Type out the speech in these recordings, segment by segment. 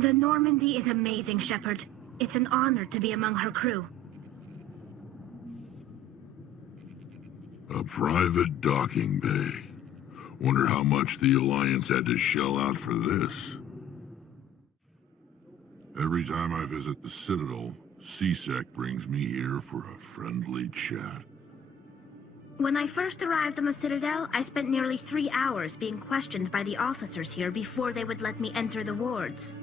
The Normandy is amazing, Shepard. It's an honor to be among her crew. A private docking bay. Wonder how much the Alliance had to shell out for this. Every time I visit the Citadel, CSEC brings me here for a friendly chat. When I first arrived on the Citadel, I spent nearly 3 hours being questioned by the officers here before they would let me enter the wards.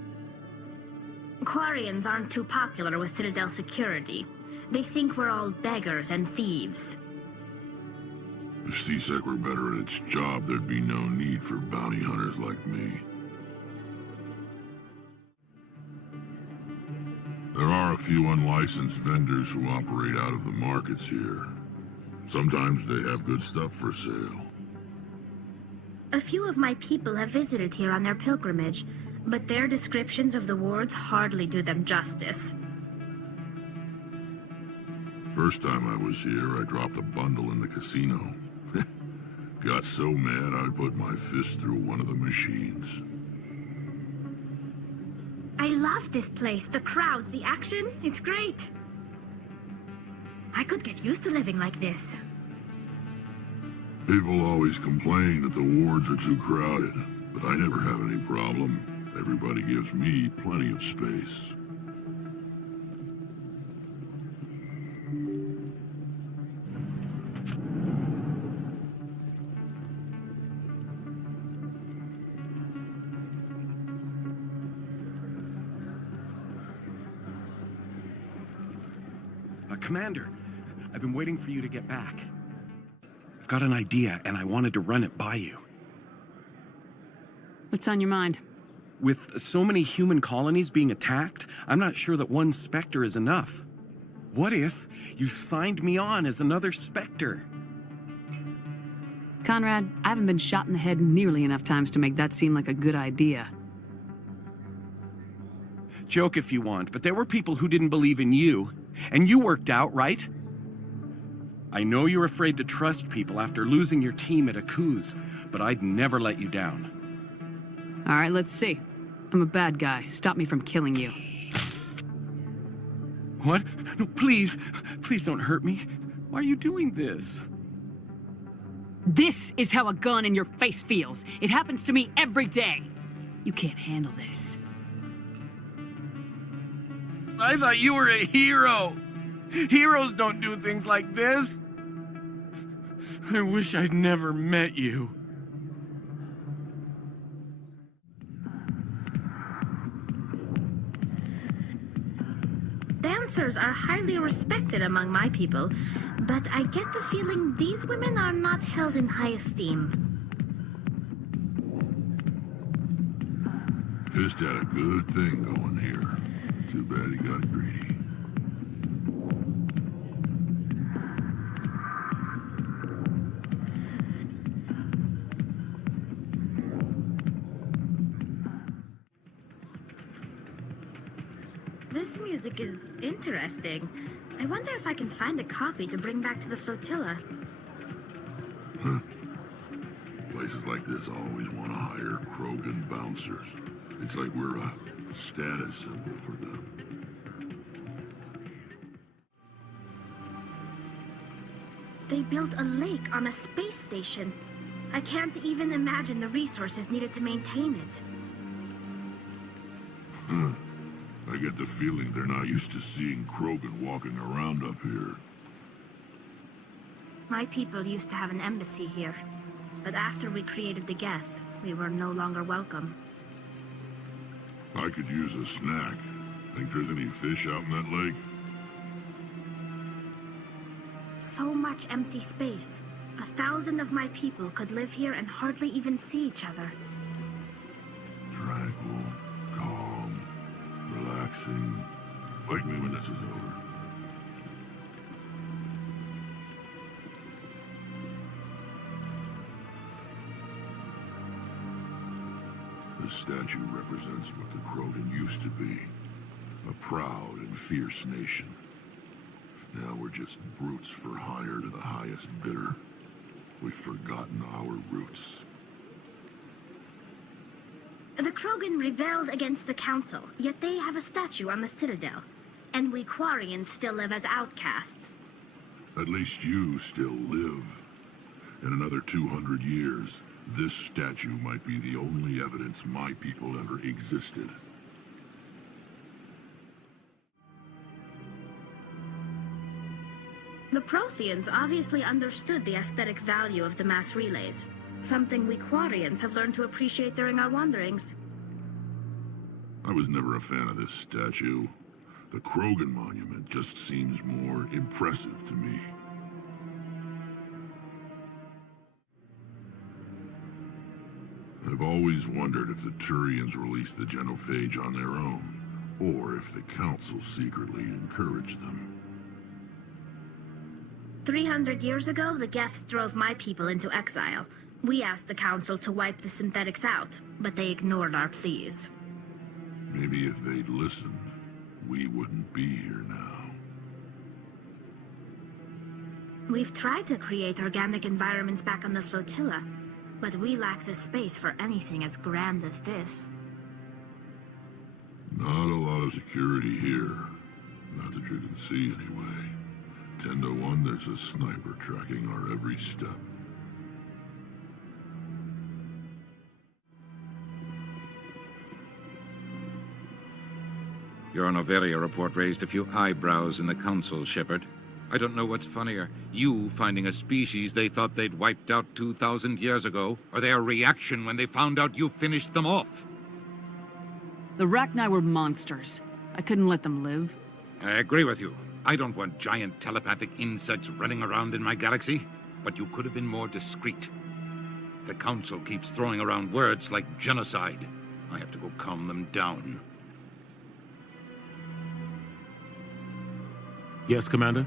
Quarians aren't too popular with Citadel security. They think we're all beggars and thieves. If CSEC were better at its job, there'd be no need for bounty hunters like me. There are a few unlicensed vendors who operate out of the markets here. Sometimes they have good stuff for sale. A few of my people have visited here on their pilgrimage, but their descriptions of the wards hardly do them justice. First time I was here, I dropped a bundle in the casino. Got so mad I put my fist through one of the machines. I love this place, the crowds, the action, it's great. I could get used to living like this. People always complain that the wards are too crowded, but I never have any problem. Everybody gives me plenty of space. Commander, I've been waiting for you to get back. I've got an idea, and I wanted to run it by you. What's on your mind? With so many human colonies being attacked, I'm not sure that one Spectre is enough. What if you signed me on as another Spectre? Conrad, I haven't been shot in the head nearly enough times to make that seem like a good idea. Joke if you want, but there were people who didn't believe in you, and you worked out, right? I know you're afraid to trust people after losing your team at a Akuz, but I'd never let you down. All right, let's see. I'm a bad guy. Stop me from killing you. What? No, please. Please don't hurt me. Why are you doing this? This is how a gun in your face feels. It happens to me every day. You can't handle this. I thought you were a hero. Heroes don't do things like this. I wish I'd never met you. Dancers are highly respected among my people, but I get the feeling these women are not held in high esteem. Fist had a good thing going here. Too bad he got greedy. This music is interesting. I wonder if I can find a copy to bring back to the flotilla. Huh. Places like this always want to hire Krogan bouncers. It's like we're a status symbol for them. They built a lake on a space station. I can't even imagine the resources needed to maintain it. Huh. I get the feeling they're not used to seeing Krogan walking around up here. My people used to have an embassy here, but after we created the Geth, we were no longer welcome. I could use a snack. Think there's any fish out in that lake? So much empty space. 1,000 of my people could live here and hardly even see each other. Tranquil, calm, relaxing. Wake me when this is over. This statue represents what the Krogan used to be. A proud and fierce nation. Now we're just brutes for hire to the highest bidder. We've forgotten our roots. The Krogan rebelled against the Council, yet they have a statue on the Citadel. And we Quarians still live as outcasts. At least you still live. In another 200 years, this statue might be the only evidence my people ever existed. The Protheans obviously understood the aesthetic value of the mass relays. Something we Quarians have learned to appreciate during our wanderings. I was never a fan of this statue. The Krogan monument just seems more impressive to me. I've always wondered if the Turians released the genophage on their own, or if the Council secretly encouraged them. 300 years ago, the Geth drove my people into exile. We asked the Council to wipe the synthetics out, but they ignored our pleas. Maybe if they'd listened, we wouldn't be here now. We've tried to create organic environments back on the flotilla, but we lack the space for anything as grand as this. Not a lot of security here. Not that you can see anyway. 10 to 1, there's a sniper tracking our every step. Your Noveria report raised a few eyebrows in the Council, Shepard. I don't know what's funnier, you finding a species they thought they'd wiped out 2,000 years ago, or their reaction when they found out you finished them off. The Rachni were monsters. I couldn't let them live. I agree with you. I don't want giant telepathic insects running around in my galaxy, but you could have been more discreet. The Council keeps throwing around words like genocide. I have to go calm them down. Yes, Commander?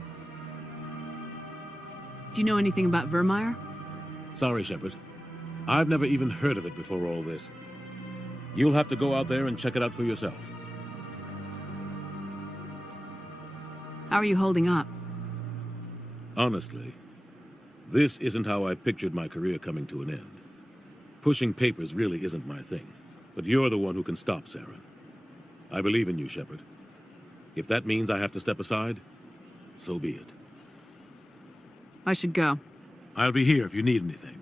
Do you know anything about Virmire? Sorry, Shepard. I've never even heard of it before all this. You'll have to go out there and check it out for yourself. How are you holding up? Honestly, this isn't how I pictured my career coming to an end. Pushing papers really isn't my thing, but you're the one who can stop Saren. I believe in you, Shepard. If that means I have to step aside, so be it. I should go. I'll be here if you need anything.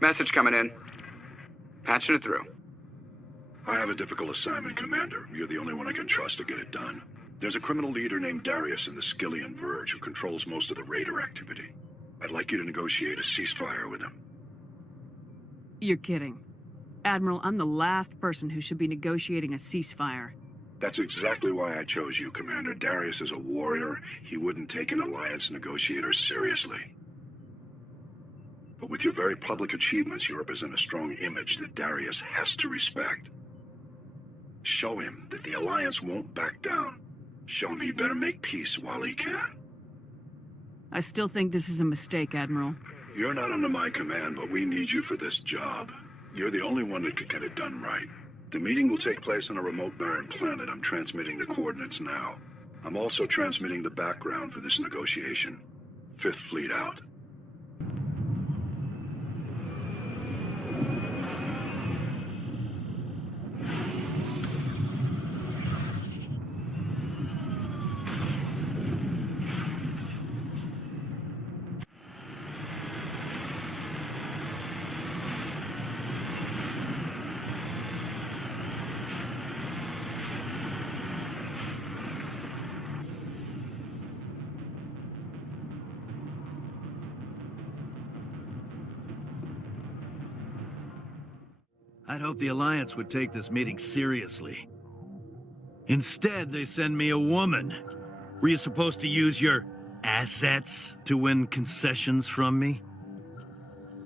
Message coming in. Patching it through. I have a difficult assignment, Commander. You're the only one I can trust to get it done. There's a criminal leader named Darius in the Skillian Verge who controls most of the raider activity. I'd like you to negotiate a ceasefire with him. You're kidding. Admiral, I'm the last person who should be negotiating a ceasefire. That's exactly why I chose you, Commander. Darius is a warrior. He wouldn't take an alliance negotiator seriously. But with your very public achievements, you represent a strong image that Darius has to respect. Show him that the Alliance won't back down. Show him he better make peace while he can. I still think this is a mistake, Admiral. You're not under my command, but we need you for this job. You're the only one that could get it done right. The meeting will take place on a remote barren planet. I'm transmitting the coordinates now. I'm also transmitting the background for this negotiation. Fifth Fleet out. I'd hoped the Alliance would take this meeting seriously. Instead, they send me a woman. Were you supposed to use your assets to win concessions from me?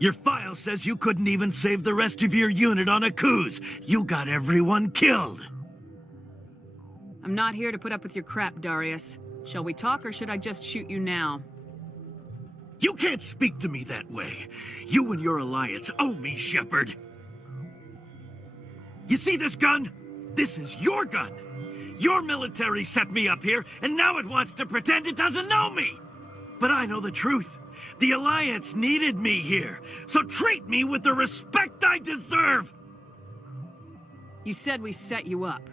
Your file says you couldn't even save the rest of your unit on a cruise. You got everyone killed. I'm not here to put up with your crap, Darius. Shall we talk, or should I just shoot you now? You can't speak to me that way. You and your alliance owe me, Shepard. You see this gun? This is your gun. Your military set me up here, and now it wants to pretend it doesn't know me. But I know the truth. The Alliance needed me here, so treat me with the respect I deserve! You said we set you up.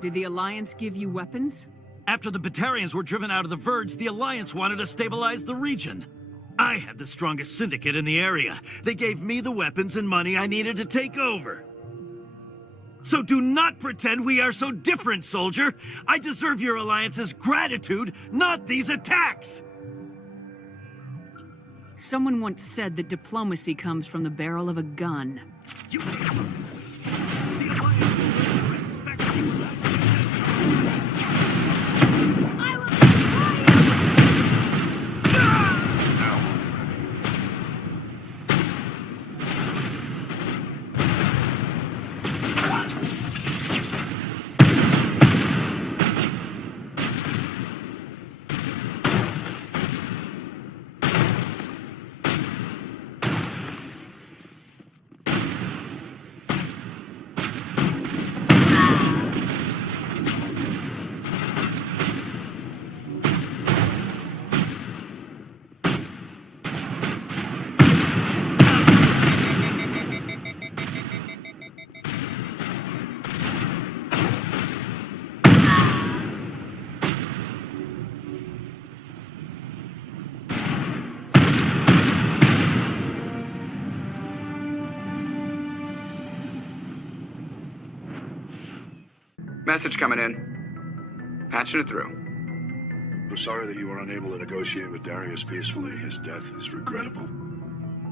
Did the Alliance give you weapons? After the Batarians were driven out of the Verge, the Alliance wanted to stabilize the region. I had the strongest syndicate in the area. They gave me the weapons and money I needed to take over. So do not pretend we are so different, soldier. I deserve your Alliance's gratitude, not these attacks! Someone once said that diplomacy comes from the barrel of a gun. You... The Alliance will respect you. I will destroy Message coming in. Patching it through. I'm sorry that you were unable to negotiate with Darius peacefully. His death is regrettable.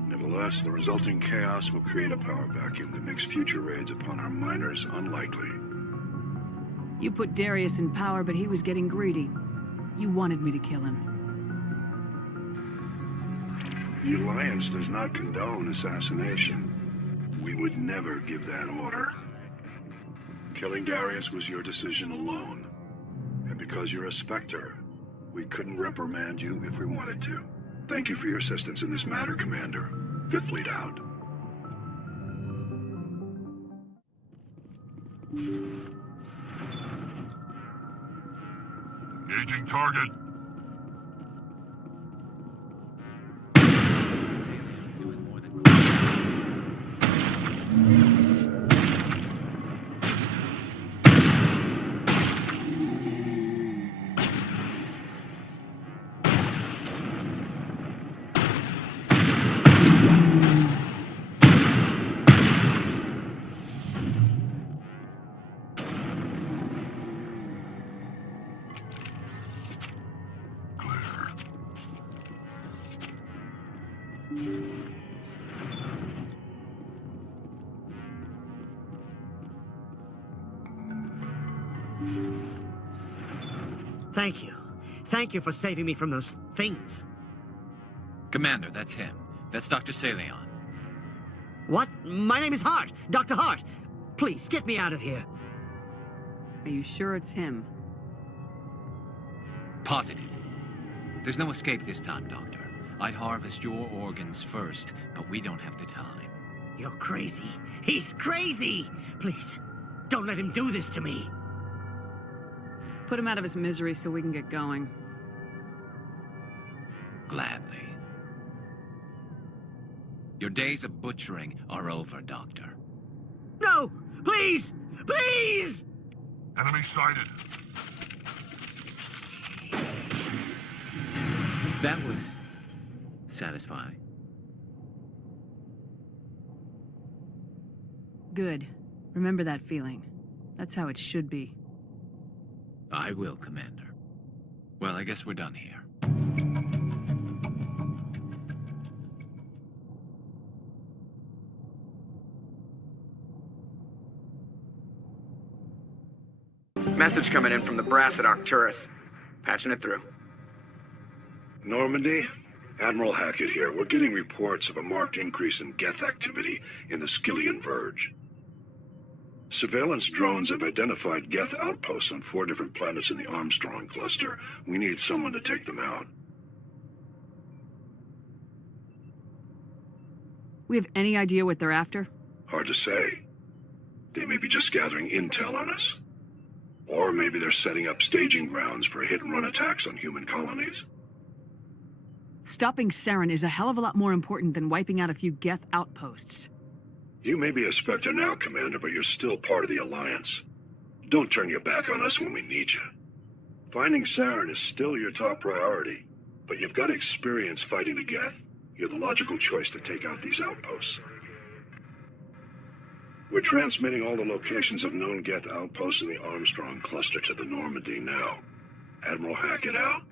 Nevertheless, the resulting chaos will create a power vacuum that makes future raids upon our miners unlikely. You put Darius in power, but he was getting greedy. You wanted me to kill him. The Alliance does not condone assassination. We would never give that order. Killing Darius was your decision alone. And because you're a Spectre, we couldn't reprimand you if we wanted to. Thank you for your assistance in this matter, Commander. Fifth Fleet out. Engaging target. Thank you. Thank you for saving me from those things. Commander, that's him. That's Dr. Saleon. What? My name is Hart. Dr. Hart. Please, get me out of here. Are you sure it's him? Positive. There's no escape this time, Doctor. I'd harvest your organs first, but we don't have the time. You're crazy. He's crazy! Please, don't let him do this to me. Put him out of his misery so we can get going. Gladly. Your days of butchering are over, Doctor. No! Please! Please! Enemy sighted. That was satisfying. Good. Remember that feeling. That's how it should be. I will, Commander. Well, I guess we're done here. Message coming in from the brass at Arcturus. Patching it through. Normandy? Admiral Hackett here. We're getting reports of a marked increase in Geth activity in the Skyllian Verge. Surveillance drones have identified Geth outposts on 4 different planets in the Armstrong cluster. We need someone to take them out. We have any idea what they're after? Hard to say. They may be just gathering intel on us. Or maybe they're setting up staging grounds for hit-and-run attacks on human colonies. Stopping Saren is a hell of a lot more important than wiping out a few Geth outposts. You may be a Spectre now, Commander, but you're still part of the Alliance. Don't turn your back on us when we need you. Finding Saren is still your top priority, but you've got experience fighting the Geth. You're the logical choice to take out these outposts. We're transmitting all the locations of known Geth outposts in the Armstrong cluster to the Normandy now. Admiral Hackett out.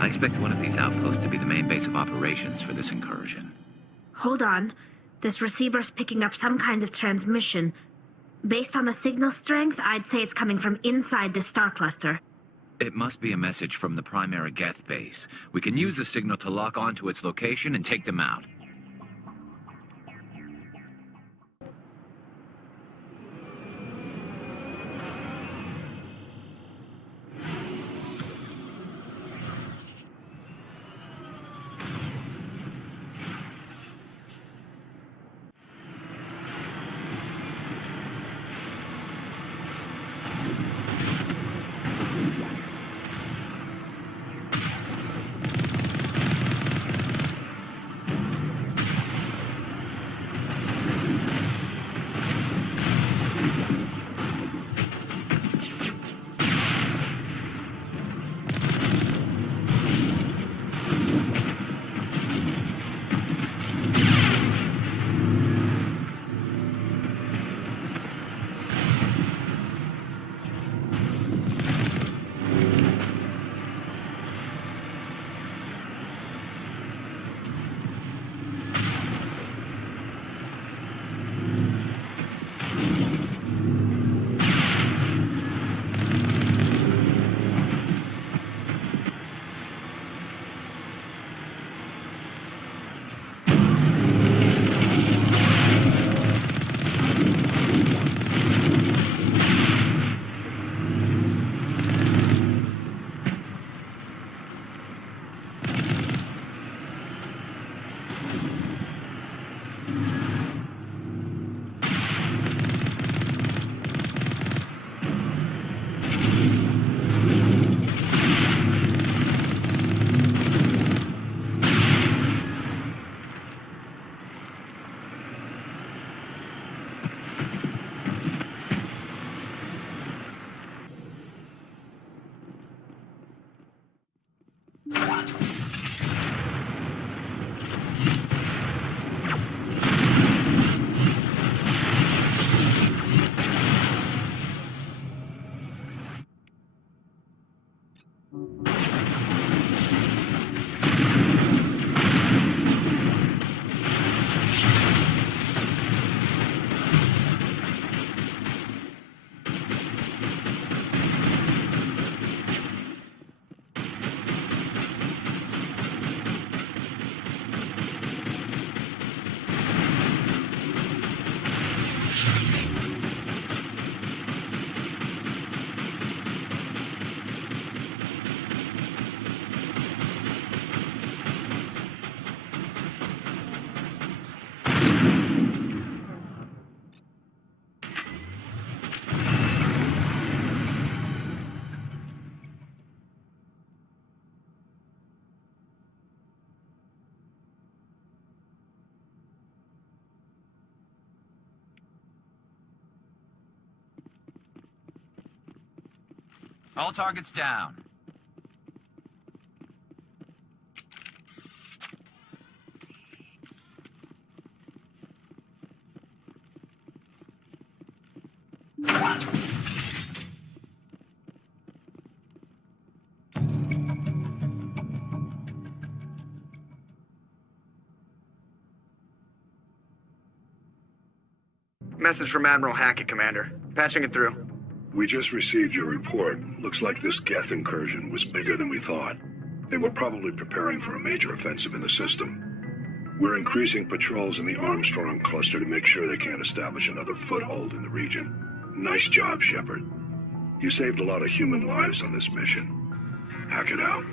I expect one of these outposts to be the main base of operations for this incursion. Hold on. This receiver's picking up some kind of transmission. Based on the signal strength, I'd say it's coming from inside this star cluster. It must be a message from the primary Geth base. We can use the signal to lock onto its location and take them out. All targets down. Message from Admiral Hackett, Commander. Patching it through. We just received your report. Looks like this Geth incursion was bigger than we thought. They were probably preparing for a major offensive in the system. We're increasing patrols in the Armstrong cluster to make sure they can't establish another foothold in the region. Nice job, Shepard. You saved a lot of human lives on this mission. Hackett out.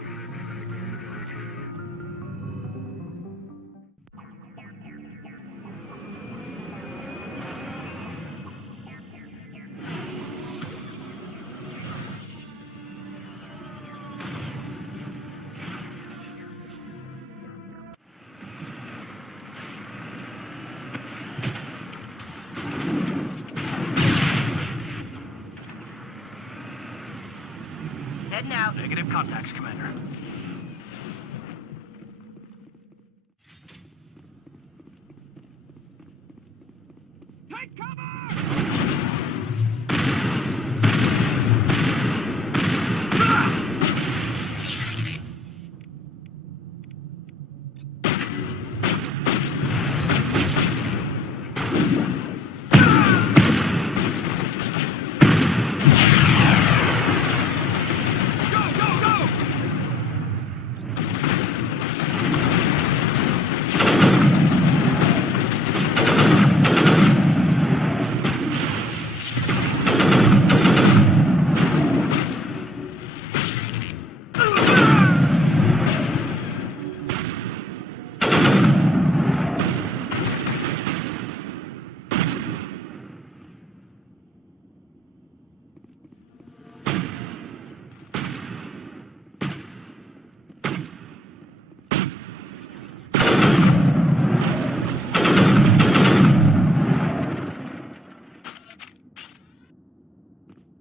Heading out. Negative contacts, Commander. Take cover!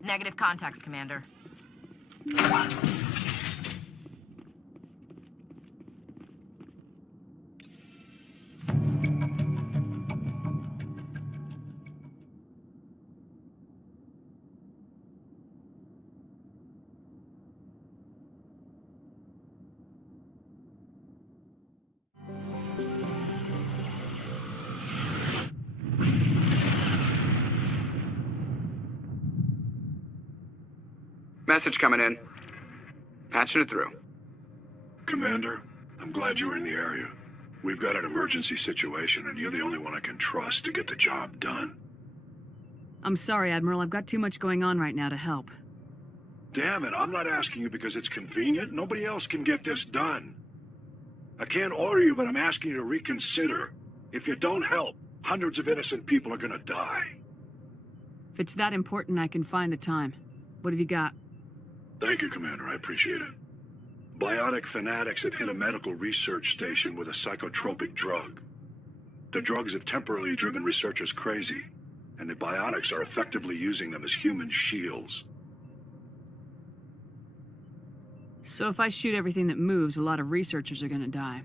Negative contacts, Commander. Message coming in. Patching it through. Commander, I'm glad you were in the area. We've got an emergency situation, and you're the only one I can trust to get the job done. I'm sorry, Admiral. I've got too much going on right now to help. Damn it, I'm not asking you because it's convenient. Nobody else can get this done. I can't order you, but I'm asking you to reconsider. If you don't help, hundreds of innocent people are gonna die. If it's that important, I can find the time. What have you got? Thank you, Commander. I appreciate it. Biotic fanatics have hit a medical research station with a psychotropic drug. The drugs have temporarily driven researchers crazy, and the biotics are effectively using them as human shields. So if I shoot everything that moves, a lot of researchers are gonna die.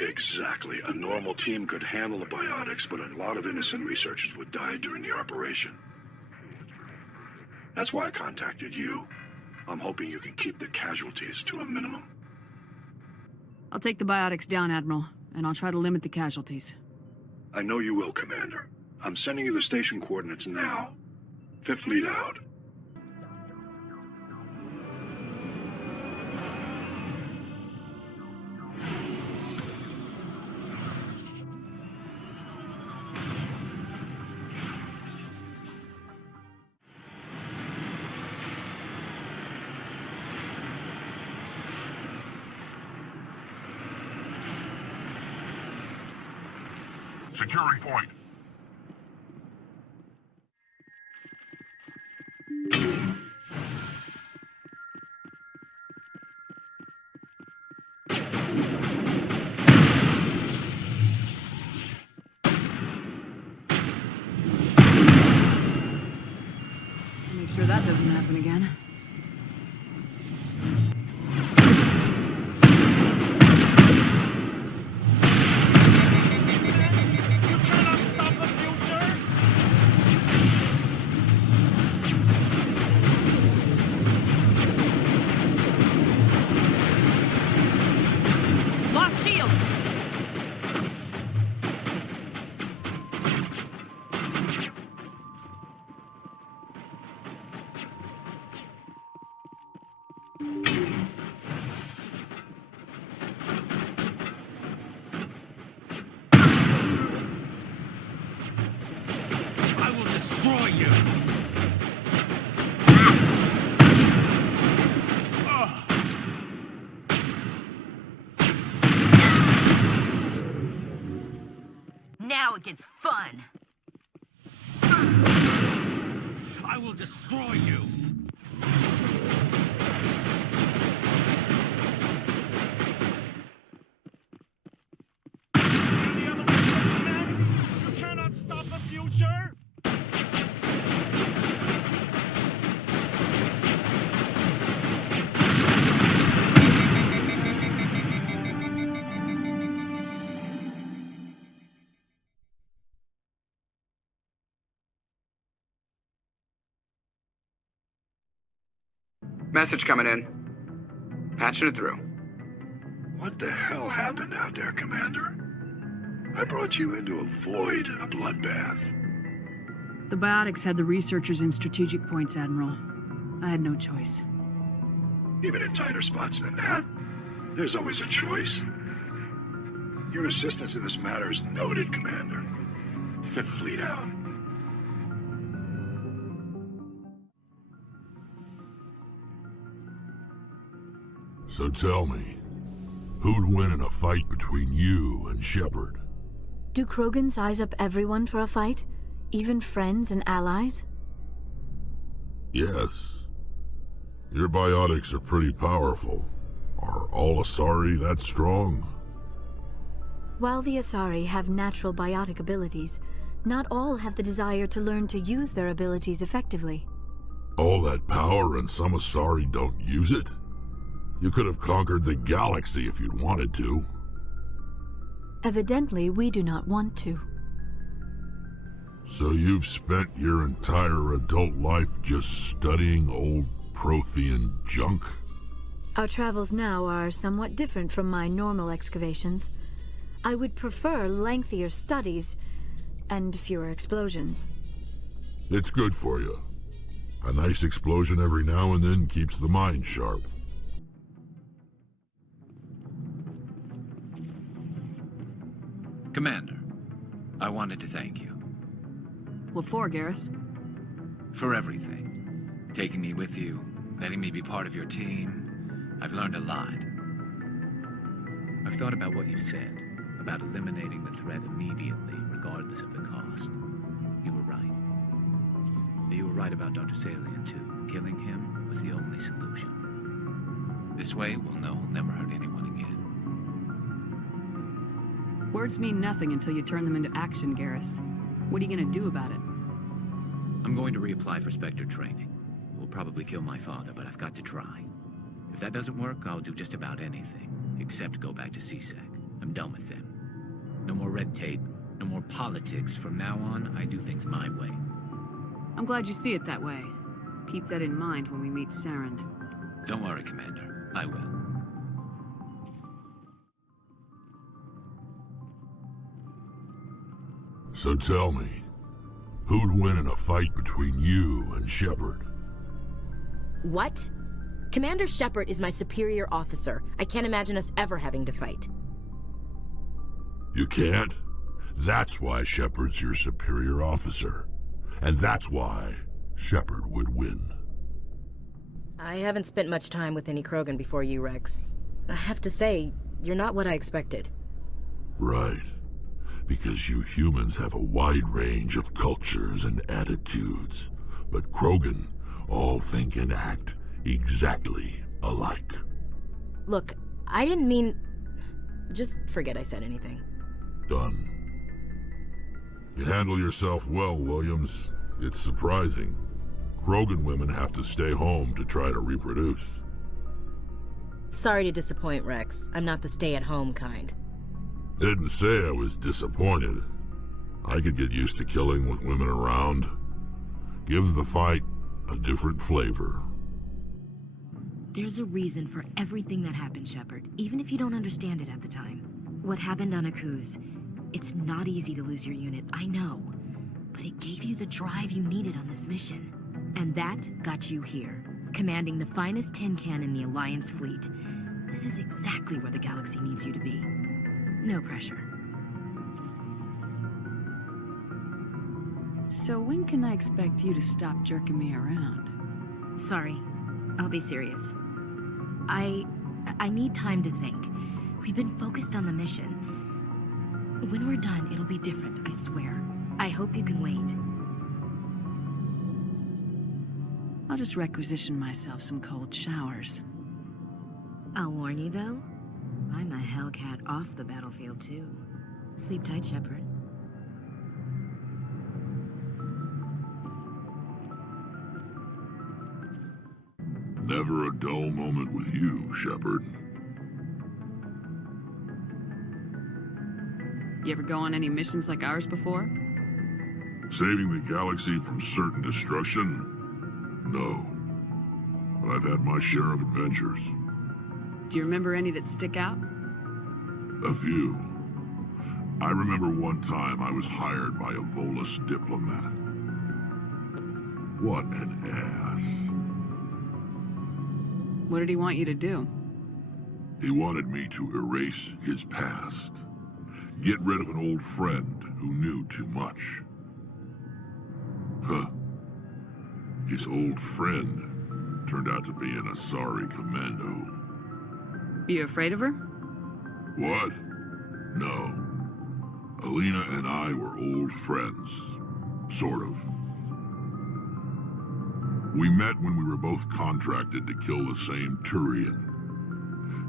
Exactly. A normal team could handle the biotics, but a lot of innocent researchers would die during the operation. That's why I contacted you. I'm hoping you can keep the casualties to a minimum. I'll take the biotics down, Admiral, and I'll try to limit the casualties. I know you will, Commander. I'm sending you the station coordinates now. Fifth lead out. Securing point. Make Sure that doesn't happen again. Lost shields! I will destroy you! Now it gets fun. I will destroy you! You cannot stop the future! Message coming in. Patching it through. What the hell happened out there, Commander? I brought you in to avoid a bloodbath. The biotics had the researchers in strategic points, Admiral. I had no choice. Even in tighter spots than that, there's always a choice. Your assistance in this matter is noted, Commander. Fifth Fleet out. So tell me, who'd win in a fight between you and Shepard? Do Krogan size up everyone for a fight? Even friends and allies? Yes. Your biotics are pretty powerful. Are all Asari that strong? While the Asari have natural biotic abilities, not all have the desire to learn to use their abilities effectively. All that power and some Asari don't use it? You could have conquered the galaxy if you'd wanted to. Evidently, we do not want to. So you've spent your entire adult life just studying old Prothean junk? Our travels now are somewhat different from my normal excavations. I would prefer lengthier studies and fewer explosions. It's good for you. A nice explosion every now and then keeps the mind sharp. Commander, I wanted to thank you. What for, Garrus? For everything. Taking me with you, letting me be part of your team. I've learned a lot. I've thought about what you said, about eliminating the threat immediately, regardless of the cost. You were right. You were right about Dr. Salian, too. Killing him was the only solution. This way, we'll know we'll never hurt anyone again. Words mean nothing until you turn them into action, Garrus. What are you gonna do about it? I'm going to reapply for Spectre training. It will probably kill my father, but I've got to try. If that doesn't work, I'll do just about anything, except go back to CSEC. I'm done with them. No more red tape, no more politics. From now on, I do things my way. I'm glad you see it that way. Keep that in mind when we meet Saren. Don't worry, Commander. I will. So tell me, who'd win in a fight between you and Shepard? What? Commander Shepard is my superior officer. I can't imagine us ever having to fight. You can't? That's why Shepard's your superior officer. And that's why Shepard would win. I haven't spent much time with any Krogan before you, Rex. I have to say, you're not what I expected. Right. Because you humans have a wide range of cultures and attitudes. But Krogan all think and act exactly alike. Look, I didn't mean... Just forget I said anything. Done. You handle yourself well, Williams. It's surprising. Krogan women have to stay home to try to reproduce. Sorry to disappoint, Rex. I'm not the stay-at-home kind. Didn't say I was disappointed. I could get used to killing with women around. Gives the fight a different flavor. There's a reason for everything that happened, Shepard, even if you don't understand it at the time. What happened on Akuz, it's not easy to lose your unit, I know. But it gave you the drive you needed on this mission. And that got you here, commanding the finest tin can in the Alliance fleet. This is exactly where the galaxy needs you to be. No pressure. So when can I expect you to stop jerking me around? Sorry, I'll be serious. I need time to think. We've been focused on the mission. When we're done, it'll be different, I swear. I hope you can wait. I'll just requisition myself some cold showers. I'll warn you, though. I'm a Hellcat off the battlefield, too. Sleep tight, Shepard. Never a dull moment with you, Shepard. You ever go on any missions like ours before? Saving the galaxy from certain destruction? No. But I've had my share of adventures. Do you remember any that stick out? A few. I remember one time I was hired by a Volus diplomat. What an ass. What did he want you to do? He wanted me to erase his past. Get rid of an old friend who knew too much. Huh. His old friend turned out to be an Asari commando. You afraid of her? What? No. Alina and I were old friends. Sort of. We met when we were both contracted to kill the same Turian.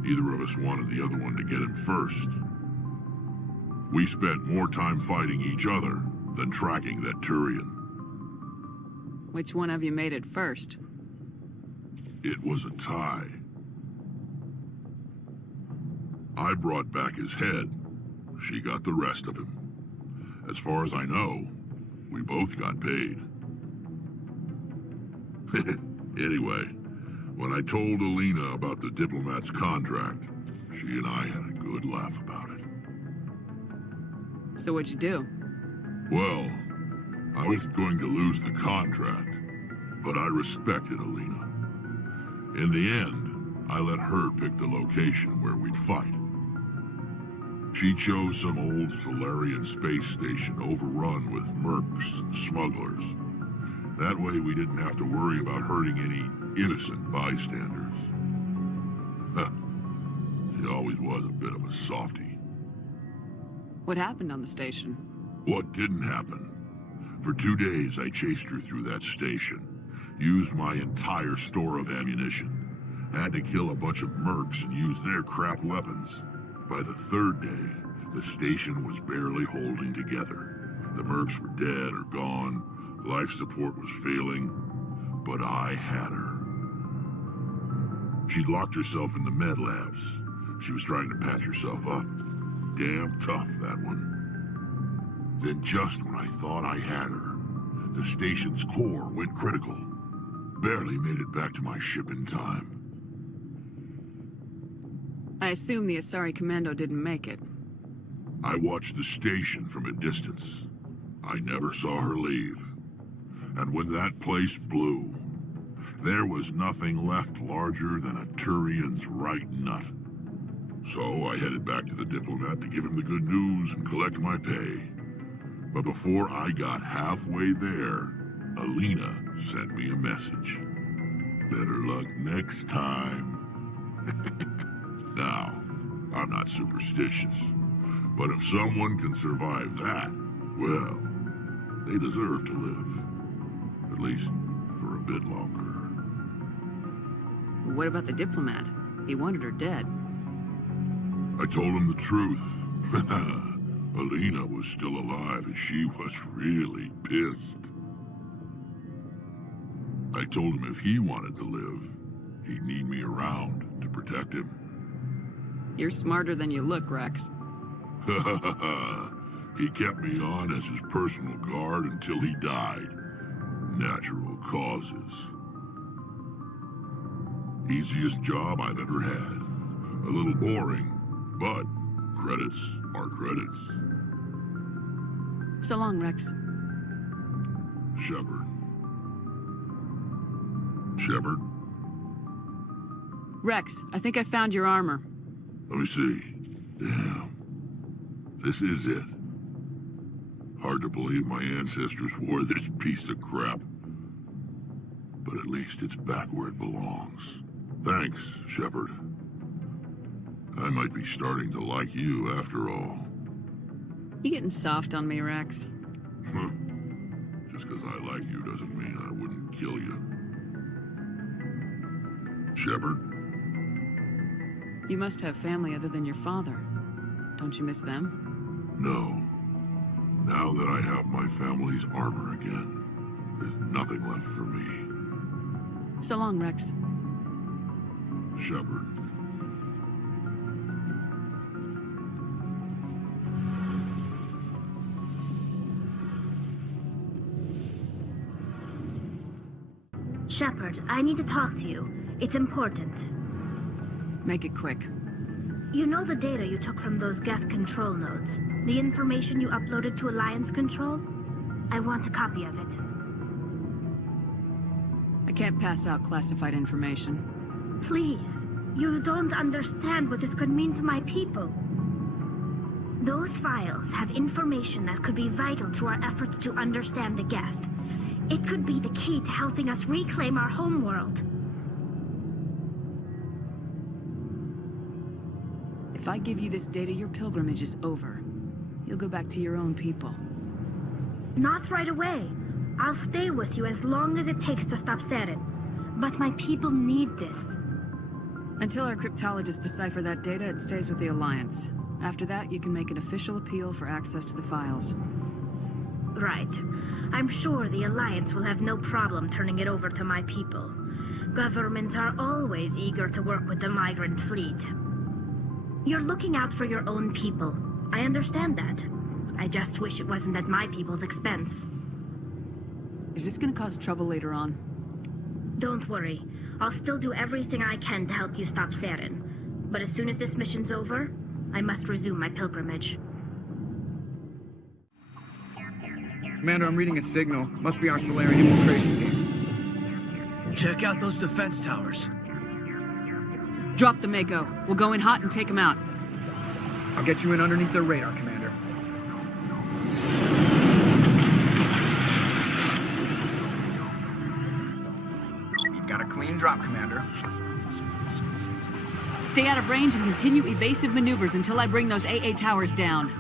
Neither of us wanted the other one to get him first. We spent more time fighting each other than tracking that Turian. Which one of you made it first? It was a tie. I brought back his head. She got the rest of him. As far as I know, we both got paid. Anyway, when I told Alina about the diplomat's contract, she and I had a good laugh about it. So what'd you do? Well, I was going to lose the contract, but I respected Alina. In the end, I let her pick the location where we'd fight. She chose some old Solarian space station overrun with mercs and smugglers. That way we didn't have to worry about hurting any innocent bystanders. She always was a bit of a softie. What happened on the station? What didn't happen? For 2 days I chased her through that station, used my entire store of ammunition, had to kill a bunch of mercs and use their crap weapons. By the 3rd day, the station was barely holding together. The mercs were dead or gone, life support was failing, but I had her. She'd locked herself in the med labs. She was trying to patch herself up. Damn tough, that one. Then just when I thought I had her, the station's core went critical. Barely made it back to my ship in time. I assume the Asari Commando didn't make it. I watched the station from a distance. I never saw her leave. And when that place blew, there was nothing left larger than a Turian's right nut. So I headed back to the diplomat to give him the good news and collect my pay. But before I got halfway there, Alina sent me a message. Better luck next time. Now, I'm not superstitious, but if someone can survive that, well, they deserve to live. At least for a bit longer. What about the diplomat? He wanted her dead. I told him the truth. Alina was still alive and she was really pissed. I told him if he wanted to live, he'd need me around to protect him. You're smarter than you look, Rex. He kept me on as his personal guard until he died. Natural causes. Easiest job I've ever had. A little boring, but credits are credits. So long, Rex. Shepard. Shepard? Rex, I think I found your armor. Let me see. Damn. This is it. Hard to believe my ancestors wore this piece of crap. But at least it's back where it belongs. Thanks, Shepard. I might be starting to like you after all. You getting soft on me, Rex? Just because I like you doesn't mean I wouldn't kill you. Shepard? You must have family other than your father. Don't you miss them? No. Now that I have my family's armor again, there's nothing left for me. So long, Rex. Shepard. Shepard, I need to talk to you. It's important. Make it quick. You know the data you took from those Geth control nodes? The information you uploaded to Alliance Control? I want a copy of it. I can't pass out classified information. Please. You don't understand what this could mean to my people. Those files have information that could be vital to our efforts to understand the Geth. It could be the key to helping us reclaim our homeworld. If I give you this data, your pilgrimage is over. You'll go back to your own people. Not right away. I'll stay with you as long as it takes to stop Saren. But my people need this. Until our cryptologists decipher that data, it stays with the Alliance. After that, you can make an official appeal for access to the files. Right. I'm sure the Alliance will have no problem turning it over to my people. Governments are always eager to work with the migrant fleet. You're looking out for your own people. I understand that. I just wish it wasn't at my people's expense. Is this gonna cause trouble later on? Don't worry. I'll still do everything I can to help you stop Saren. But as soon as this mission's over, I must resume my pilgrimage. Commander, I'm reading a signal. Must be our Solarian infiltration team. Check out those defense towers. Drop the Mako. We'll go in hot and take them out. I'll get you in underneath their radar, Commander. You've got a clean drop, Commander. Stay out of range and continue evasive maneuvers until I bring those AA towers down.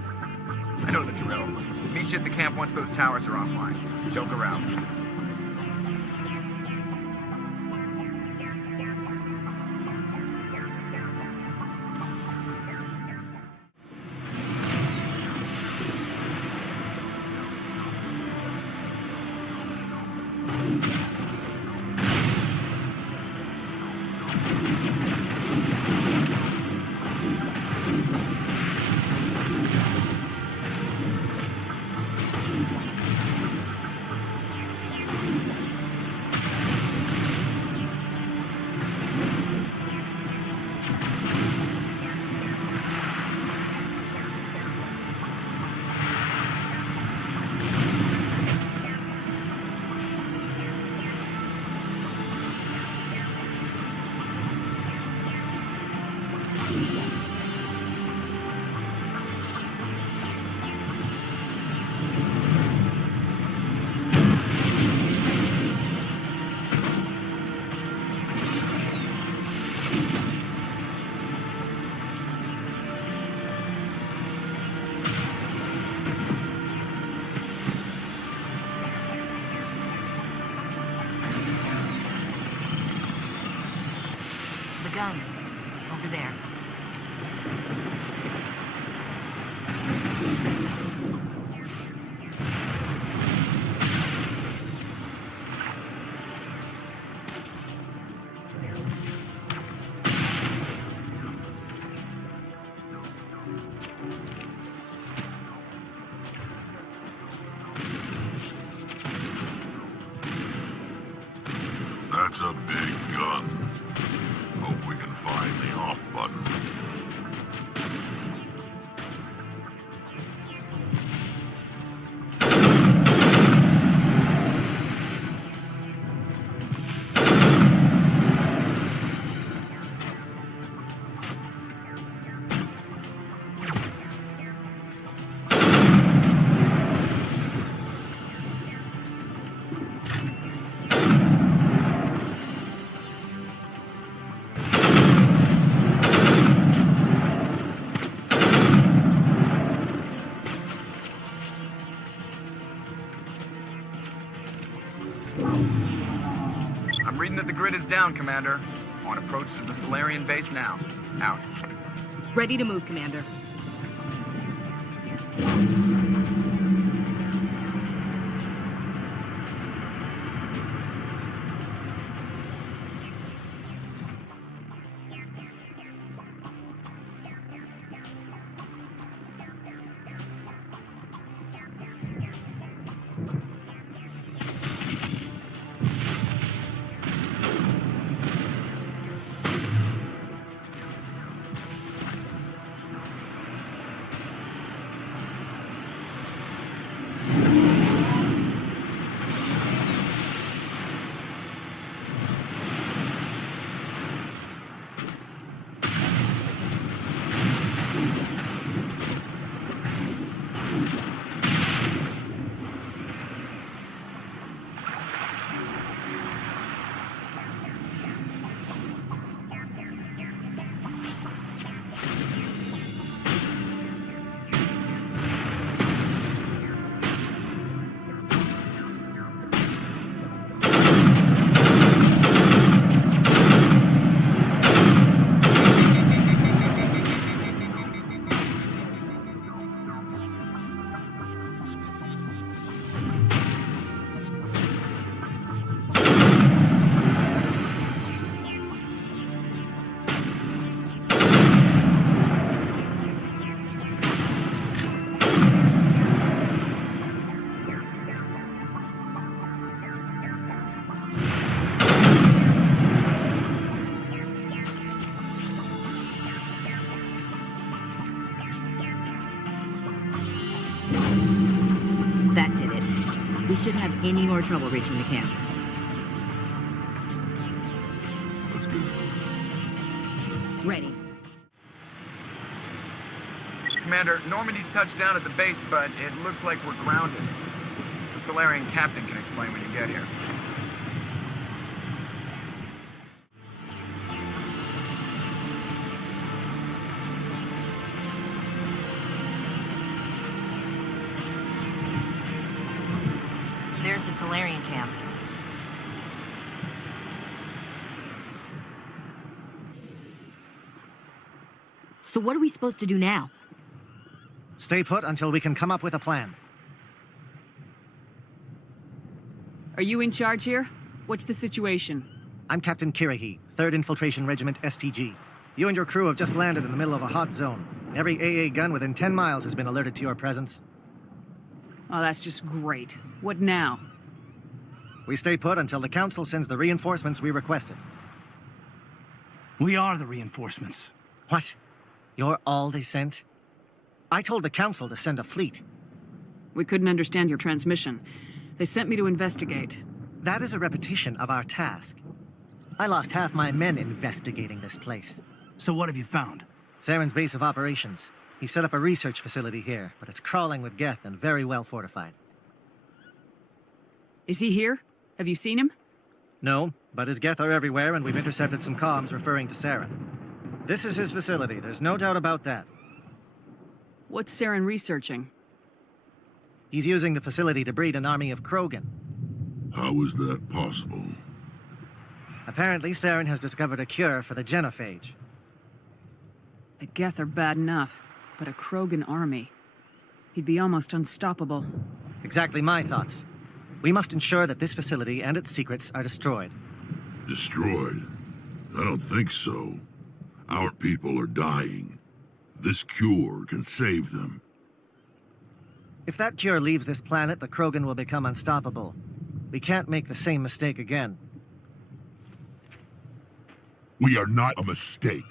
I know the drill. Meet you at the camp once those towers are offline. Joke around. Guns. Over there. That's a big gun. Hope we can find the off button. I'm reading that the grid is down, Commander. On approach to the Solarian base now. Out. Ready to move, Commander. That did it. We shouldn't have any more trouble reaching the camp. Let's go. Ready. Commander, Normandy's touched down at the base, but it looks like we're grounded. The Solarian captain can explain when you get here. There's the Solarian camp. So what are we supposed to do now? Stay put until we can come up with a plan. Are you in charge here? What's the situation? I'm Captain Kirahi, 3rd Infiltration Regiment STG. You and your crew have just landed in the middle of a hot zone. Every AA gun within 10 miles has been alerted to your presence. Oh, that's just great. What now? We stay put until the Council sends the reinforcements we requested. We are the reinforcements. What? You're all they sent? I told the Council to send a fleet. We couldn't understand your transmission. They sent me to investigate. That is a repetition of our task. I lost half my men investigating this place. So what have you found? Saren's base of operations. He set up a research facility here, but it's crawling with Geth and very well fortified. Is he here? Have you seen him? No, but his Geth are everywhere, and we've intercepted some comms referring to Saren. This is his facility, there's no doubt about that. What's Saren researching? He's using the facility to breed an army of Krogan. How is that possible? Apparently, Saren has discovered a cure for the genophage. The Geth are bad enough, but a Krogan army. He'd be almost unstoppable. Exactly my thoughts. We must ensure that this facility and its secrets are destroyed. Destroyed? I don't think so. Our people are dying. This cure can save them. If that cure leaves this planet, the Krogan will become unstoppable. We can't make the same mistake again. We are not a mistake.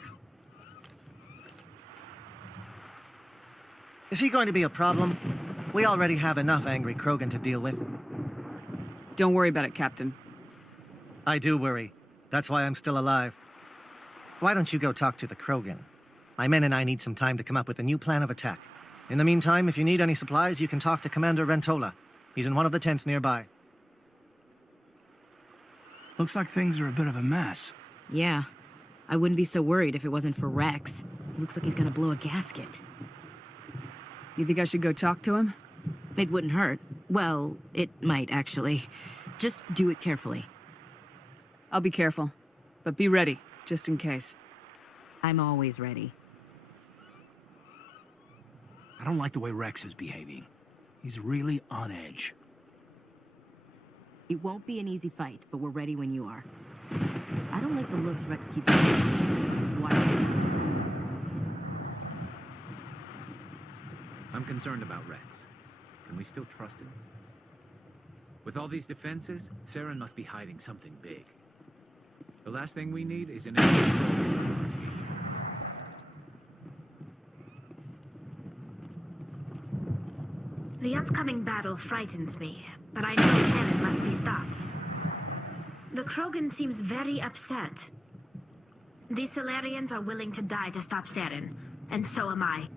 Is he going to be a problem? We already have enough angry Krogan to deal with. Don't worry about it, Captain. I do worry. That's why I'm still alive. Why don't you go talk to the Krogan? My men and I need some time to come up with a new plan of attack. In the meantime, if you need any supplies, you can talk to Commander Rentola. He's in one of the tents nearby. Looks like things are a bit of a mess. Yeah. I wouldn't be so worried if it wasn't for Rex. He looks like he's gonna blow a gasket. You think I should go talk to him? It wouldn't hurt. Well, it might, actually. Just do it carefully. I'll be careful. But be ready, just in case. I'm always ready. I don't like the way Rex is behaving. He's really on edge. It won't be an easy fight, but we're ready when you are. I don't like the looks Rex keeps giving. Why? I'm concerned about Rex. Can we still trust him? With all these defenses, Saren must be hiding something big. The last thing we need is an The upcoming battle frightens me, but I know Saren must be stopped. The Krogan seems very upset. The Salarians are willing to die to stop Saren, and so am I.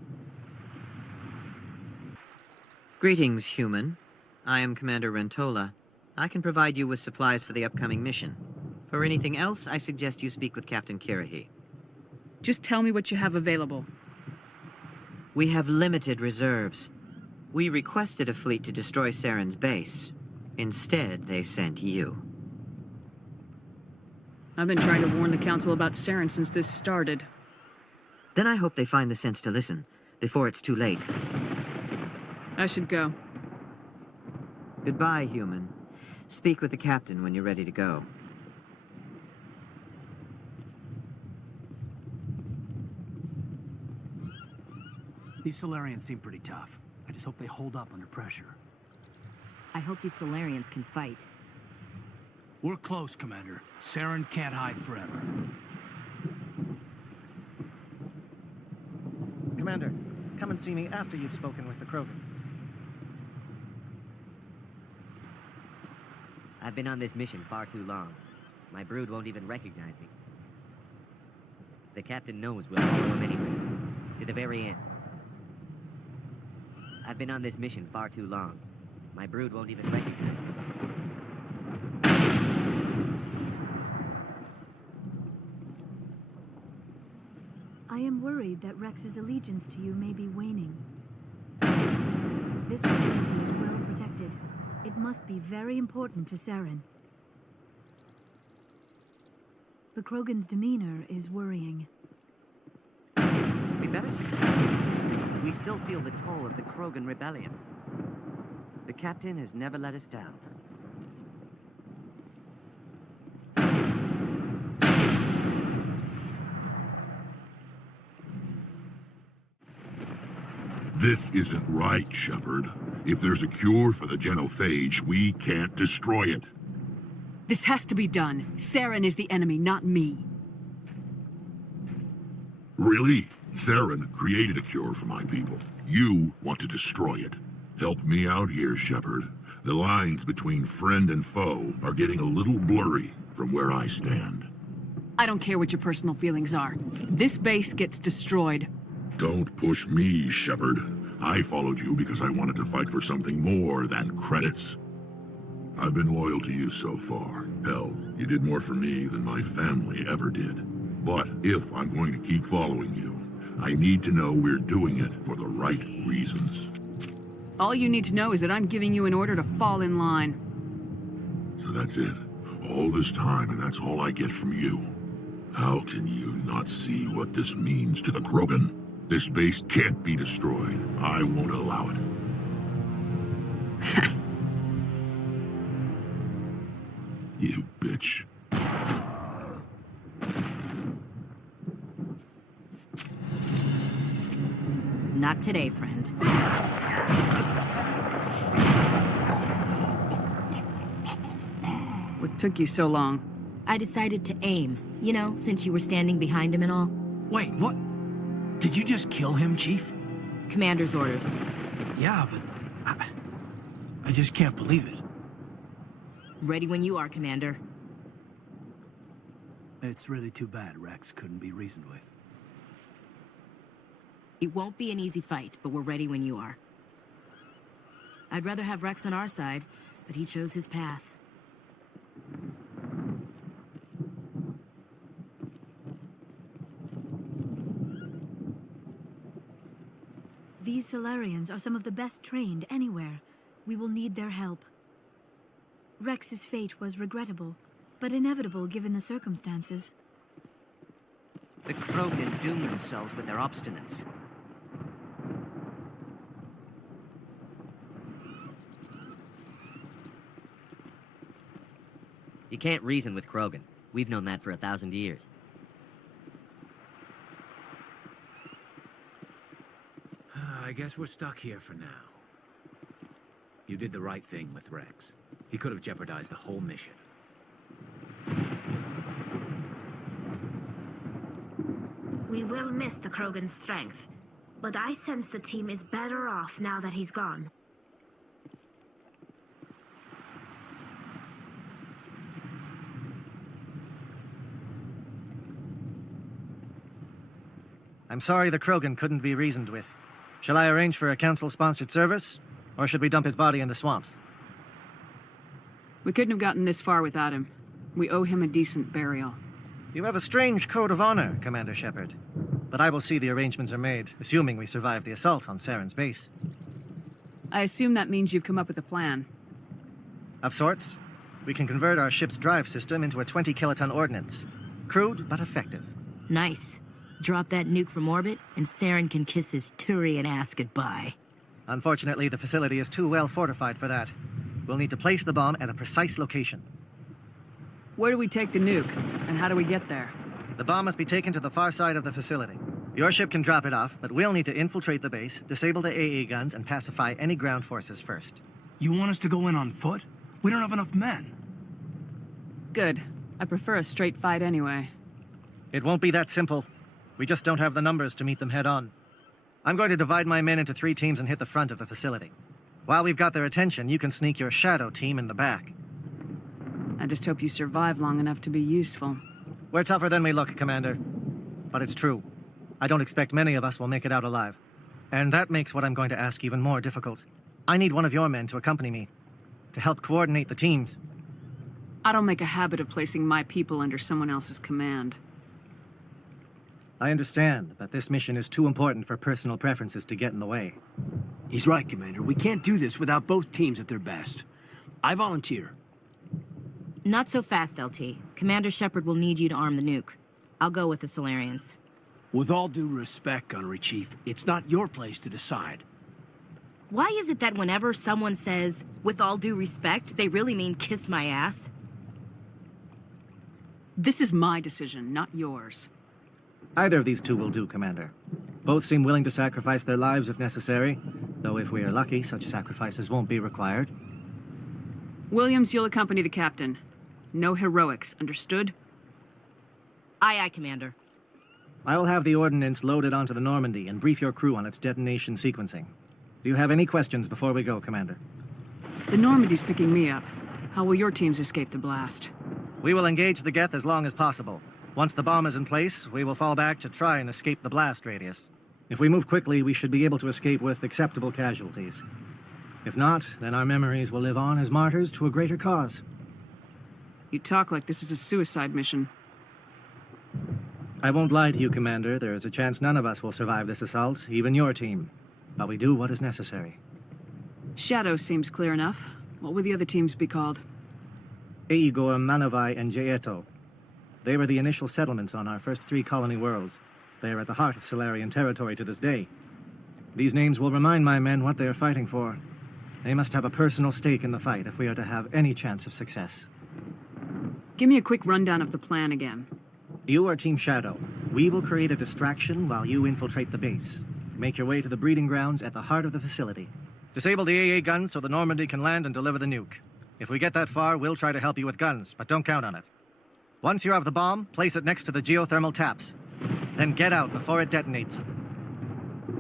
Greetings, human. I am Commander Rentola. I can provide you with supplies for the upcoming mission. For anything else, I suggest you speak with Captain Kirahi. Just tell me what you have available. We have limited reserves. We requested a fleet to destroy Saren's base. Instead, they sent you. I've been trying to warn the Council about Saren since this started. Then I hope they find the sense to listen, before it's too late. I should go. Goodbye, human. Speak with the captain when you're ready to go. These Solarians seem pretty tough. I just hope they hold up under pressure. I hope these Solarians can fight. We're close, Commander. Saren can't hide forever. Commander, come and see me after you've spoken with the Krogan. I've been on this mission far too long. My brood won't even recognize me. The captain knows we'll follow him anyway, to the very end. I've been on this mission far too long. My brood won't even recognize me. I am worried that Rex's allegiance to you may be waning. This facility is well protected. It must be very important to Saren. The Krogan's demeanor is worrying. We better succeed. We still feel the toll of the Krogan rebellion. The captain has never let us down. This isn't right, Shepard. If there's a cure for the genophage, we can't destroy it. This has to be done. Saren is the enemy, not me. Really? Saren created a cure for my people. You want to destroy it. Help me out here, Shepard. The lines between friend and foe are getting a little blurry from where I stand. I don't care what your personal feelings are. This base gets destroyed. Don't push me, Shepard. I followed you because I wanted to fight for something more than credits. I've been loyal to you so far. Hell, you did more for me than my family ever did. But if I'm going to keep following you, I need to know we're doing it for the right reasons. All you need to know is that I'm giving you an order to fall in line. So that's it. All this time, and that's all I get from you. How can you not see what this means to the Krogan? This base can't be destroyed. I won't allow it. You bitch. Not today, friend. What took you so long? I decided to aim, you know, since you were standing behind him and all. Wait, what? Did you just kill him, Chief? Commander's orders. Yeah, but I just can't believe it. Ready when you are, Commander. It's really too bad Rex couldn't be reasoned with. It won't be an easy fight, but we're ready when you are. I'd rather have Rex on our side, but he chose his path. These Solarians are some of the best trained anywhere. We will need their help. Rex's fate was regrettable, but inevitable given the circumstances. The Krogan doom themselves with their obstinance. You can't reason with Krogan. We've known that for 1,000 years. I guess we're stuck here for now. You did the right thing with Rex. He could have jeopardized the whole mission. We will miss the Krogan's strength, but I sense the team is better off now that he's gone. I'm sorry the Krogan couldn't be reasoned with. Shall I arrange for a council-sponsored service? Or should we dump his body in the swamps? We couldn't have gotten this far without him. We owe him a decent burial. You have a strange code of honor, Commander Shepard. But I will see the arrangements are made, assuming we survive the assault on Saren's base. I assume that means you've come up with a plan. Of sorts. We can convert our ship's drive system into a 20-kiloton ordnance. Crude, but effective. Nice. Drop that nuke from orbit, and Saren can kiss his Turian ass goodbye. Unfortunately, the facility is too well fortified for that. We'll need to place the bomb at a precise location. Where do we take the nuke, and how do we get there? The bomb must be taken to the far side of the facility. Your ship can drop it off, but we'll need to infiltrate the base, disable the AA guns, and pacify any ground forces first. You want us to go in on foot? We don't have enough men. Good. I prefer a straight fight anyway. It won't be that simple. We just don't have the numbers to meet them head-on. I'm going to divide my men into 3 teams and hit the front of the facility. While we've got their attention, you can sneak your shadow team in the back. I just hope you survive long enough to be useful. We're tougher than we look, Commander. But it's true. I don't expect many of us will make it out alive. And that makes what I'm going to ask even more difficult. I need one of your men to accompany me, to help coordinate the teams. I don't make a habit of placing my people under someone else's command. I understand, but this mission is too important for personal preferences to get in the way. He's right, Commander. We can't do this without both teams at their best. I volunteer. Not so fast, LT. Commander Shepard will need you to arm the nuke. I'll go with the Solarians. With all due respect, Gunnery Chief, it's not your place to decide. Why is it that whenever someone says, with all due respect, they really mean kiss my ass? This is my decision, not yours. Either of these two will do, Commander. Both seem willing to sacrifice their lives if necessary, though if we are lucky, such sacrifices won't be required. Williams, you'll accompany the captain. No heroics, understood? Aye, aye, Commander. I will have the ordnance loaded onto the Normandy and brief your crew on its detonation sequencing. Do you have any questions before we go, Commander? The Normandy's picking me up. How will your teams escape the blast? We will engage the Geth as long as possible. Once the bomb is in place, we will fall back to try and escape the blast radius. If we move quickly, we should be able to escape with acceptable casualties. If not, then our memories will live on as martyrs to a greater cause. You talk like this is a suicide mission. I won't lie to you, Commander. There is a chance none of us will survive this assault, even your team. But we do what is necessary. Shadow seems clear enough. What will the other teams be called? Igor, Manovai, and Jaeto. They were the initial settlements on our first 3 colony worlds. They are at the heart of Solarian territory to this day. These names will remind my men what they are fighting for. They must have a personal stake in the fight if we are to have any chance of success. Give me a quick rundown of the plan again. You are Team Shadow. We will create a distraction while you infiltrate the base. Make your way to the breeding grounds at the heart of the facility. Disable the AA guns so the Normandy can land and deliver the nuke. If we get that far, we'll try to help you with guns, but don't count on it. Once you have the bomb, place it next to the geothermal taps. Then get out before it detonates.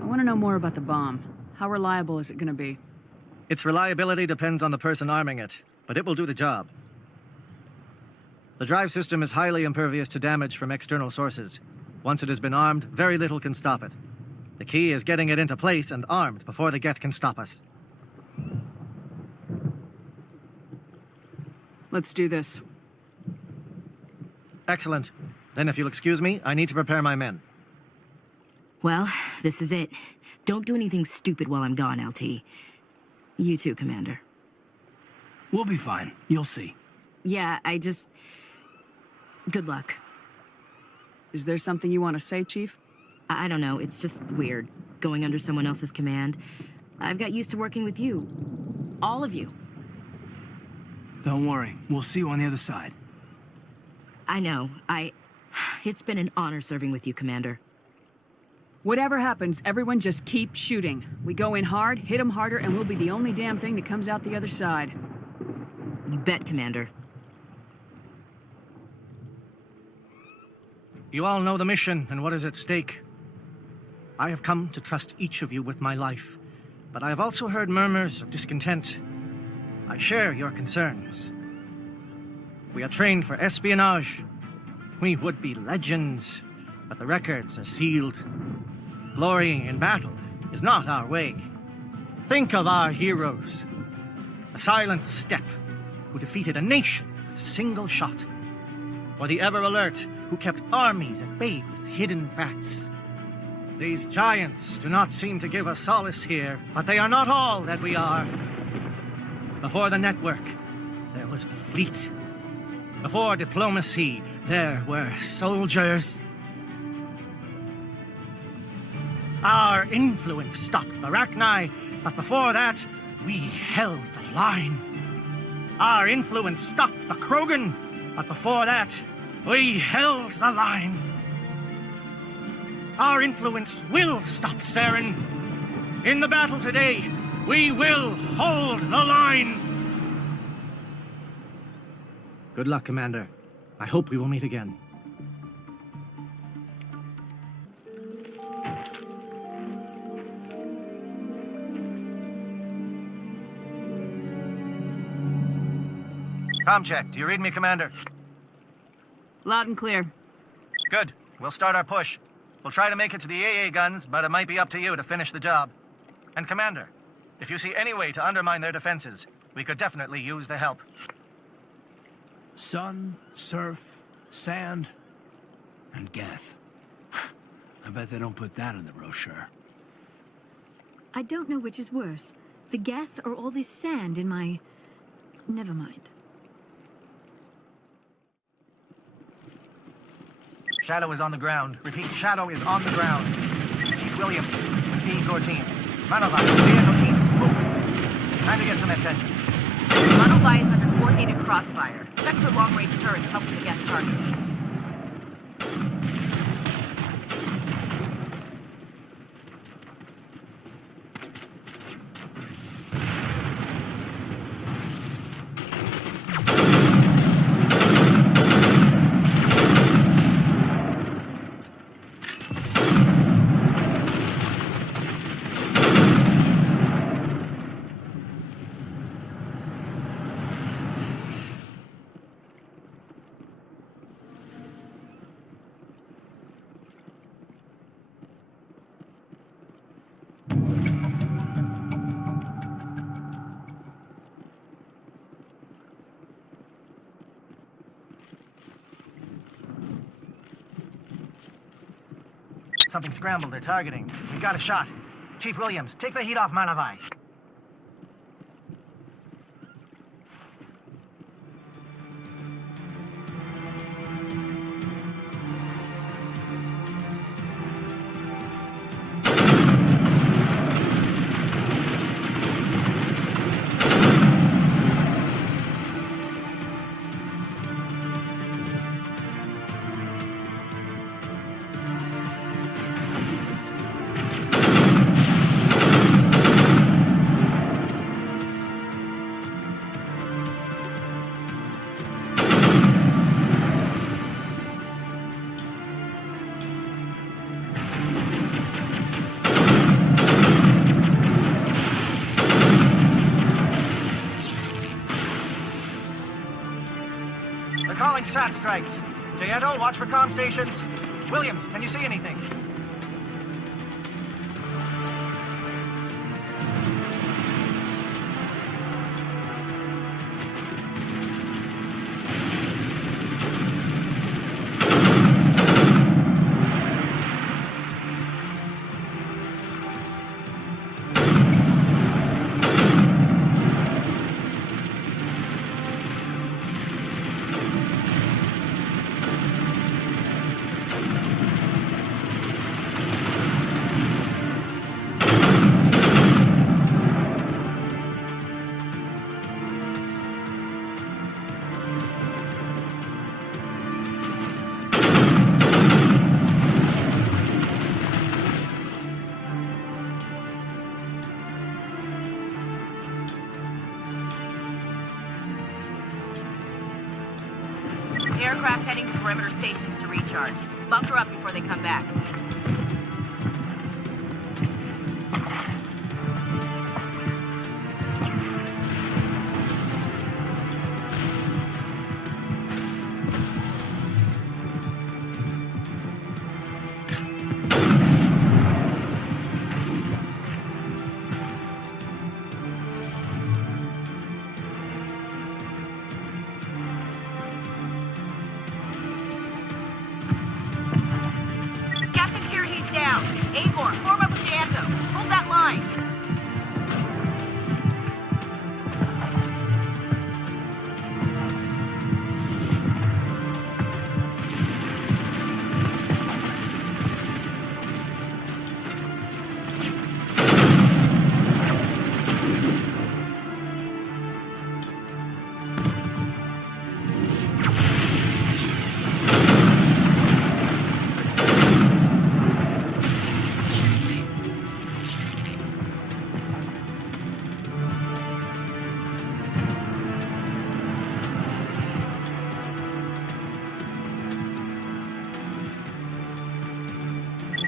I want to know more about the bomb. How reliable is it going to be? Its reliability depends on the person arming it, but it will do the job. The drive system is highly impervious to damage from external sources. Once it has been armed, very little can stop it. The key is getting it into place and armed before the Geth can stop us. Let's do this. Excellent. Then if you'll excuse me, I need to prepare my men. Well, this is it. Don't do anything stupid while I'm gone, LT. You too, Commander. We'll be fine. You'll see. Yeah, Good luck. Is there something you want to say, Chief? I don't know. It's just weird, going under someone else's command. I've got used to working with you. All of you. Don't worry. We'll see you on the other side. I know. It's been an honor serving with you, Commander. Whatever happens, everyone just keep shooting. We go in hard, hit them harder, and we'll be the only damn thing that comes out the other side. You bet, Commander. You all know the mission and what is at stake. I have come to trust each of you with my life, but I have also heard murmurs of discontent. I share your concerns. We are trained for espionage. We would be legends, but the records are sealed. Glorying in battle is not our way. Think of our heroes. The silent step who defeated a nation with a single shot. Or the ever-alert who kept armies at bay with hidden facts. These giants do not seem to give us solace here, but they are not all that we are. Before the network, there was the fleet. Before diplomacy, there were soldiers. Our influence stopped the Rachni, but before that, we held the line. Our influence stopped the Krogan, but before that, we held the line. Our influence will stop Saren. In the battle today, we will hold the line. Good luck, Commander. I hope we will meet again. Comm check. Do you read me, Commander? Loud and clear. Good. We'll start our push. We'll try to make it to the AA guns, but it might be up to you to finish the job. And Commander, if you see any way to undermine their defenses, we could definitely use the help. Sun, surf, sand, and Geth. I bet they don't put that in the brochure. I don't know which is worse, the Geth or all this sand in my... Never mind. Shadow is on the ground. Repeat, Shadow is on the ground. Chief Williams, B. your team. Manova, vehicle teams, move. Time to get some attention. Manova is under coordinated crossfire. Check for long-range turrets helping the Geth target. Something scrambled. They're targeting. We've got a shot. Chief Williams, take the heat off Manavai. They're calling SAT strikes. Jayeto, watch for comm stations. Williams, can you see anything? Aircraft heading to perimeter stations to recharge. Bunker up before they come back.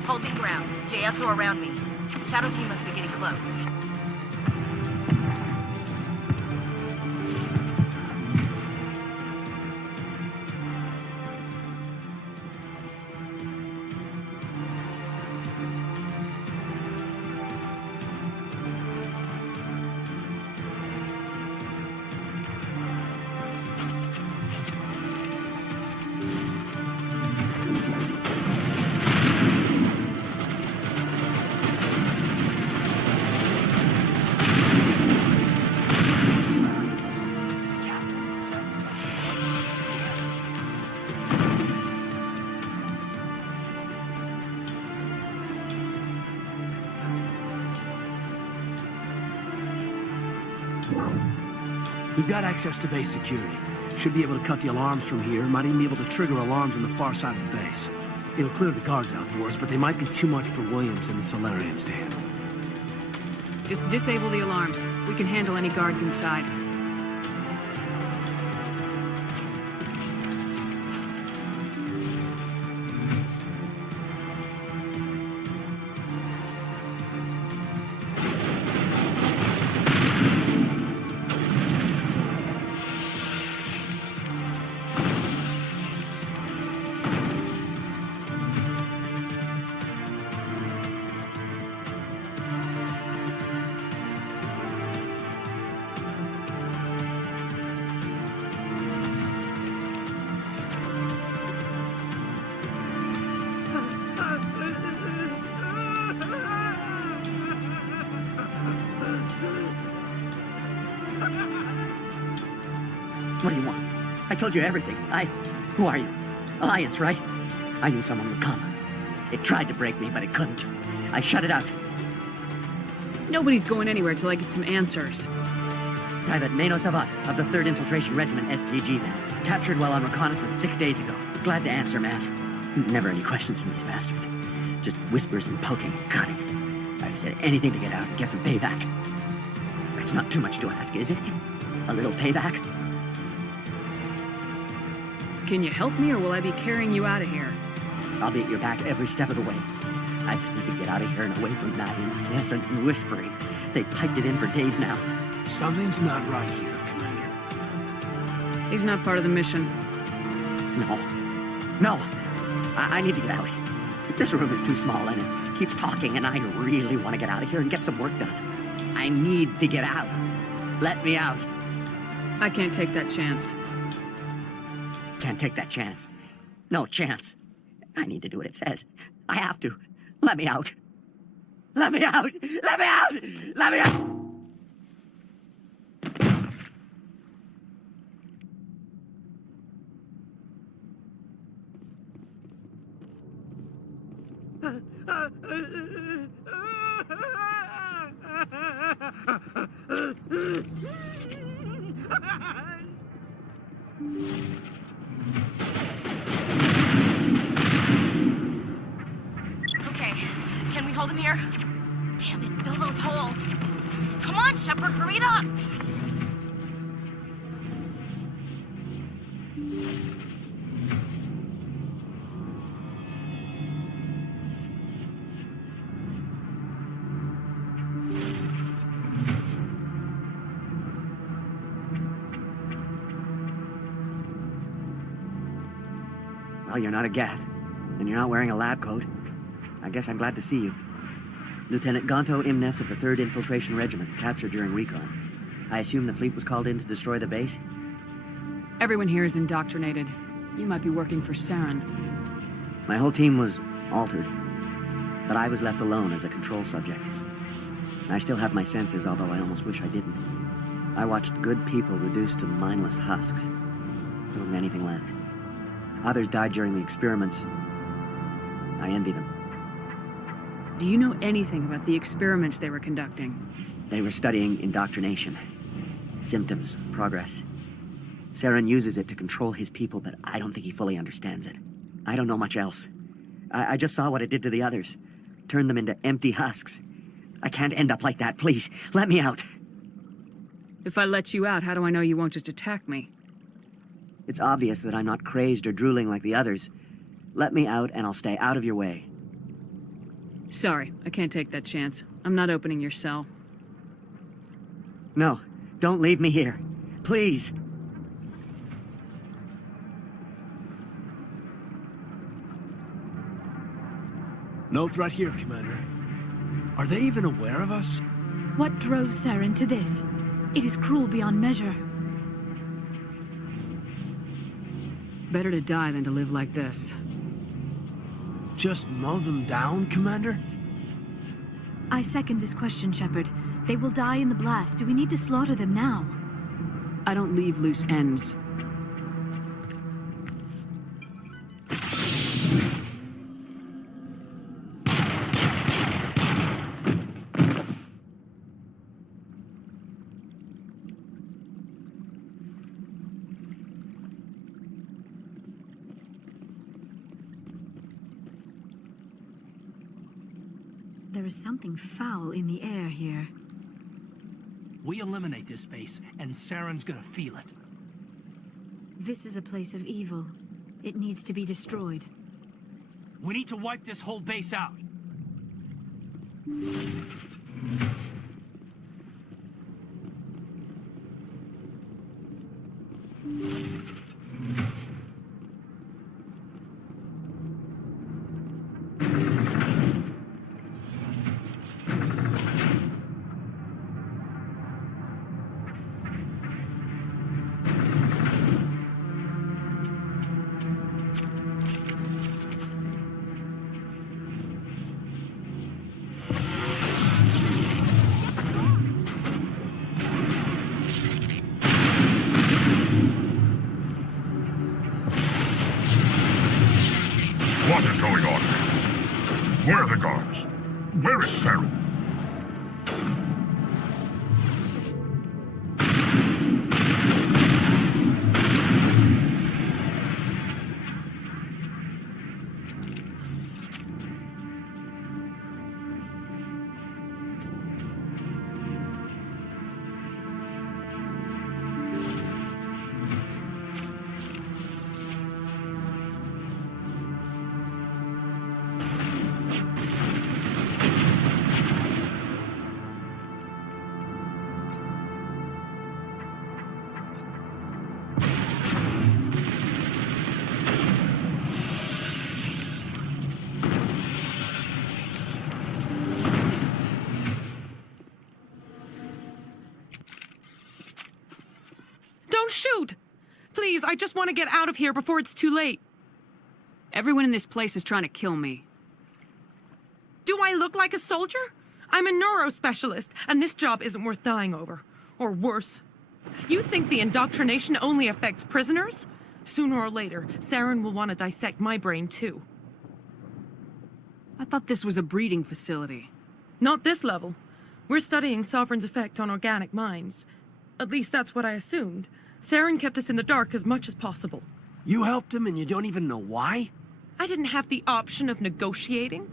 Holding ground. Jayeto around me. Shadow team must be getting close. We've got access to base security. Should be able to cut the alarms from here. Might even be able to trigger alarms on the far side of the base. It'll clear the guards out for us, but they might be too much for Williams and the Solarians to handle. Just disable the alarms. We can handle any guards inside. What do you want? I told you everything. Who are you? Alliance, right? I knew someone would come. It tried to break me, but it couldn't. I shut it out. Nobody's going anywhere till I get some answers. Private Nano Savat of the 3rd Infiltration Regiment STG, man. Captured while on reconnaissance 6 days ago. Glad to answer, man. Never any questions from these bastards. Just whispers and poking and cutting. I'd have said anything to get out and get some payback. That's not too much to ask, is it? A little payback? Can you help me, or will I be carrying you out of here? I'll be at your back every step of the way. I just need to get out of here and away from that incessant whispering. They piped it in for days now. Something's not right here, Commander. He's not part of the mission. No. No! I need to get out. This room is too small and it keeps talking, and I really want to get out of here and get some work done. I need to get out. Let me out. I can't take that chance. Can't take that chance. No chance. I need to do what it says. I have to. Let me out. Let me out! Let me out! Let me out! Okay, can we hold him here? Damn it, fill those holes. Come on, Shepard, hurry it up! Well, you're not a Gath, and you're not wearing a lab coat. I guess I'm glad to see you. Lieutenant Gonto Imnes of the 3rd Infiltration Regiment, captured during recon. I assume the fleet was called in to destroy the base? Everyone here is indoctrinated. You might be working for Saren. My whole team was altered, but I was left alone as a control subject. I still have my senses, although I almost wish I didn't. I watched good people reduced to mindless husks. There wasn't anything left. Others died during the experiments. I envy them. Do you know anything about the experiments they were conducting? They were studying indoctrination. Symptoms, progress. Saren uses it to control his people, but I don't think he fully understands it. I don't know much else. I just saw what it did to the others. Turned them into empty husks. I can't end up like that, please. Let me out. If I let you out, how do I know you won't just attack me? It's obvious that I'm not crazed or drooling like the others. Let me out and I'll stay out of your way. Sorry, I can't take that chance. I'm not opening your cell. No, don't leave me here. Please. No threat here, Commander. Are they even aware of us? What drove Saren to this? It is cruel beyond measure. Better to die than to live like this. Just mow them down, Commander? I second this question, Shepard. They will die in the blast. Do we need to slaughter them now? I don't leave loose ends. There is something foul in the air here. We eliminate this base, and Saren's gonna feel it. This is a place of evil. It needs to be destroyed. We need to wipe this whole base out. What is going on? Where are the guards? Where is Saren? I just want to get out of here before it's too late. Everyone in this place is trying to kill me. Do I look like a soldier? I'm a neurospecialist, and this job isn't worth dying over. Or worse. You think the indoctrination only affects prisoners? Sooner or later, Saren will want to dissect my brain too. I thought this was a breeding facility. Not this level. We're studying Sovereign's effect on organic minds. At least that's what I assumed. Saren kept us in the dark as much as possible. You helped him and you don't even know why? I didn't have the option of negotiating.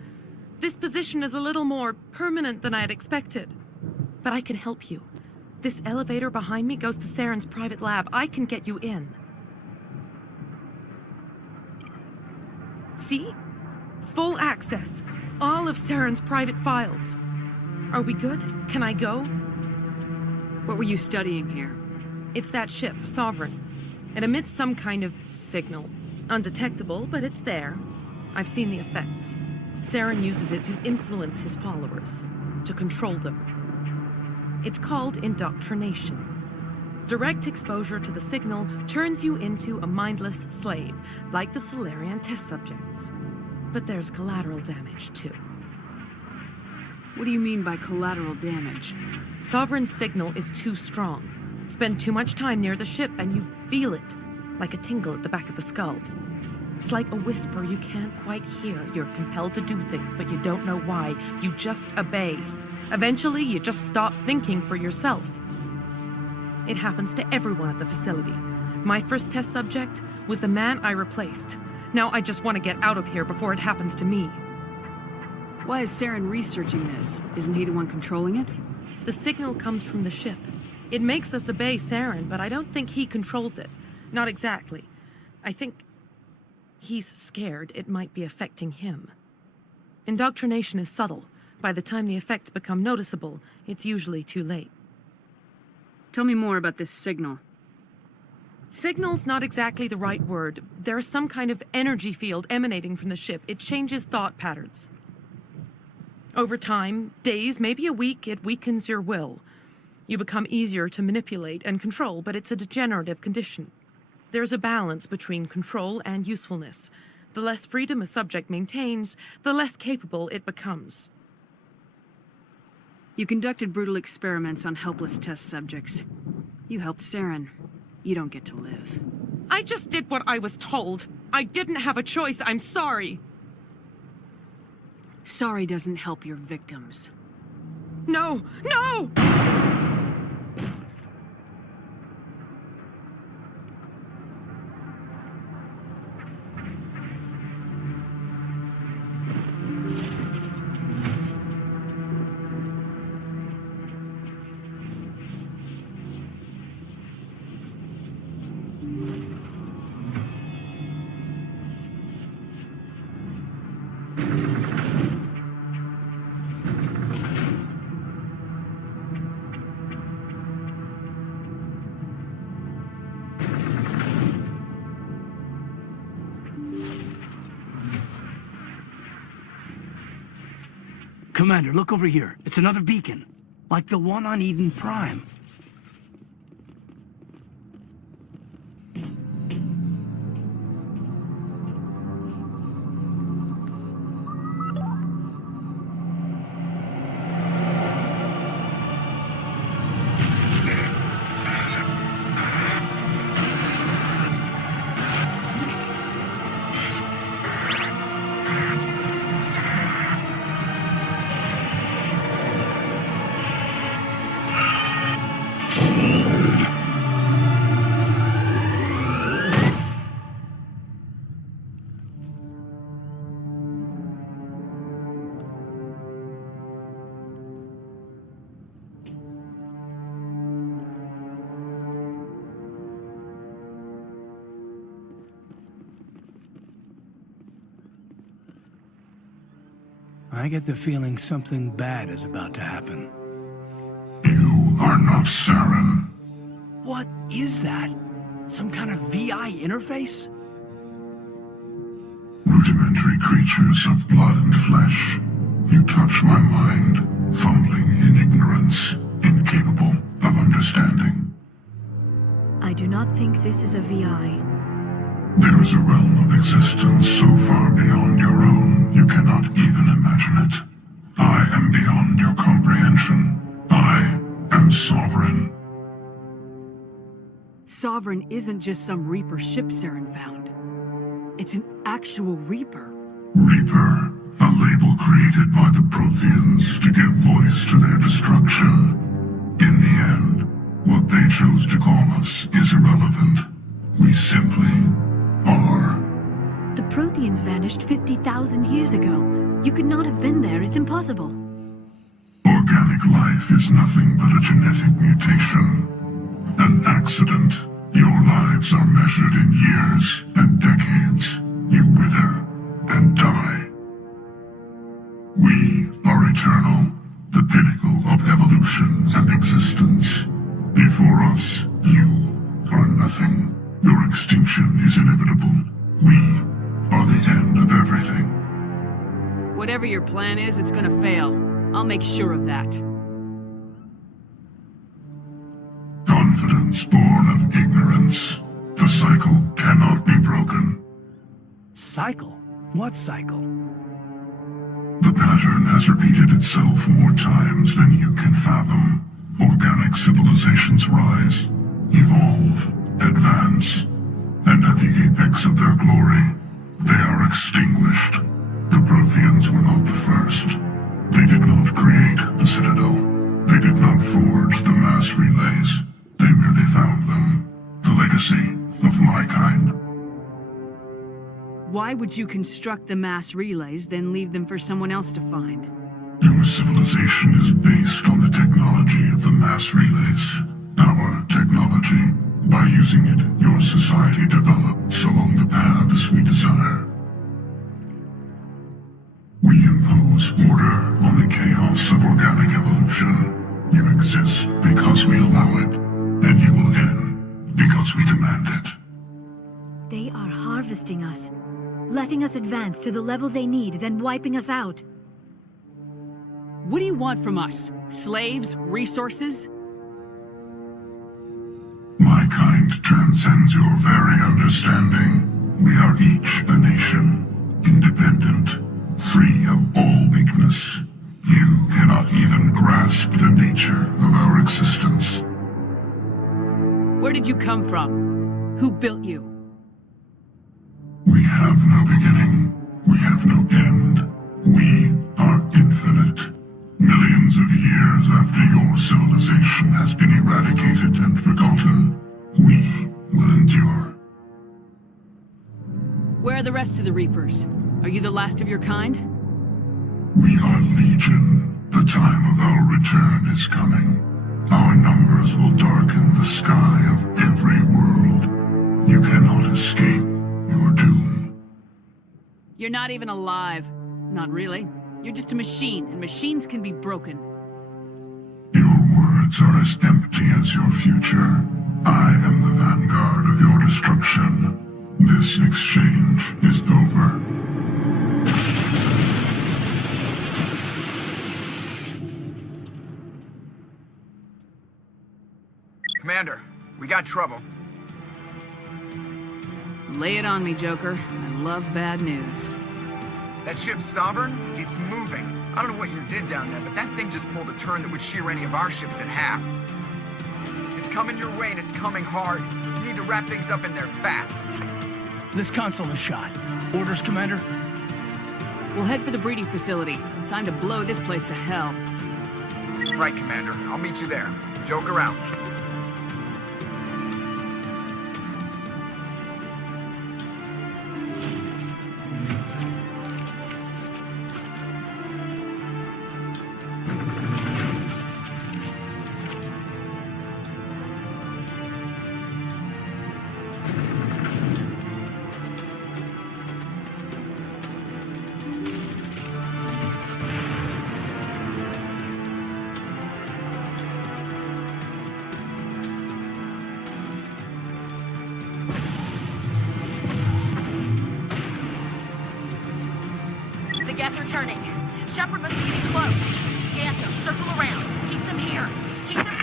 This position is a little more permanent than I had expected. But I can help you. This elevator behind me goes to Saren's private lab. I can get you in. See? Full access. All of Saren's private files. Are we good? Can I go? What were you studying here? It's that ship, Sovereign. It emits some kind of signal. Undetectable, but it's there. I've seen the effects. Saren uses it to influence his followers, to control them. It's called indoctrination. Direct exposure to the signal turns you into a mindless slave, like the Salarian test subjects. But there's collateral damage, too. What do you mean by collateral damage? Sovereign's signal is too strong. Spend too much time near the ship and you feel it, like a tingle at the back of the skull. It's like a whisper you can't quite hear. You're compelled to do things, but you don't know why. You just obey. Eventually, you just stop thinking for yourself. It happens to everyone at the facility. My first test subject was the man I replaced. Now I just want to get out of here before it happens to me. Why is Saren researching this? Isn't he the one controlling it? The signal comes from the ship. It makes us obey Saren, but I don't think he controls it. Not exactly. I think he's scared it might be affecting him. Indoctrination is subtle. By the time the effects become noticeable, it's usually too late. Tell me more about this signal. Signal's not exactly the right word. There's some kind of energy field emanating from the ship. It changes thought patterns. Over time, days, maybe a week, it weakens your will. You become easier to manipulate and control, but it's a degenerative condition. There's a balance between control and usefulness. The less freedom a subject maintains, the less capable it becomes. You conducted brutal experiments on helpless test subjects. You helped Saren. You don't get to live. I just did what I was told. I didn't have a choice. I'm sorry. Sorry doesn't help your victims. No! No! Commander, look over here. It's another beacon. Like the one on Eden Prime. I get the feeling something bad is about to happen. You are not Saren. What is that? Some kind of VI interface? Rudimentary creatures of blood and flesh. You touch my mind, fumbling in ignorance, incapable of understanding. I I do not think this is a VI. There is a realm of existence so far beyond your own, you cannot even imagine it. I am beyond your comprehension. I am sovereign. Sovereign isn't just some Reaper ship Saren found. It's an actual Reaper. Reaper, a label created by the Protheans to give voice to their destruction. In the end, what they chose to call us is irrelevant. We simply are. The Protheans vanished 50,000 years ago. You could not have been there. It's impossible. Organic life is nothing but a genetic mutation. An accident. Your lives are measured in years and decades. You wither and die. We are eternal, the pinnacle of evolution and existence. Before us, you are nothing. Your extinction is inevitable. We are the end of everything. Whatever your plan is, it's gonna fail. I'll make sure of that. Confidence born of ignorance. The cycle cannot be broken. Cycle? What cycle? The pattern has repeated itself more times than you can fathom. Organic civilizations rise, evolve, advance, and at the apex of their glory, they are extinguished. The Protheans were not the first. They did not create the Citadel. They did not forge the mass relays. They merely found them. The legacy of my kind. Why would you construct the mass relays, then leave them for someone else to find? Your civilization is based on the technology of the mass relays. Our technology. By using it, your society develops along the paths we desire. We impose order on the chaos of organic evolution. You exist because we allow it, and you will end because we demand it. They are harvesting us, letting us advance to the level they need, then wiping us out. What do you want from us? Slaves? Resources? My kind transcends your very understanding. We are each a nation, independent, free of all weakness. You cannot even grasp the nature of our existence. Where did you come from? Who built you? We have no beginning. We have no end. We are infinite. Millions of years after your civilization has been eradicated and forgotten, we will endure. Where are the rest of the Reapers? Are you the last of your kind? We are Legion. The time of our return is coming. Our numbers will darken the sky of every world. You cannot escape your doom. You're not even alive. Not really. You're just a machine, and machines can be broken. Your words are as empty as your future. I am the vanguard of your destruction. This exchange is over. Commander, we got trouble. Lay it on me, Joker. I love bad news. That ship's Sovereign? It's moving. I don't know what you did down there, but that thing just pulled a turn that would shear any of our ships in half. It's coming your way, and it's coming hard. You need to wrap things up in there fast. This console is shot. Orders, Commander? We'll head for the breeding facility. Time to blow this place to hell. Right, Commander. I'll meet you there. Joker out. The Geth are turning. Shepard must be getting close. Get them. Circle around. Keep them here. Keep them...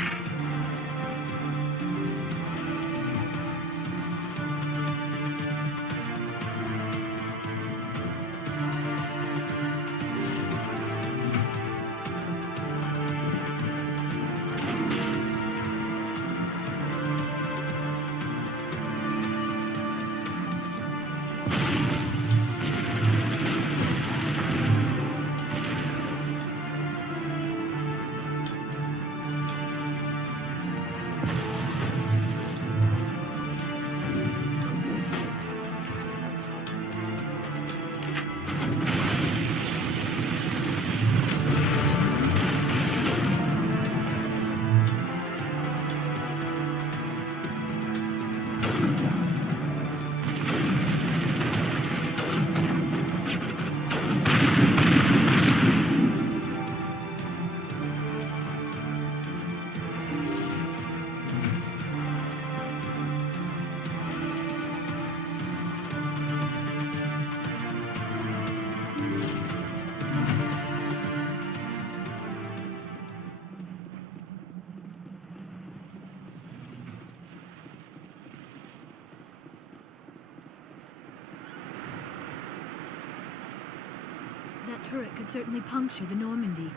That turret could certainly puncture the Normandy.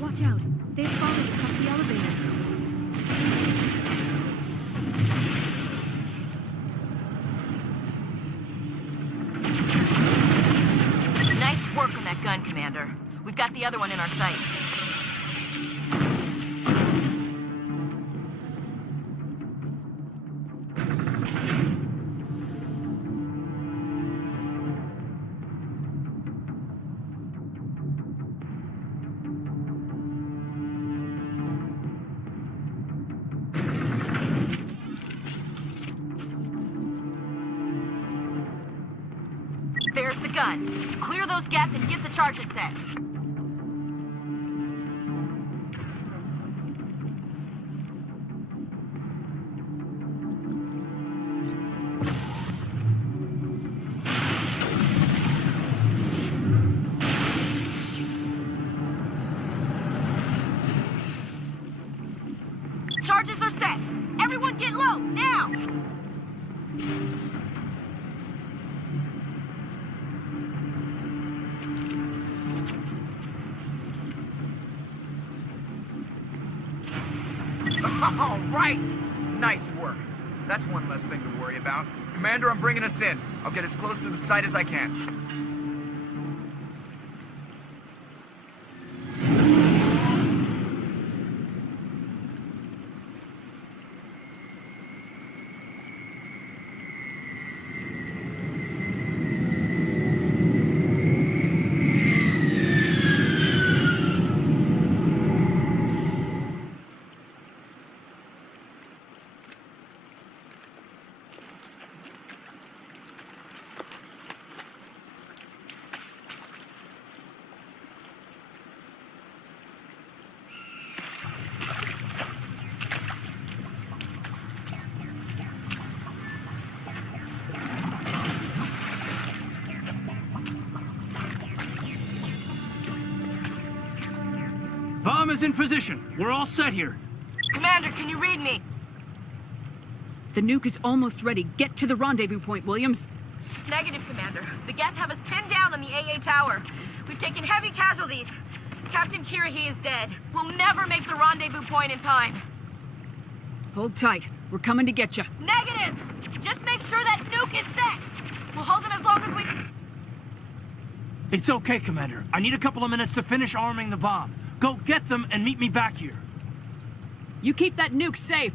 Watch out! They've followed us up the elevator. Nice work on that gun, Commander. We've got the other one in our sights. There's the gun. Clear those gaps and get the charges set. Charges are set. Everyone get low, now! All right! Nice work. That's one less thing to worry about. Commander, I'm bringing us in. I'll get as close to the site as I can. Bomb is in position. We're all set here. Commander, can you read me? The nuke is almost ready. Get to the rendezvous point, Williams. Negative, Commander. The Geth have us pinned down on the AA tower. We've taken heavy casualties. Captain Kirahi is dead. We'll never make the rendezvous point in time. Hold tight. We're coming to get you. Negative! Just make sure that nuke is set. We'll hold them as long as we... It's okay, Commander. I need a couple of minutes to finish arming the bomb. Go get them and meet me back here. You keep that nuke safe.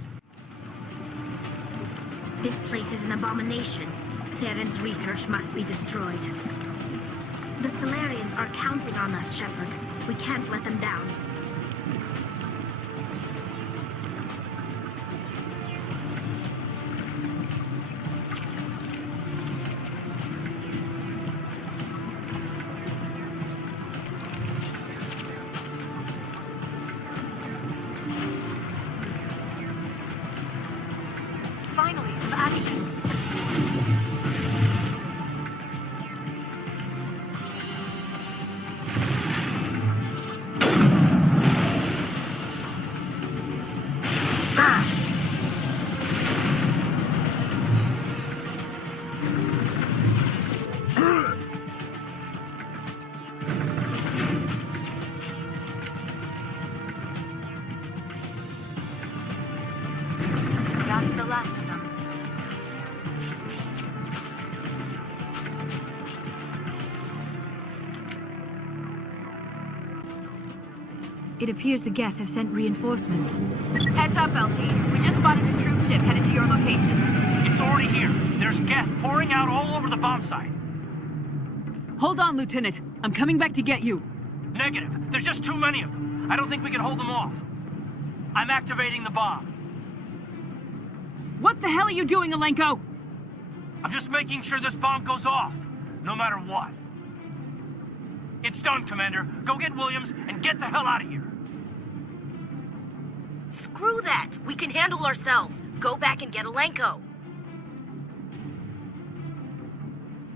This place is an abomination. Saren's research must be destroyed. The Salarians are counting on us, Shepard. We can't let them down. Finally, some action. That's the last of them. It appears the Geth have sent reinforcements. Heads up, LT. We just spotted a troop ship headed to your location. It's It's already here. There's gas pouring out all over the bomb site. Hold on, Lieutenant. I'm coming back to get you. Negative. There's just too many of them. I don't think we can hold them off. I'm activating the bomb. What the hell are you doing, Alenko? I'm just making sure this bomb goes off, no matter what. It's done, Commander. Go get Williams and get the hell out of here. Screw that. We can handle ourselves. Go back and get Alenko.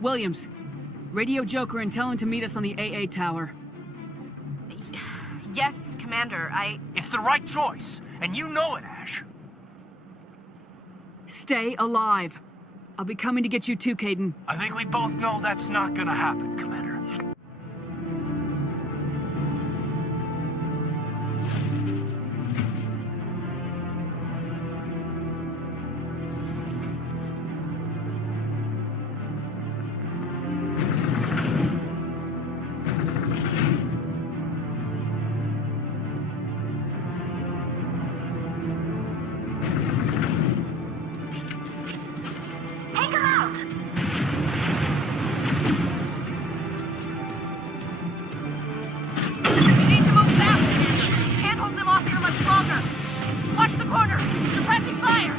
Williams, radio Joker and tell him to meet us on the AA tower. Yes, Commander, It's the right choice, and you know it, Ash. Stay alive. I'll be coming to get you too, Caden. I think we both know that's not gonna happen, Commander. take him out! You need to move fast, Commander. Can't hold them off here much longer. Watch the corner. Suppressing fire.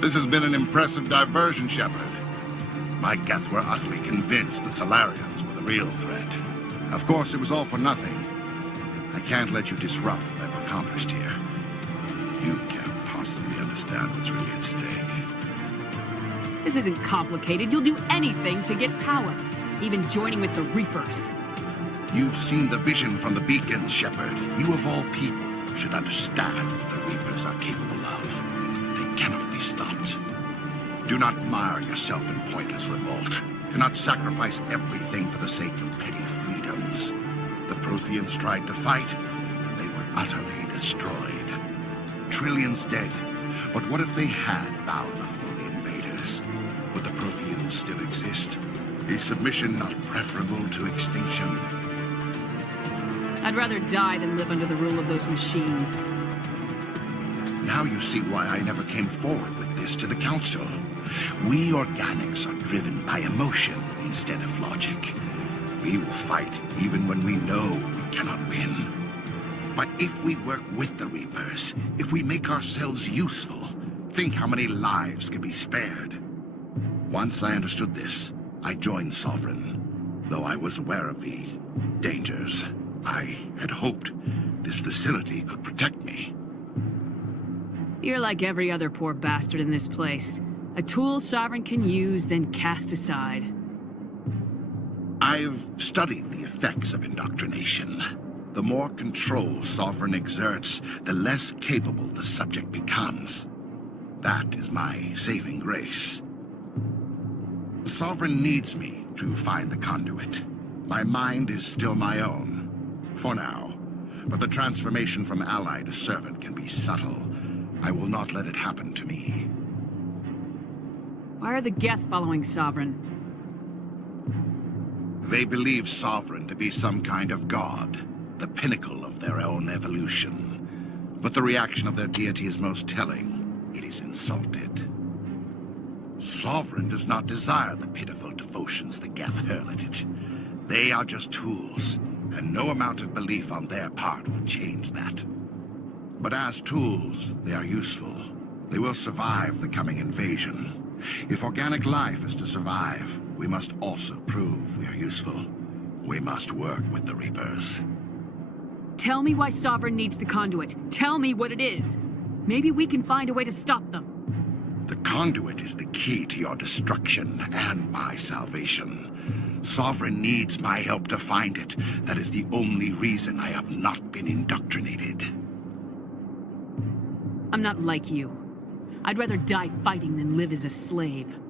This has been an impressive diversion, Shepard. My Geth were utterly convinced the Solarians were the real threat. Of course, it was all for nothing. I can't let you disrupt what I've accomplished here. You can't possibly understand what's really at stake. This isn't complicated. You'll do anything to get power, even joining with the Reapers. You've seen the vision from the beacons, Shepard. You of all people should understand what the Reapers are capable of. They cannot be stopped. Do not mire yourself in pointless revolt. Do not sacrifice everything for the sake of petty freedoms. The Protheans tried to fight, and they were utterly destroyed. Trillions dead. But what if they had bowed before the invaders? Would the Protheans still exist? Is submission not preferable to extinction? I'd rather die than live under the rule of those machines. Now you see why I never came forward with this to the Council. We organics are driven by emotion instead of logic. We will fight even when we know we cannot win. But if we work with the Reapers, if we make ourselves useful, think how many lives could be spared. Once I understood this, I joined Sovereign. Though I was aware of the dangers, I had hoped this facility could protect me. You're like every other poor bastard in this place. A tool Sovereign can use, then cast aside. I've studied the effects of indoctrination. The more control Sovereign exerts, the less capable the subject becomes. That is my saving grace. The Sovereign needs me to find the conduit. My mind is still my own, for now. But the transformation from ally to servant can be subtle. I will not let it happen to me. Why are the Geth following Sovereign? They believe Sovereign to be some kind of god, the pinnacle of their own evolution. But the reaction of their deity is most telling. It is insulted. Sovereign does not desire the pitiful devotions the Geth hurl at it. They are just tools, and no amount of belief on their part will change that. But as tools, they are useful. They will survive the coming invasion. If organic life is to survive, we must also prove we are useful. We must work with the Reapers. Tell me why Sovereign needs the conduit. Tell me what it is. Maybe we can find a way to stop them. The conduit is the key to your destruction and my salvation. Sovereign needs my help to find it. That is the only reason I have not been indoctrinated. I'm not like you. I'd rather die fighting than live as a slave.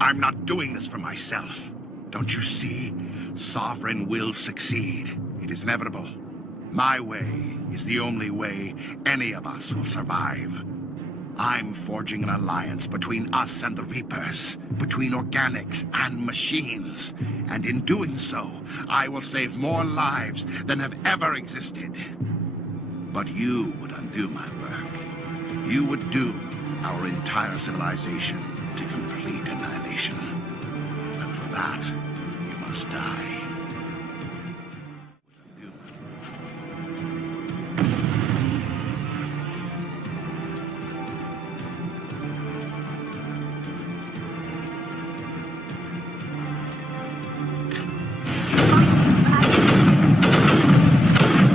I'm not doing this for myself. Don't you see? Sovereign will succeed. It is inevitable. My way is the only way any of us will survive. I'm forging an alliance between us and the Reapers, between organics and machines. And in doing so, I will save more lives than have ever existed. But you would undo my work. You would doom our entire civilization to complete annihilation. And for that, you must die.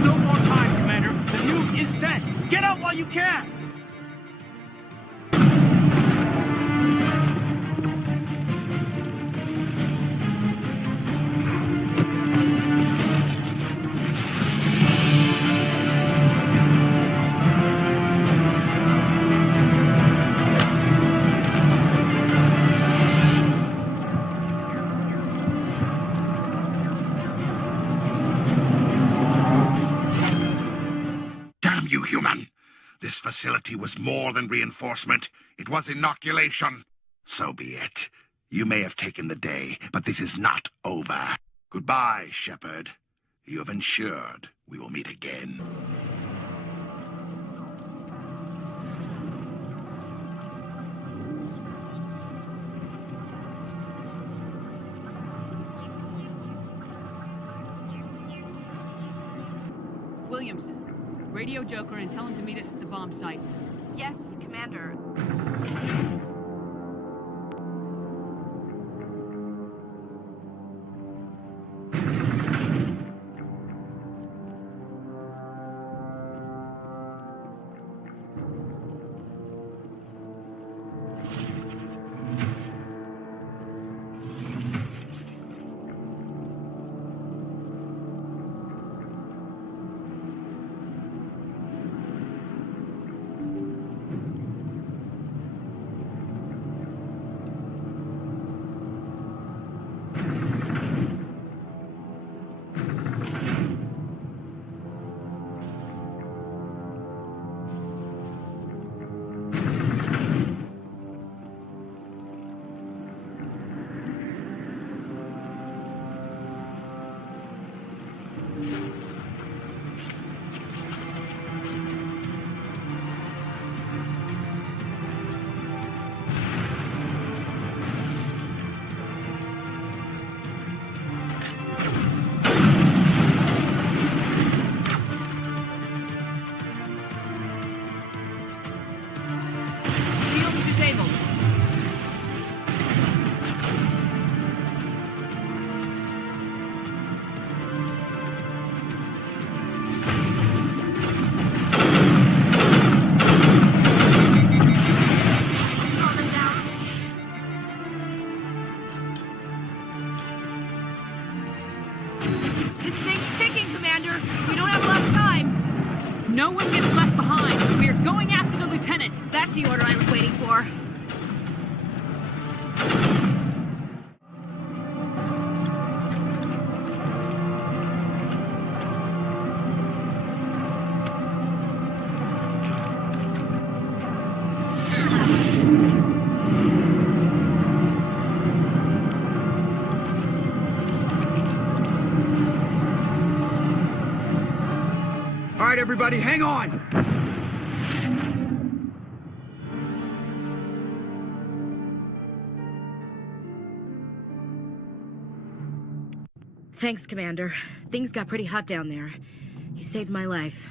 No more time, Commander. The nuke is set. Get out while you can. Damn you, human! This facility was more than reinforcement. It was inoculation. So be it. You may have taken the day, but this is not over. Goodbye, Shepard. You have ensured we will meet again. Williams, radio Joker and tell him to meet us at the bomb site. Yes, Commander. Shields disabled. This thing's ticking, Commander. We don't have a lot of time. No one gets left behind. We are going after the lieutenant. That's the order I was waiting for. All right, everybody, hang on! Thanks, Commander. Things got pretty hot down there. You saved my life.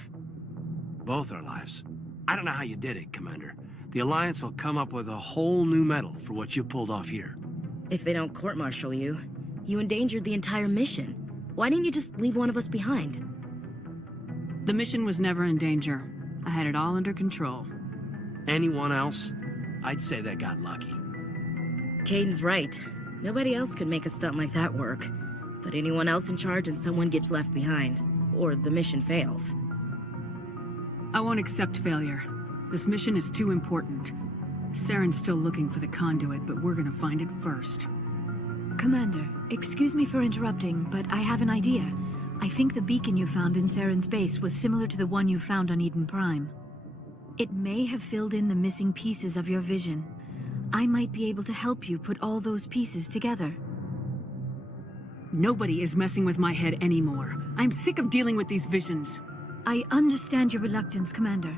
Both our lives. I don't know how you did it, Commander. The Alliance will come up with a whole new medal for what you pulled off here. If they don't court-martial you, you endangered the entire mission. Why didn't you just leave one of us behind? The mission was never in danger. I had it all under control. Anyone else? I'd say they got lucky. Caden's right. Nobody else could make a stunt like that work. Put anyone else in charge and someone gets left behind. Or the mission fails. I won't accept failure. This mission is too important. Saren's still looking for the conduit, but we're gonna find it first. Commander, excuse me for interrupting, but I have an idea. I think the beacon you found in Saren's base was similar to the one you found on Eden Prime. It may have filled in the missing pieces of your vision. I might be able to help you put all those pieces together. Nobody is messing with my head anymore. I'm sick of dealing with these visions. I understand your reluctance, Commander.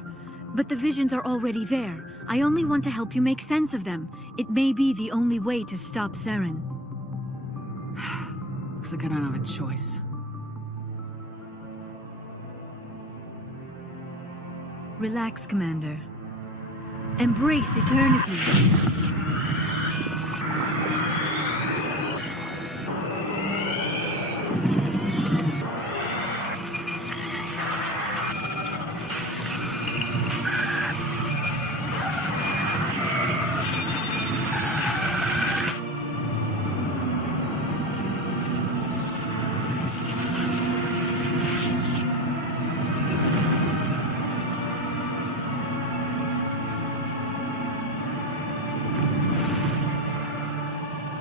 But the visions are already there. I only want to help you make sense of them. It may be the only way to stop Saren. Looks like I don't have a choice. Relax, Commander. Embrace eternity.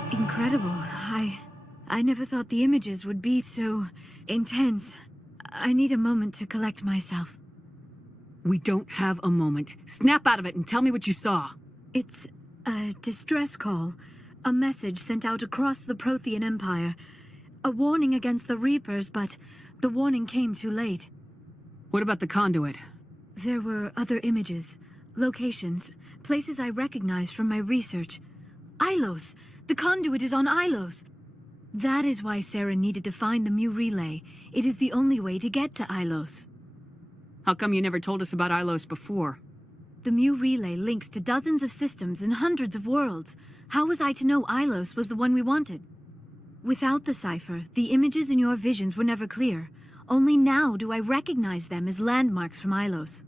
Incredible. I never thought the images would be so intense. I need a moment to collect myself. We don't have a moment. Snap out of it and tell me what you saw. It's a distress call. A message sent out across the Prothean Empire. A warning against the Reapers, but the warning came too late. What about the conduit? There were other images, locations, places I recognized from my research. Ilos! The conduit is on Ilos! That is why Saren needed to find the Mu relay. It is the only way to get to Ilos. How come you never told us about Ilos before? The Mu relay links to dozens of systems and hundreds of worlds. How was I to know Ilos was the one we wanted? Without the cipher, the images in your visions were never clear. Only now do I recognize them as landmarks from Ilos.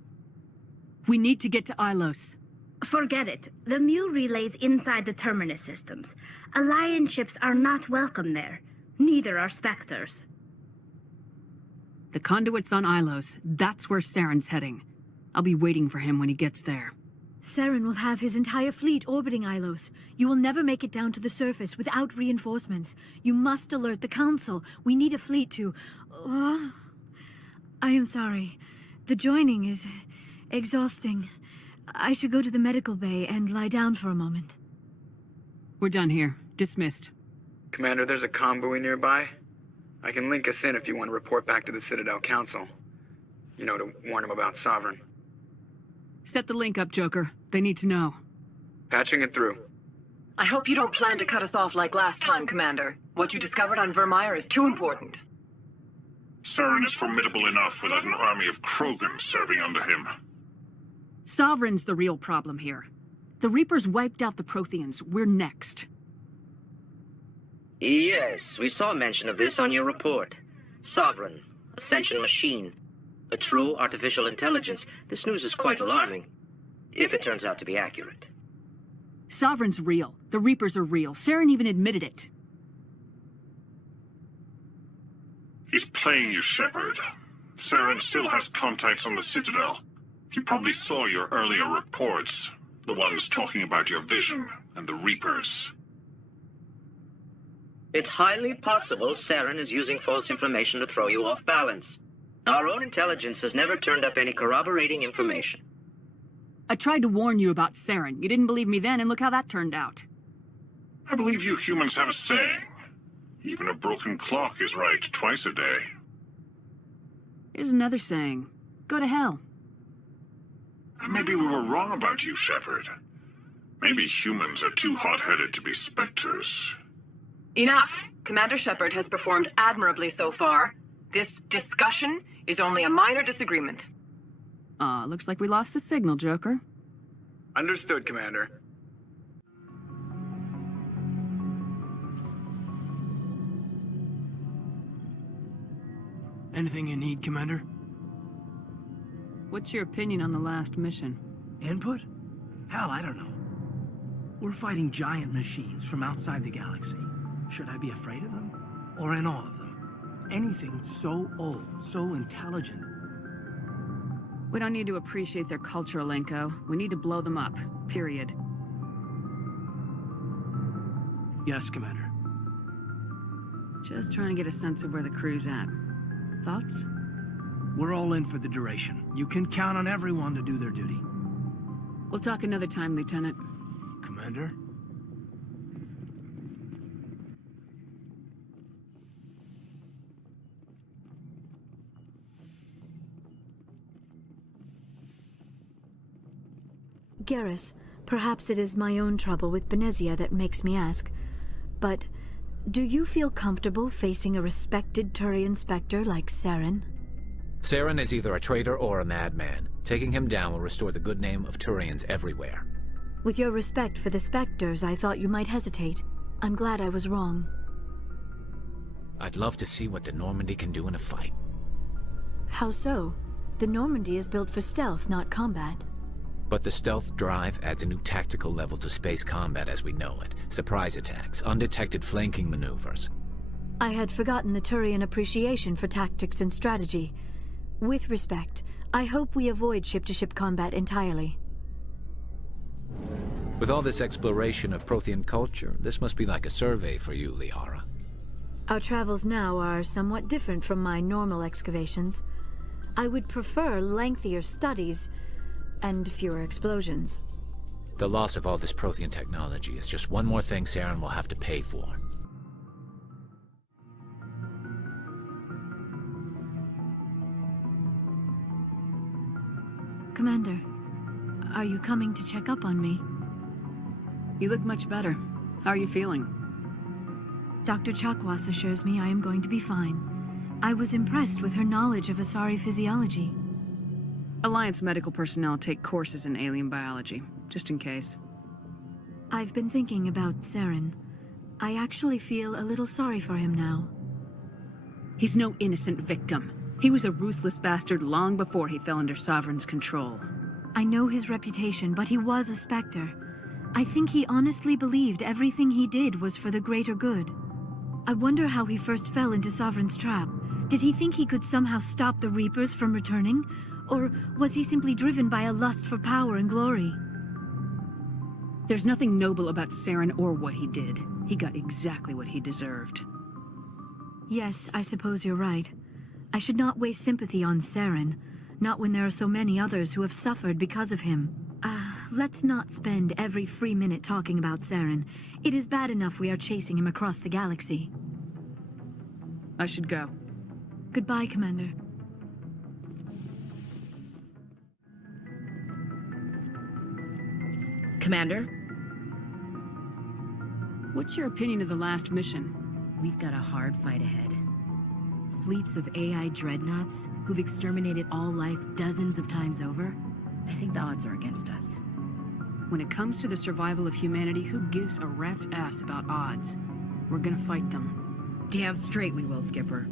We need to get to Ilos. Forget it. The Mu relay's inside the Terminus systems. Alliance ships are not welcome there. Neither are Spectres. The conduit's on Ilos. That's where Saren's heading. I'll be waiting for him when he gets there. Saren will have his entire fleet orbiting Ilos. You will never make it down to the surface without reinforcements. You must alert the Council. We need a fleet to... I am sorry. The joining is exhausting. I should go to the medical bay and lie down for a moment. We're done here. Dismissed. Commander, there's a convoy nearby. I can link us in if you want to report back to the Citadel Council. You know, to warn them about Sovereign. Set the link up, Joker. They need to know. Patching it through. I hope you don't plan to cut us off like last time, Commander. What you discovered on Virmire is too important. Saren is formidable enough without an army of Krogan serving under him. Sovereign's the real problem here. The Reapers wiped out the Protheans. We're next. Yes, we saw mention of this on your report. Sovereign, Ascension machine, a true artificial intelligence. This news is quite alarming, if it turns out to be accurate. Sovereign's real. The Reapers are real. Saren even admitted it. He's playing you, Shepard. Saren still has contacts on the Citadel. He probably saw your earlier reports, the ones talking about your vision and the Reapers. It's highly possible Saren is using false information to throw you off balance. Our own intelligence has never turned up any corroborating information. I tried to warn you about Saren. You didn't believe me then, and look how that turned out. I believe you humans have a saying. Even a broken clock is right twice a day. Here's another saying. Go to hell. Maybe we were wrong about you, Shepard. Maybe humans are too hot-headed to be Spectres. Enough! Commander Shepard has performed admirably so far. This discussion is only a minor disagreement. Looks like we lost the signal, Joker. Understood, Commander. Anything you need, Commander? What's your opinion on the last mission? Input? Hell, I don't know. We're fighting giant machines from outside the galaxy. Should I be afraid of them? Or in awe of them? Anything so old, so intelligent. We don't need to appreciate their culture, Lenko. We need to blow them up. Period. Yes, Commander. Just trying to get a sense of where the crew's at. Thoughts? We're all in for the duration. You can count on everyone to do their duty. We'll talk another time, Lieutenant. Commander? Garrus, perhaps it is my own trouble with Benezia that makes me ask, but do you feel comfortable facing a respected Turian Spectre like Saren? Saren is either a traitor or a madman. Taking him down will restore the good name of Turians everywhere. With your respect for the Spectres, I thought you might hesitate. I'm glad I was wrong. I'd love to see what the Normandy can do in a fight. How so? The Normandy is built for stealth, not combat. But the stealth drive adds a new tactical level to space combat as we know it. Surprise attacks, undetected flanking maneuvers. I had forgotten the Turian appreciation for tactics and strategy. With respect, I hope we avoid ship-to-ship combat entirely. With all this exploration of Prothean culture, this must be like a survey for you, Liara. Our travels now are somewhat different from my normal excavations. I would prefer lengthier studies and fewer explosions. The loss of all this Prothean technology is just one more thing Saren will have to pay for. Commander, are you coming to check up on me? You look much better. How are you feeling? Dr. Chakwas assures me I am going to be fine. I was impressed with her knowledge of Asari physiology. Alliance medical personnel take courses in alien biology, just in case. I've been thinking about Saren. I actually feel a little sorry for him now. He's no innocent victim. He was a ruthless bastard long before he fell under Sovereign's control. I know his reputation, but he was a Spectre. I think he honestly believed everything he did was for the greater good. I wonder how he first fell into Sovereign's trap. Did he think he could somehow stop the Reapers from returning? Or was he simply driven by a lust for power and glory? There's nothing noble about Saren or what he did. He got exactly what he deserved. Yes, I suppose you're right. I should not waste sympathy on Saren, not when there are so many others who have suffered because of him. Let's not spend every free minute talking about Saren. It is bad enough we are chasing him across the galaxy. I should go. Goodbye, Commander. Commander? What's your opinion of the last mission? We've got a hard fight ahead. Fleets of AI dreadnoughts who've exterminated all life dozens of times over. I think the odds are against us. When it comes to the survival of humanity, who gives a rat's ass about odds? We're gonna fight them. Damn straight we will, Skipper.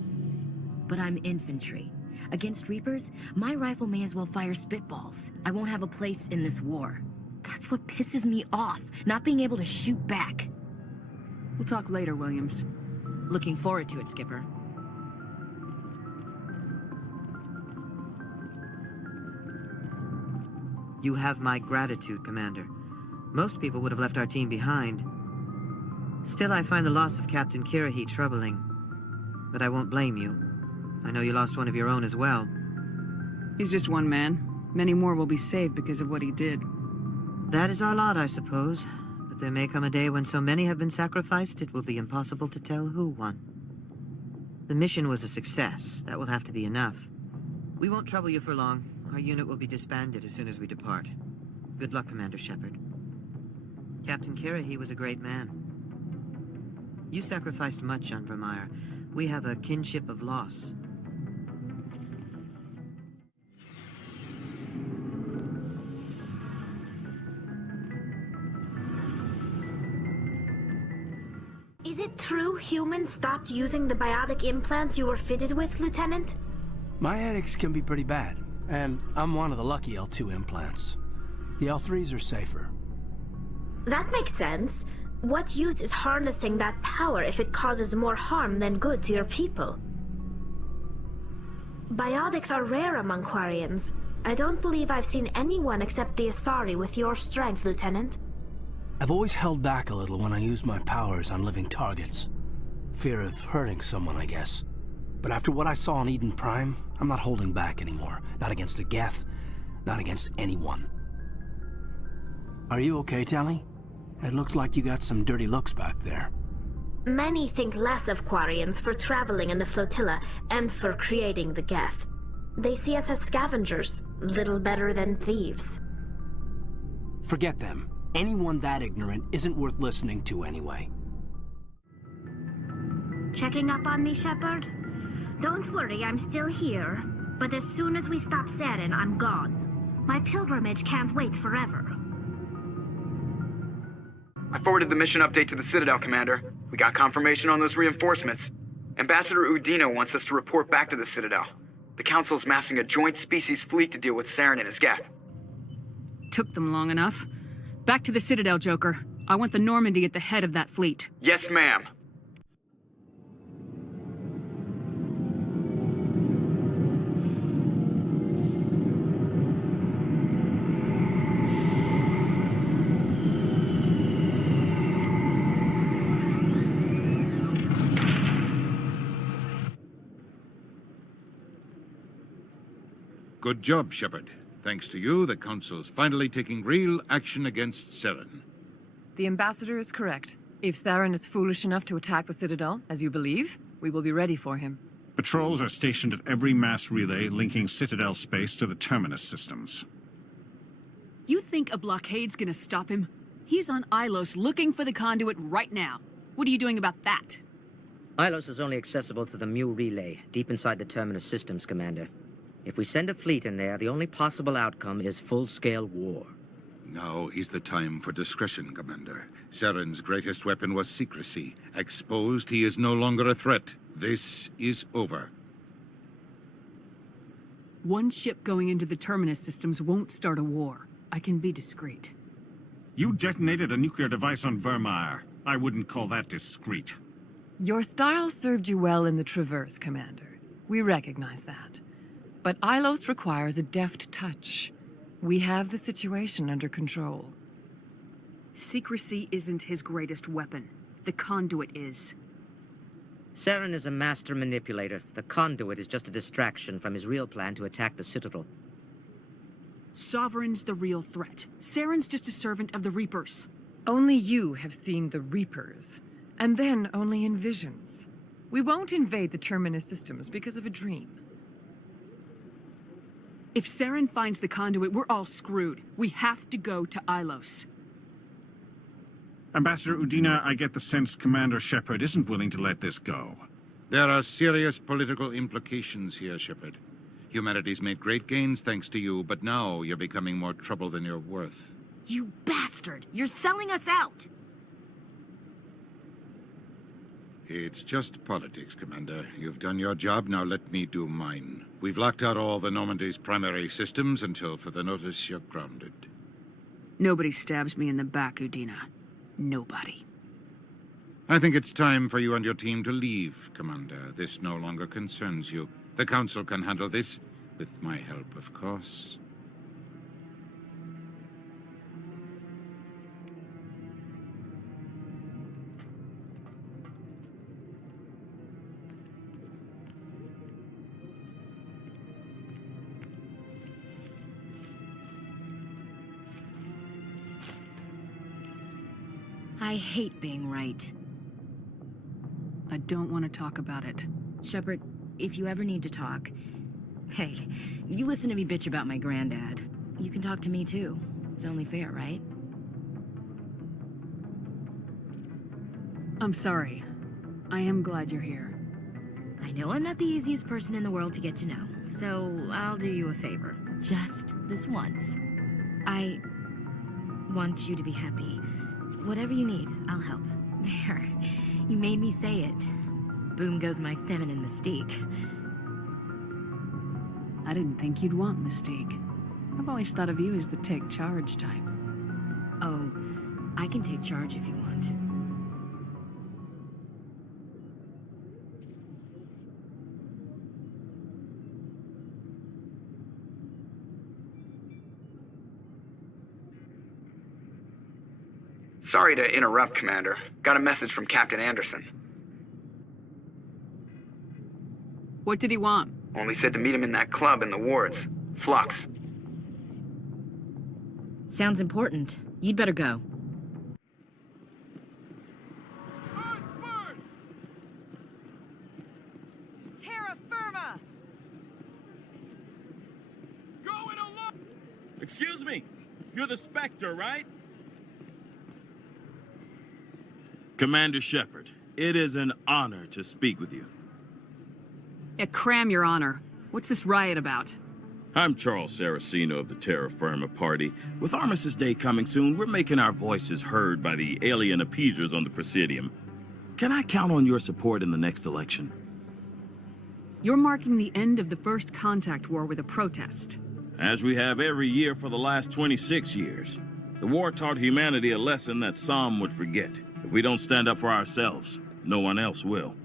But I'm infantry. Against Reapers, my rifle may as well fire spitballs. I won't have a place in this war. That's what pisses me off, not being able to shoot back. We'll talk later, Williams. Looking forward to it, Skipper. You have my gratitude, Commander. Most people would have left our team behind. Still, I find the loss of Captain Kirahi troubling. But I won't blame you. I know you lost one of your own as well. He's just one man. Many more will be saved because of what he did. That is our lot, I suppose. But there may come a day when so many have been sacrificed, it will be impossible to tell who won. The mission was a success. That will have to be enough. We won't trouble you for long. Our unit will be disbanded as soon as we depart. Good luck, Commander Shepard. Captain Kirahi was a great man. You sacrificed much on Virmire. We have a kinship of loss. Is it true humans stopped using the biotic implants you were fitted with, Lieutenant? My headaches can be pretty bad, and I'm one of the lucky L2 implants. The L3s are safer. That makes sense. What use is harnessing that power if it causes more harm than good to your people? Biotics are rare among Quarians. I don't believe I've seen anyone except the Asari with your strength, Lieutenant. I've always held back a little when I use my powers on living targets. Fear of hurting someone, I guess. But after what I saw on Eden Prime, I'm not holding back anymore. Not against the Geth, not against anyone. Are you okay, Tally? It looks like you got some dirty looks back there. Many think less of Quarians for traveling in the flotilla and for creating the Geth. They see us as scavengers, little better than thieves. Forget them. Anyone that ignorant isn't worth listening to anyway. Checking up on me, Shepard? Don't worry, I'm still here. But as soon as we stop Saren, I'm gone. My pilgrimage can't wait forever. I forwarded the mission update to the Citadel, Commander. We got confirmation on those reinforcements. Ambassador Udina wants us to report back to the Citadel. The Council's massing a joint species fleet to deal with Saren and his Geth. Took them long enough. Back to the Citadel, Joker. I want the Normandy at the head of that fleet. Yes, ma'am. Good job, Shepard. Thanks to you, the Council's finally taking real action against Saren. The Ambassador is correct. If Saren is foolish enough to attack the Citadel, as you believe, we will be ready for him. Patrols are stationed at every mass relay linking Citadel space to the Terminus systems. You think a blockade's gonna stop him? He's on Ilos looking for the conduit right now. What are you doing about that? Ilos is only accessible to the Mu relay, deep inside the Terminus systems, Commander. If we send a fleet in there, the only possible outcome is full-scale war. Now is the time for discretion, Commander. Saren's greatest weapon was secrecy. Exposed, he is no longer a threat. This is over. One ship going into the Terminus systems won't start a war. I can be discreet. You detonated a nuclear device on Virmire. I wouldn't call that discreet. Your style served you well in the Traverse, Commander. We recognize that. But Ilos requires a deft touch. We have the situation under control. Secrecy isn't his greatest weapon. The conduit is. Saren is a master manipulator. The conduit is just a distraction from his real plan to attack the Citadel. Sovereign's the real threat. Saren's just a servant of the Reapers. Only you have seen the Reapers, and then only in visions. We won't invade the Terminus systems because of a dream. If Saren finds the conduit, we're all screwed. We have to go to Ilos. Ambassador Udina, I get the sense Commander Shepard isn't willing to let this go. There are serious political implications here, Shepard. Humanity's made great gains thanks to you, but now you're becoming more trouble than you're worth. You bastard! You're selling us out! It's just politics, Commander. You've done your job, now let me do mine. We've locked out all the Normandy's primary systems until further notice you're grounded. Nobody stabs me in the back, Udina. Nobody. I think it's time for you and your team to leave, Commander. This no longer concerns you. The Council can handle this, with my help, of course. I hate being right. I don't want to talk about it. Shepard, if you ever need to talk... Hey, you listen to me bitch about my granddad. You can talk to me too. It's only fair, right? I'm sorry. I am glad you're here. I know I'm not the easiest person in the world to get to know, so I'll do you a favor. Just this once. I want you to be happy. Whatever you need, I'll help. There. You made me say it. Boom goes my feminine mystique. I didn't think you'd want Mystique. I've always thought of you as the take charge type. Oh, I can take charge if you want. Sorry to interrupt, Commander. Got a message from Captain Anderson. What did he want? Only said to meet him in that club in the wards. Flux. Sounds important. You'd better go. Terra firma! Going along! Excuse me. You're the Spectre, right? Commander Shepard, it is an honor to speak with you. Yeah, cram, Your Honor. What's this riot about? I'm Charles Saraceno of the Terra Firma Party. With Armistice Day coming soon, we're making our voices heard by the alien appeasers on the Presidium. Can I count on your support in the next election? You're marking the end of the First Contact War with a protest. As we have every year for the last 26 years. The war taught humanity a lesson that some would forget. If we don't stand up for ourselves, no one else will.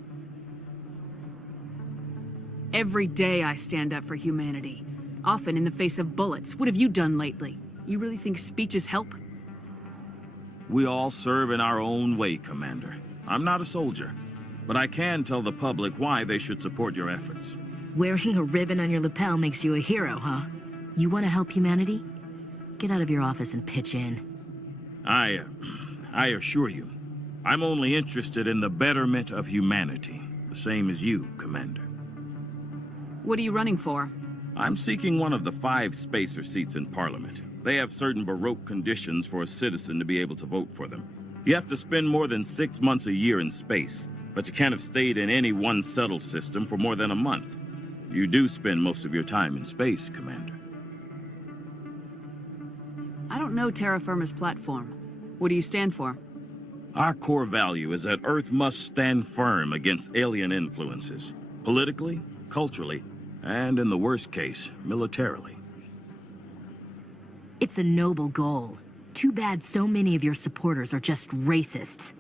Every day I stand up for humanity. Often in the face of bullets. What have you done lately? You really think speeches help? We all serve in our own way, Commander. I'm not a soldier, but I can tell the public why they should support your efforts. Wearing a ribbon on your lapel makes you a hero, huh? You want to help humanity? Get out of your office and pitch in. I assure you, I'm only interested in the betterment of humanity. The same as you, Commander. What are you running for? I'm seeking one of the 5 spacer seats in Parliament. They have certain Baroque conditions for a citizen to be able to vote for them. You have to spend more than 6 months a year in space, but you can't have stayed in any one settled system for more than a month. You do spend most of your time in space, Commander. I don't know Terra Firma's platform. What do you stand for? Our core value is that Earth must stand firm against alien influences. Politically, culturally, and in the worst case, militarily. It's a noble goal. Too bad so many of your supporters are just racists.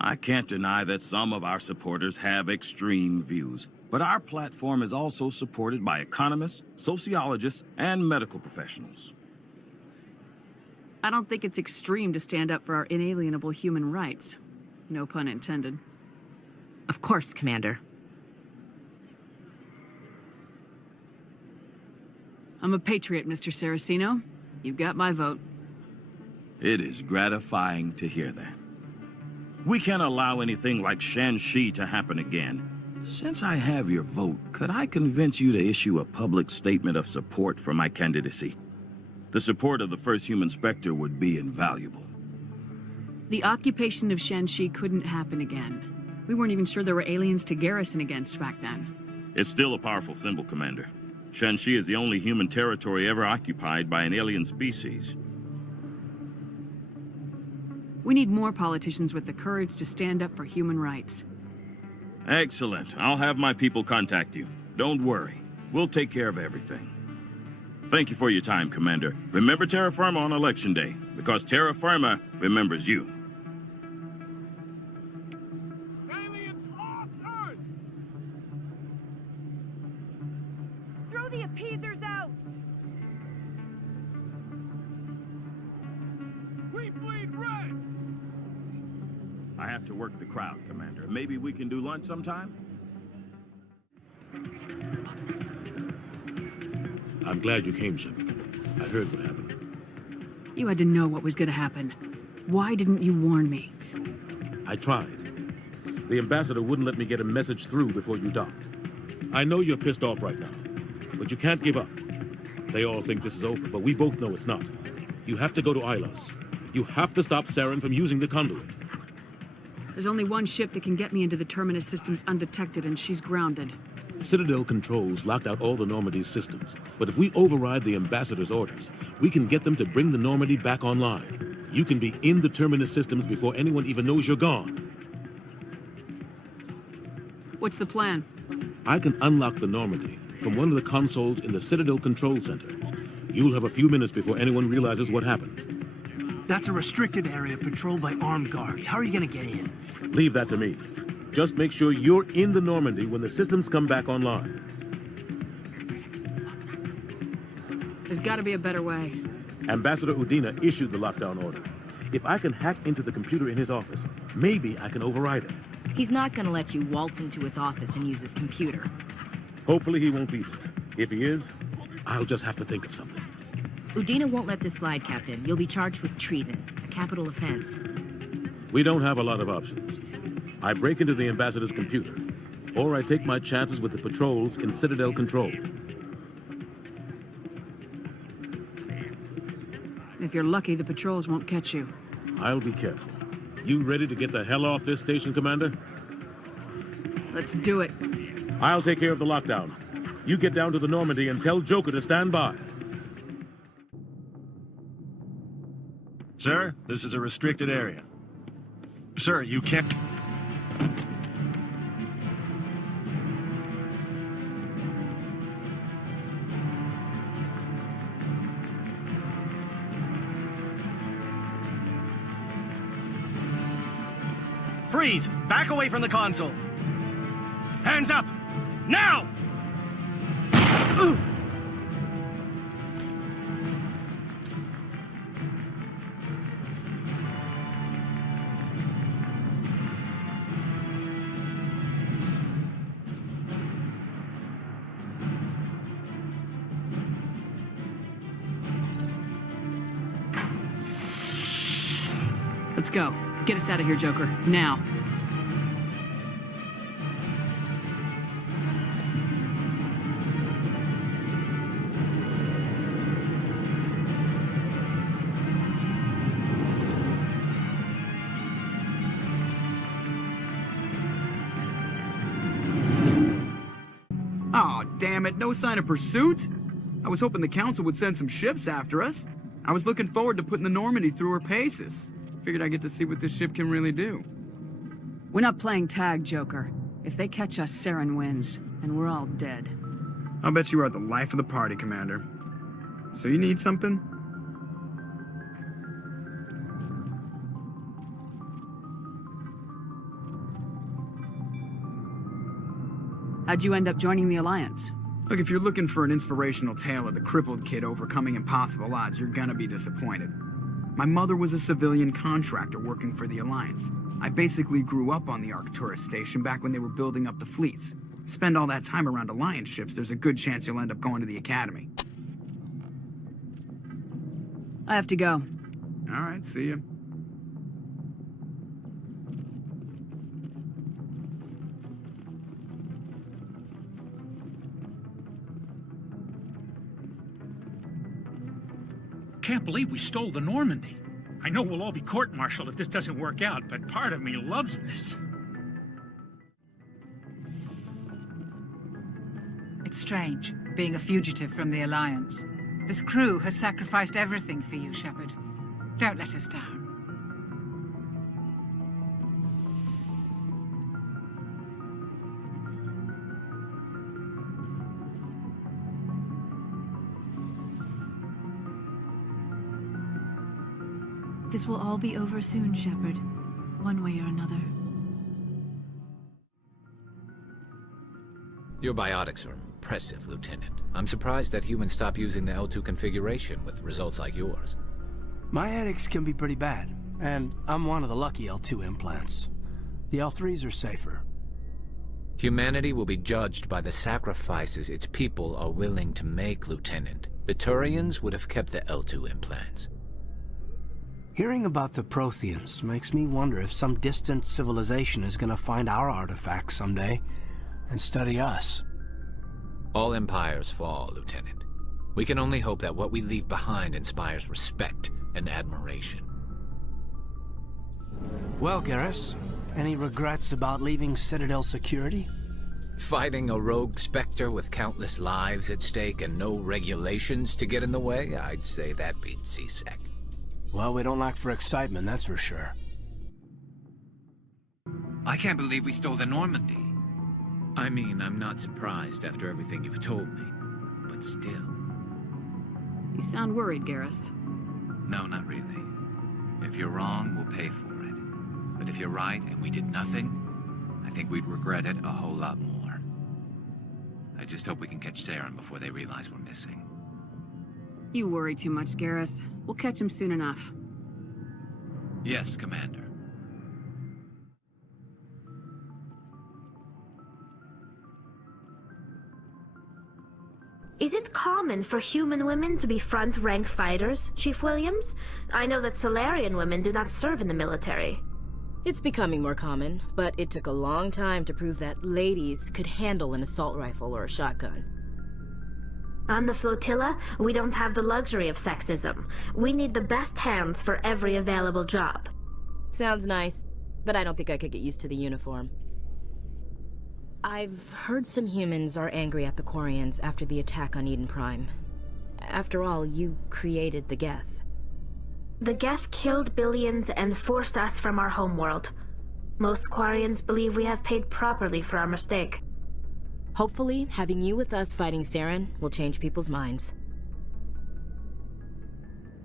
I can't deny that some of our supporters have extreme views, but our platform is also supported by economists, sociologists, and medical professionals. I don't think it's extreme to stand up for our inalienable human rights. No pun intended. Of course, Commander. I'm a patriot, Mr. Saraceno. You've got my vote. It is gratifying to hear that. We can't allow anything like Shanxi to happen again. Since I have your vote, could I convince you to issue a public statement of support for my candidacy? The support of the first human Spectre would be invaluable. The occupation of Shanxi couldn't happen again. We weren't even sure there were aliens to garrison against back then. It's still a powerful symbol, Commander. Shanxi is the only human territory ever occupied by an alien species. We need more politicians with the courage to stand up for human rights. Excellent. I'll have my people contact you. Don't worry. We'll take care of everything. Thank you for your time, Commander. Remember Terra Firma on Election Day, because Terra Firma remembers you. Throw the appeasers out! We bleed red! I have to work the crowd, Commander. Maybe we can do lunch sometime? I'm glad you came, Shepard. I heard what happened. You had to know what was going to happen. Why didn't you warn me? I tried. The ambassador wouldn't let me get a message through before you docked. I know you're pissed off right now, but you can't give up. They all think this is over, but we both know it's not. You have to go to Ilos. You have to stop Saren from using the conduit. There's only one ship that can get me into the Terminus systems undetected, and she's grounded. Citadel controls locked out all the Normandy's systems, but if we override the ambassador's orders, we can get them to bring the Normandy back online. You can be in the Terminus systems before anyone even knows you're gone. What's the plan? I can unlock the Normandy from one of the consoles in the Citadel Control Center. You'll have a few minutes before anyone realizes what happened. That's a restricted area patrolled by armed guards. How are you gonna get in? Leave that to me. Just make sure you're in the Normandy when the systems come back online. There's gotta be a better way. Ambassador Udina issued the lockdown order. If I can hack into the computer in his office, maybe I can override it. He's not gonna let you waltz into his office and use his computer. Hopefully he won't be there. If he is, I'll just have to think of something. Udina won't let this slide, Captain. You'll be charged with treason, a capital offense. We don't have a lot of options. I break into the ambassador's computer, or I take my chances with the patrols in Citadel control. If you're lucky, the patrols won't catch you. I'll be careful. You ready to get the hell off this station, Commander? Let's do it. I'll take care of the lockdown. You get down to the Normandy and tell Joker to stand by. Sir, this is a restricted area. Sir, you can't... Freeze! Back away from the console! Hands up! Now! Let's go. Get us out of here, Joker. Now. Aw, damn it, no sign of pursuit? I was hoping the Council would send some ships after us. I was looking forward to putting the Normandy through her paces. Figured I'd get to see what this ship can really do. We're not playing tag, Joker. If they catch us, Saren wins, and we're all dead. I'll bet you are the life of the party, Commander. So you need something? How'd you end up joining the Alliance? Look, if you're looking for an inspirational tale of the crippled kid overcoming impossible odds, you're gonna be disappointed. My mother was a civilian contractor working for the Alliance. I basically grew up on the Arcturus station back when they were building up the fleets. Spend all that time around Alliance ships, there's a good chance you'll end up going to the Academy. I have to go. All right, see ya. Can't believe we stole the Normandy. I know we'll all be court-martialed if this doesn't work out, but part of me loves this. It's strange, being a fugitive from the Alliance. This crew has sacrificed everything for you, Shepard. Don't let us down. This will all be over soon, Shepard. One way or another. Your biotics are impressive, Lieutenant. I'm surprised that humans stop using the L2 configuration with results like yours. My headaches can be pretty bad, and I'm one of the lucky L2 implants. The L3s are safer. Humanity will be judged by the sacrifices its people are willing to make, Lieutenant. The Turians would have kept the L2 implants. Hearing about the Protheans makes me wonder if some distant civilization is gonna find our artifacts someday and study us. All empires fall, Lieutenant. We can only hope that what we leave behind inspires respect and admiration. Well, Garrus, any regrets about leaving Citadel security? Fighting a rogue Spectre with countless lives at stake and no regulations to get in the way, I'd say that beats CSEC. Well, we don't lack for excitement, that's for sure. I can't believe we stole the Normandy. I mean, I'm not surprised after everything you've told me, but still. You sound worried, Garrus. No, not really. If you're wrong, we'll pay for it. But if you're right and we did nothing, I think we'd regret it a whole lot more. I just hope we can catch Saren before they realize we're missing. You worry too much, Garrus. We'll catch him soon enough. Yes, Commander. Is it common for human women to be front-rank fighters, Chief Williams? I know that Solarian women do not serve in the military. It's becoming more common, but it took a long time to prove that ladies could handle an assault rifle or a shotgun. On the flotilla, we don't have the luxury of sexism. We need the best hands for every available job. Sounds nice, but I don't think I could get used to the uniform. I've heard some humans are angry at the Quarians after the attack on Eden Prime. After all, you created the Geth. The Geth killed billions and forced us from our homeworld. Most Quarians believe we have paid properly for our mistake. Hopefully, having you with us fighting Saren will change people's minds.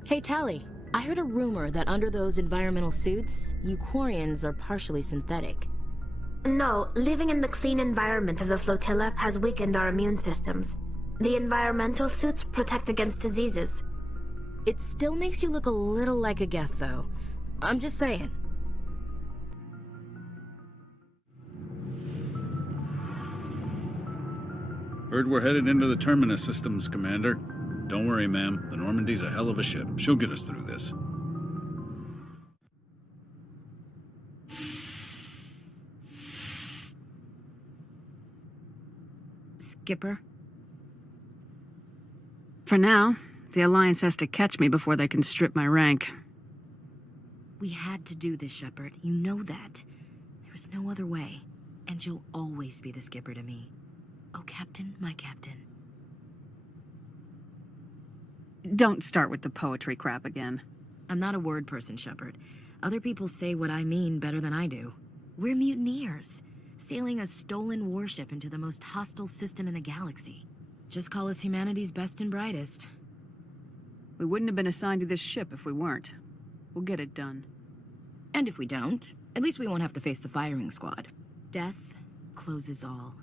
Hey, Tali, I heard a rumor that under those environmental suits, you Quarians are partially synthetic. No, living in the clean environment of the flotilla has weakened our immune systems. The environmental suits protect against diseases. It still makes you look a little like a Geth, though. I'm just saying. Heard we're headed into the Terminus systems, Commander. Don't worry, ma'am. The Normandy's a hell of a ship. She'll get us through this. Skipper? For now, the Alliance has to catch me before they can strip my rank. We had to do this, Shepard. You know that. There was no other way. And you'll always be the skipper to me. Oh, Captain, my Captain. Don't start with the poetry crap again. I'm not a word person, Shepard. Other people say what I mean better than I do. We're mutineers, sailing a stolen warship into the most hostile system in the galaxy. Just call us humanity's best and brightest. We wouldn't have been assigned to this ship if we weren't. We'll get it done. And if we don't, at least we won't have to face the firing squad. Death closes all.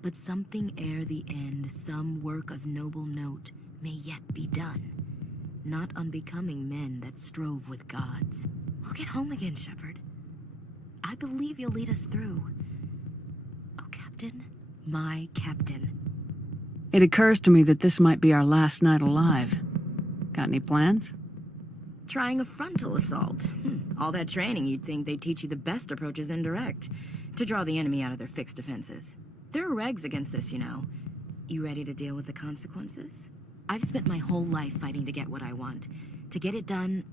But something ere the end, some work of noble note, may yet be done. Not unbecoming men that strove with gods. We'll get home again, Shepard. I believe you'll lead us through. Oh, Captain, my Captain. It occurs to me that this might be our last night alive. Got any plans? Trying a frontal assault. All that training, you'd think they'd teach you the best approach is indirect, to draw the enemy out of their fixed defenses. There are regs against this, you know. You ready to deal with the consequences? I've spent my whole life fighting to get what I want. To get it done,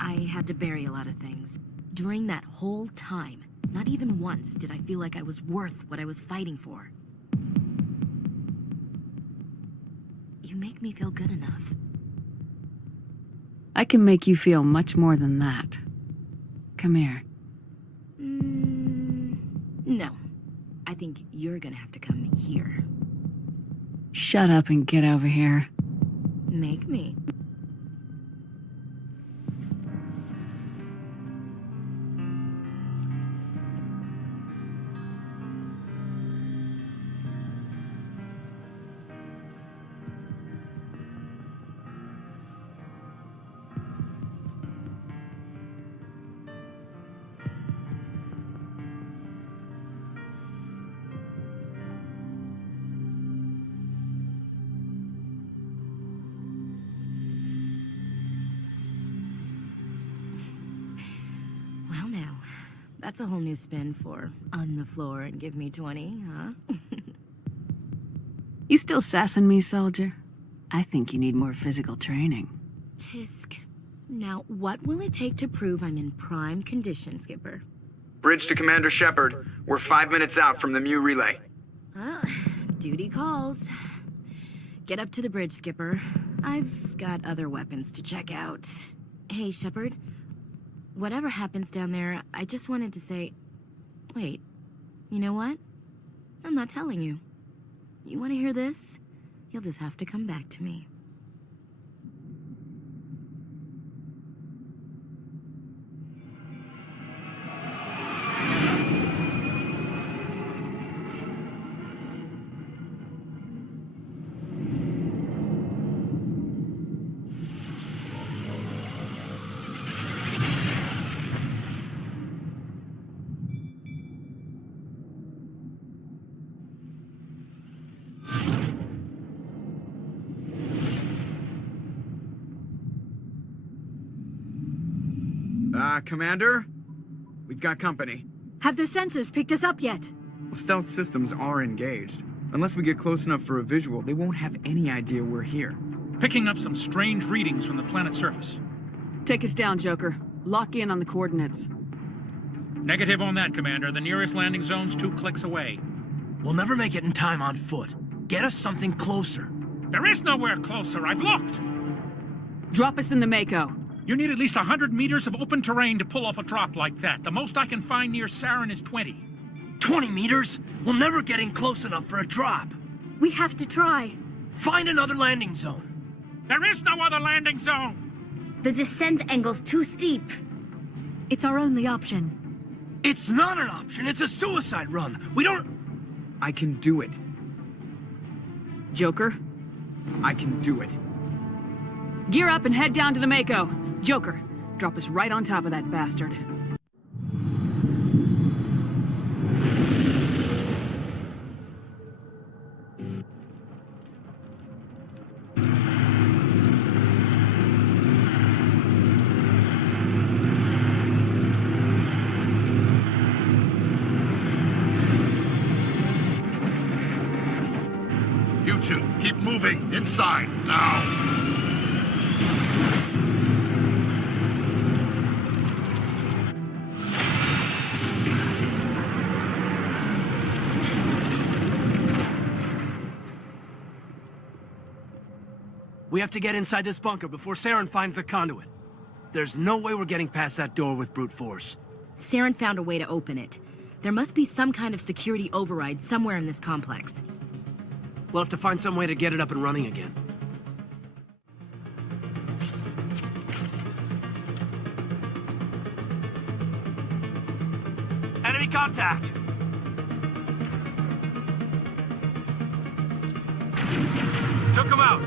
I had to bury a lot of things. During that whole time, not even once did I feel like I was worth what I was fighting for. You make me feel good enough. I can make you feel much more than that. Come here. No. I think you're gonna have to come here. Shut up and get over here. Make me. Well now, that's a whole new spin for on the floor and give me 20, huh? You still sassing me, soldier? I think you need more physical training. Tisk. Now, what will it take to prove I'm in prime condition, Skipper? Bridge to Commander Shepard. We're 5 minutes out from the Mu relay. Duty calls. Get up to the bridge, Skipper. I've got other weapons to check out. Hey, Shepard. Whatever happens down there, I just wanted to say... Wait, you know what? I'm not telling you. You want to hear this? You'll just have to come back to me. Commander? We've got company. Have their sensors picked us up yet? Well, stealth systems are engaged. Unless we get close enough for a visual, they won't have any idea we're here. Picking up some strange readings from the planet's surface. Take us down, Joker. Lock in on the coordinates. Negative on that, Commander. The nearest landing zone's 2 clicks away. We'll never make it in time on foot. Get us something closer. There is nowhere closer. I've looked. Drop us in the Mako. You need at least 100 meters of open terrain to pull off a drop like that. The most I can find near Saren is 20. 20 meters? We'll never get in close enough for a drop. We have to try. Find another landing zone. There is no other landing zone! The descent angle's too steep. It's our only option. It's not an option. It's a suicide run. We don't... I can do it. Joker? I can do it. Gear up and head down to the Mako. Joker, drop us right on top of that bastard. You two, keep moving inside now. We have to get inside this bunker before Saren finds the conduit. There's no way we're getting past that door with brute force. Saren found a way to open it. There must be some kind of security override somewhere in this complex. We'll have to find some way to get it up and running again. Enemy contact! Took him out!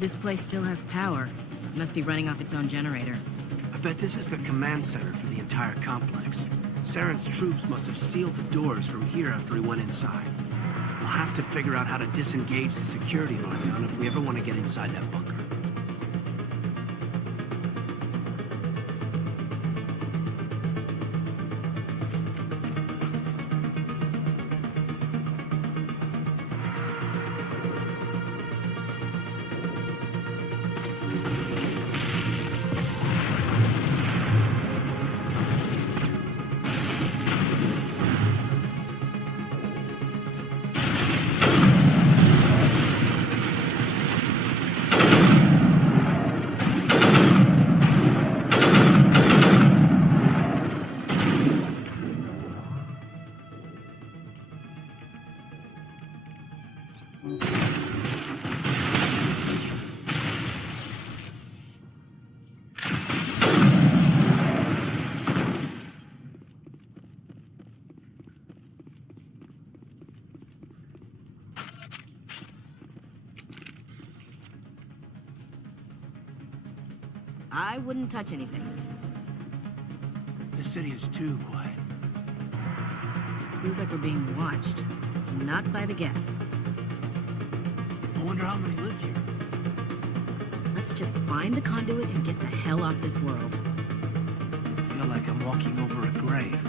This place still has power. It must be running off its own generator. I bet this is the command center for the entire complex. Saren's troops must have sealed the doors from here after he went inside. We'll have to figure out how to disengage the security lockdown if we ever want to get inside that bunker. I wouldn't touch anything. The city is too quiet. Feels like we're being watched. Not by the Geth. I wonder how many live here. Let's just find the conduit and get the hell off this world. I feel like I'm walking over a grave.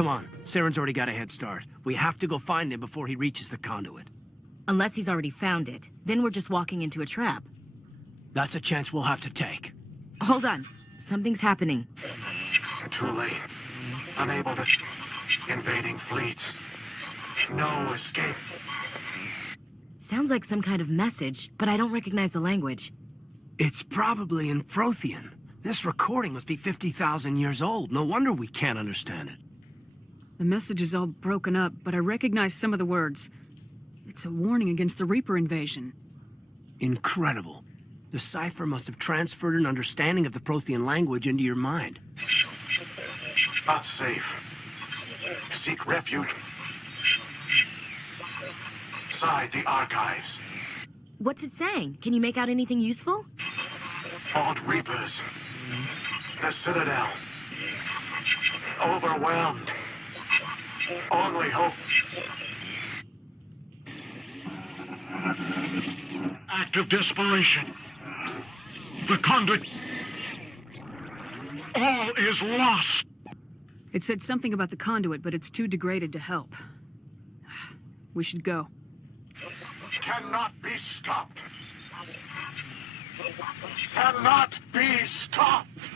Come on, Saren's already got a head start. We have to go find him before he reaches the conduit. Unless he's already found it. Then we're just walking into a trap. That's a chance we'll have to take. Hold on. Something's happening. Too late. Unable to... Invading fleets. No escape. Sounds like some kind of message, but I don't recognize the language. It's probably in Prothean. This recording must be 50,000 years old. No wonder we can't understand it. The message is all broken up, but I recognize some of the words. It's a warning against the Reaper invasion. Incredible. The cipher must have transferred an understanding of the Prothean language into your mind. Not safe. Seek refuge inside the archives. What's it saying? Can you make out anything useful? Fought Reapers. The Citadel. Overwhelmed. Only hope. Act of desperation. The conduit. All is lost. It said something about the conduit, but it's too degraded to help. We should go. Cannot be stopped. Cannot be stopped.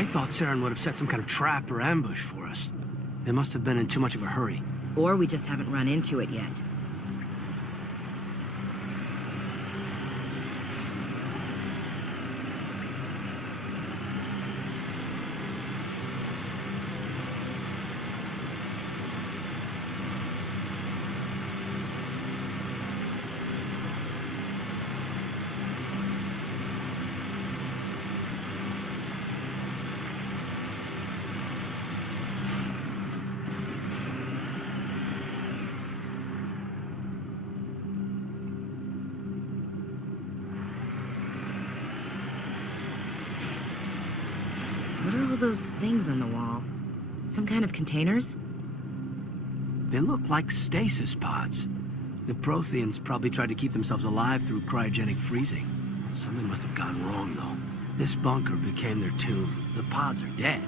I thought Saren would have set some kind of trap or ambush for us. They must have been in too much of a hurry. Or we just haven't run into it yet. What are all those things on the wall? Some kind of containers? They look like stasis pods. The Protheans probably tried to keep themselves alive through cryogenic freezing. Something must have gone wrong, though. This bunker became their tomb. The pods are dead,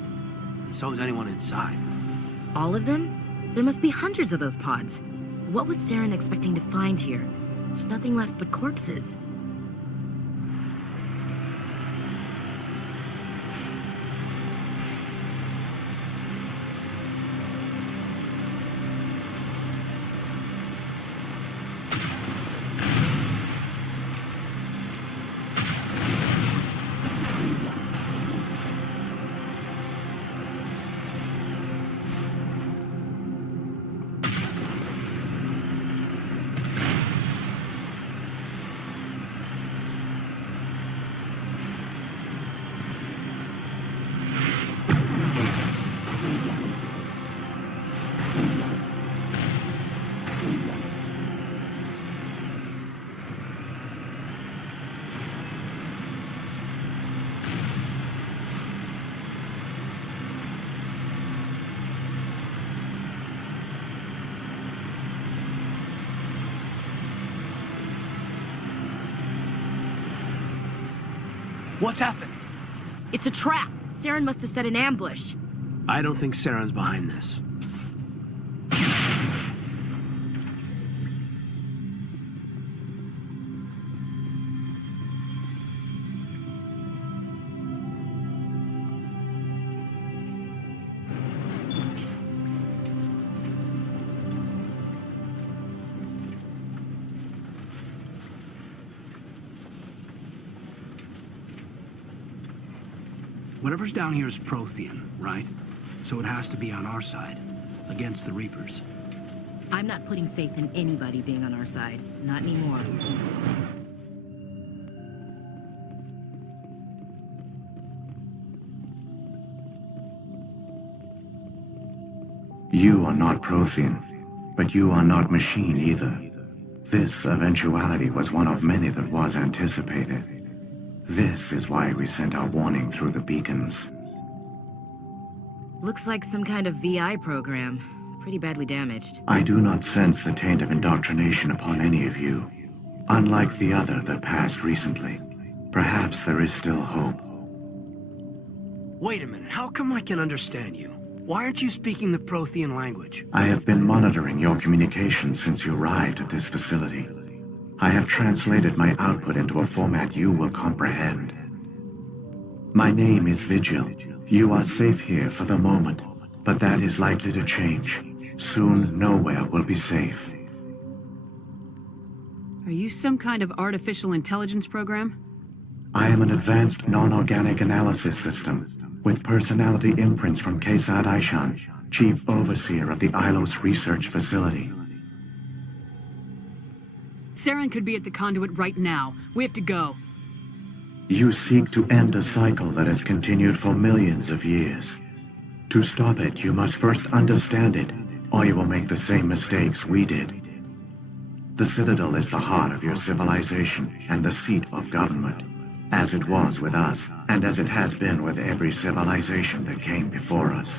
and so is anyone inside. All of them? There must be hundreds of those pods. What was Saren expecting to find here? There's nothing left but corpses. What's happening? It's a trap! Saren must have set an ambush. I don't think Saren's behind this. Whatever's down here is Prothean, right? So it has to be on our side, against the Reapers. I'm not putting faith in anybody being on our side. Not anymore. You are not Prothean, but you are not machine either. This eventuality was one of many that was anticipated. This is why we sent our warning through the beacons. Looks like some kind of VI program. Pretty badly damaged. I do not sense the taint of indoctrination upon any of you. Unlike the other that passed recently. Perhaps there is still hope. Wait a minute, how come I can understand you? Why aren't you speaking the Prothean language? I have been monitoring your communications since you arrived at this facility. I have translated my output into a format you will comprehend. My name is Vigil. You are safe here for the moment, but that is likely to change. Soon, nowhere will be safe. Are you some kind of artificial intelligence program? I am an advanced non-organic analysis system, with personality imprints from Kesad Aishan, Chief Overseer of the Ilos Research Facility. Saren could be at the conduit right now. We have to go. You seek to end a cycle that has continued for millions of years. To stop it, you must first understand it, or you will make the same mistakes we did. The Citadel is the heart of your civilization and the seat of government, as it was with us, and as it has been with every civilization that came before us.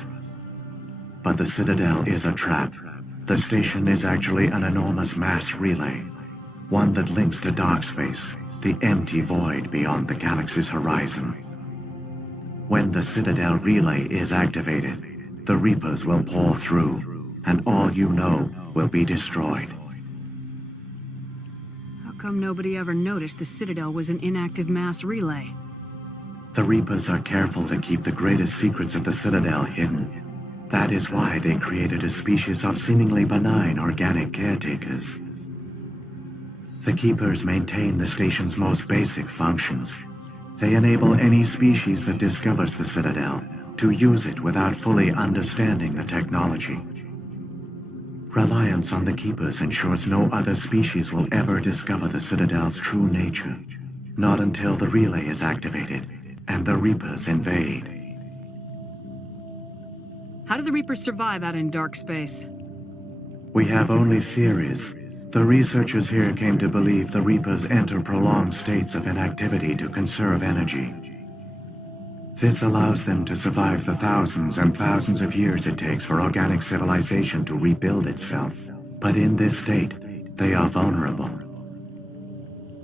But the Citadel is a trap. The station is actually an enormous mass relay. One that links to dark space, the empty void beyond the galaxy's horizon. When the Citadel relay is activated, the Reapers will pour through, and all you know will be destroyed. How come nobody ever noticed the Citadel was an inactive mass relay? The Reapers are careful to keep the greatest secrets of the Citadel hidden. That is why they created a species of seemingly benign organic caretakers. The Keepers maintain the station's most basic functions. They enable any species that discovers the Citadel to use it without fully understanding the technology. Reliance on the Keepers ensures no other species will ever discover the Citadel's true nature. Not until the relay is activated and the Reapers invade. How do the Reapers survive out in dark space? We have only theories. The researchers here came to believe the Reapers enter prolonged states of inactivity to conserve energy. This allows them to survive the thousands and thousands of years it takes for organic civilization to rebuild itself. But in this state, they are vulnerable.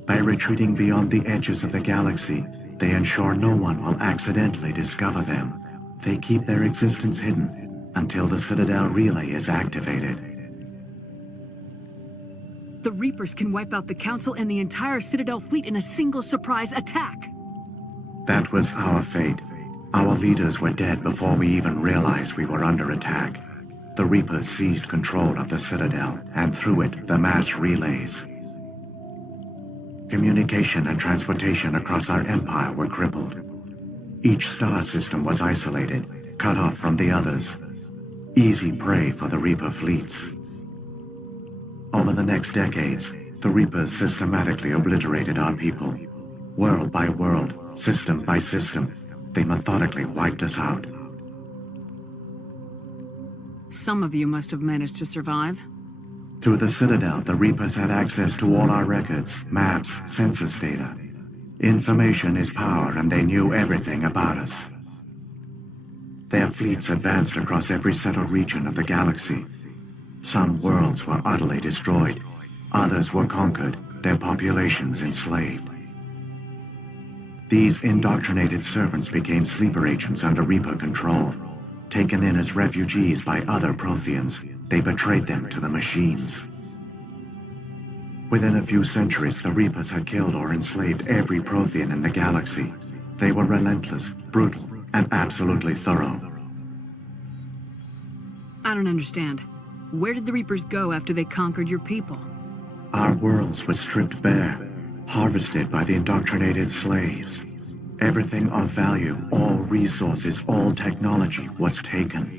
By retreating beyond the edges of the galaxy, they ensure no one will accidentally discover them. They keep their existence hidden until the Citadel relay is activated. The Reapers can wipe out the Council and the entire Citadel fleet in a single surprise attack. That was our fate. Our leaders were dead before we even realized we were under attack. The Reapers seized control of the Citadel, and through it, the mass relays. Communication and transportation across our empire were crippled. Each star system was isolated, cut off from the others. Easy prey for the Reaper fleets. Over the next decades, the Reapers systematically obliterated our people. World by world, system by system, they methodically wiped us out. Some of you must have managed to survive. Through the Citadel, the Reapers had access to all our records, maps, census data. Information is power, and they knew everything about us. Their fleets advanced across every settled region of the galaxy. Some worlds were utterly destroyed. Others were conquered, their populations enslaved. These indoctrinated servants became sleeper agents under Reaper control. Taken in as refugees by other Protheans, they betrayed them to the machines. Within a few centuries, the Reapers had killed or enslaved every Prothean in the galaxy. They were relentless, brutal, and absolutely thorough. I don't understand. Where did the Reapers go after they conquered your people? Our worlds were stripped bare, harvested by the indoctrinated slaves. Everything of value, all resources, all technology was taken.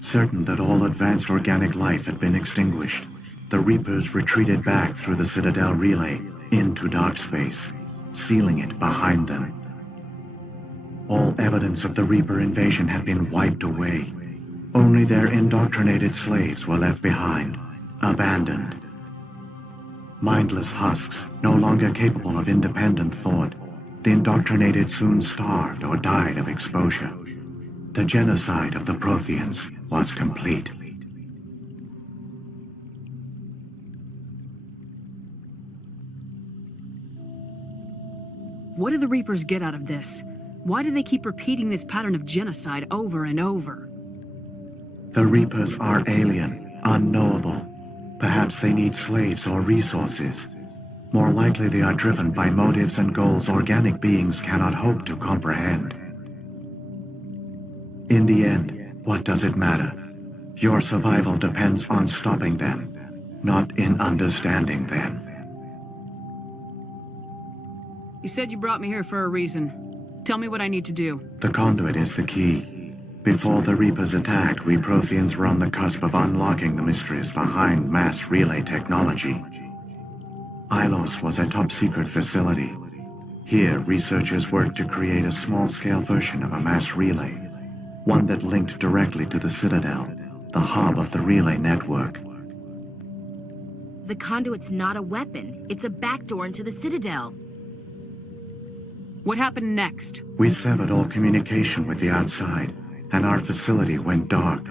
Certain that all advanced organic life had been extinguished, the Reapers retreated back through the Citadel relay into dark space, sealing it behind them. All evidence of the Reaper invasion had been wiped away. Only their indoctrinated slaves were left behind, abandoned. Mindless husks, no longer capable of independent thought, the indoctrinated soon starved or died of exposure. The genocide of the Protheans was complete. What do the Reapers get out of this? Why do they keep repeating this pattern of genocide over and over? The Reapers are alien, unknowable. Perhaps they need slaves or resources. More likely they are driven by motives and goals organic beings cannot hope to comprehend. In the end, what does it matter? Your survival depends on stopping them, not in understanding them. You said you brought me here for a reason. Tell me what I need to do. The conduit is the key. Before the Reapers attacked, we Protheans were on the cusp of unlocking the mysteries behind mass relay technology. Ilos was a top-secret facility. Here, researchers worked to create a small-scale version of a mass relay, one that linked directly to the Citadel, the hub of the relay network. The conduit's not a weapon. It's a backdoor into the Citadel. What happened next? We severed all communication with the outside, and our facility went dark.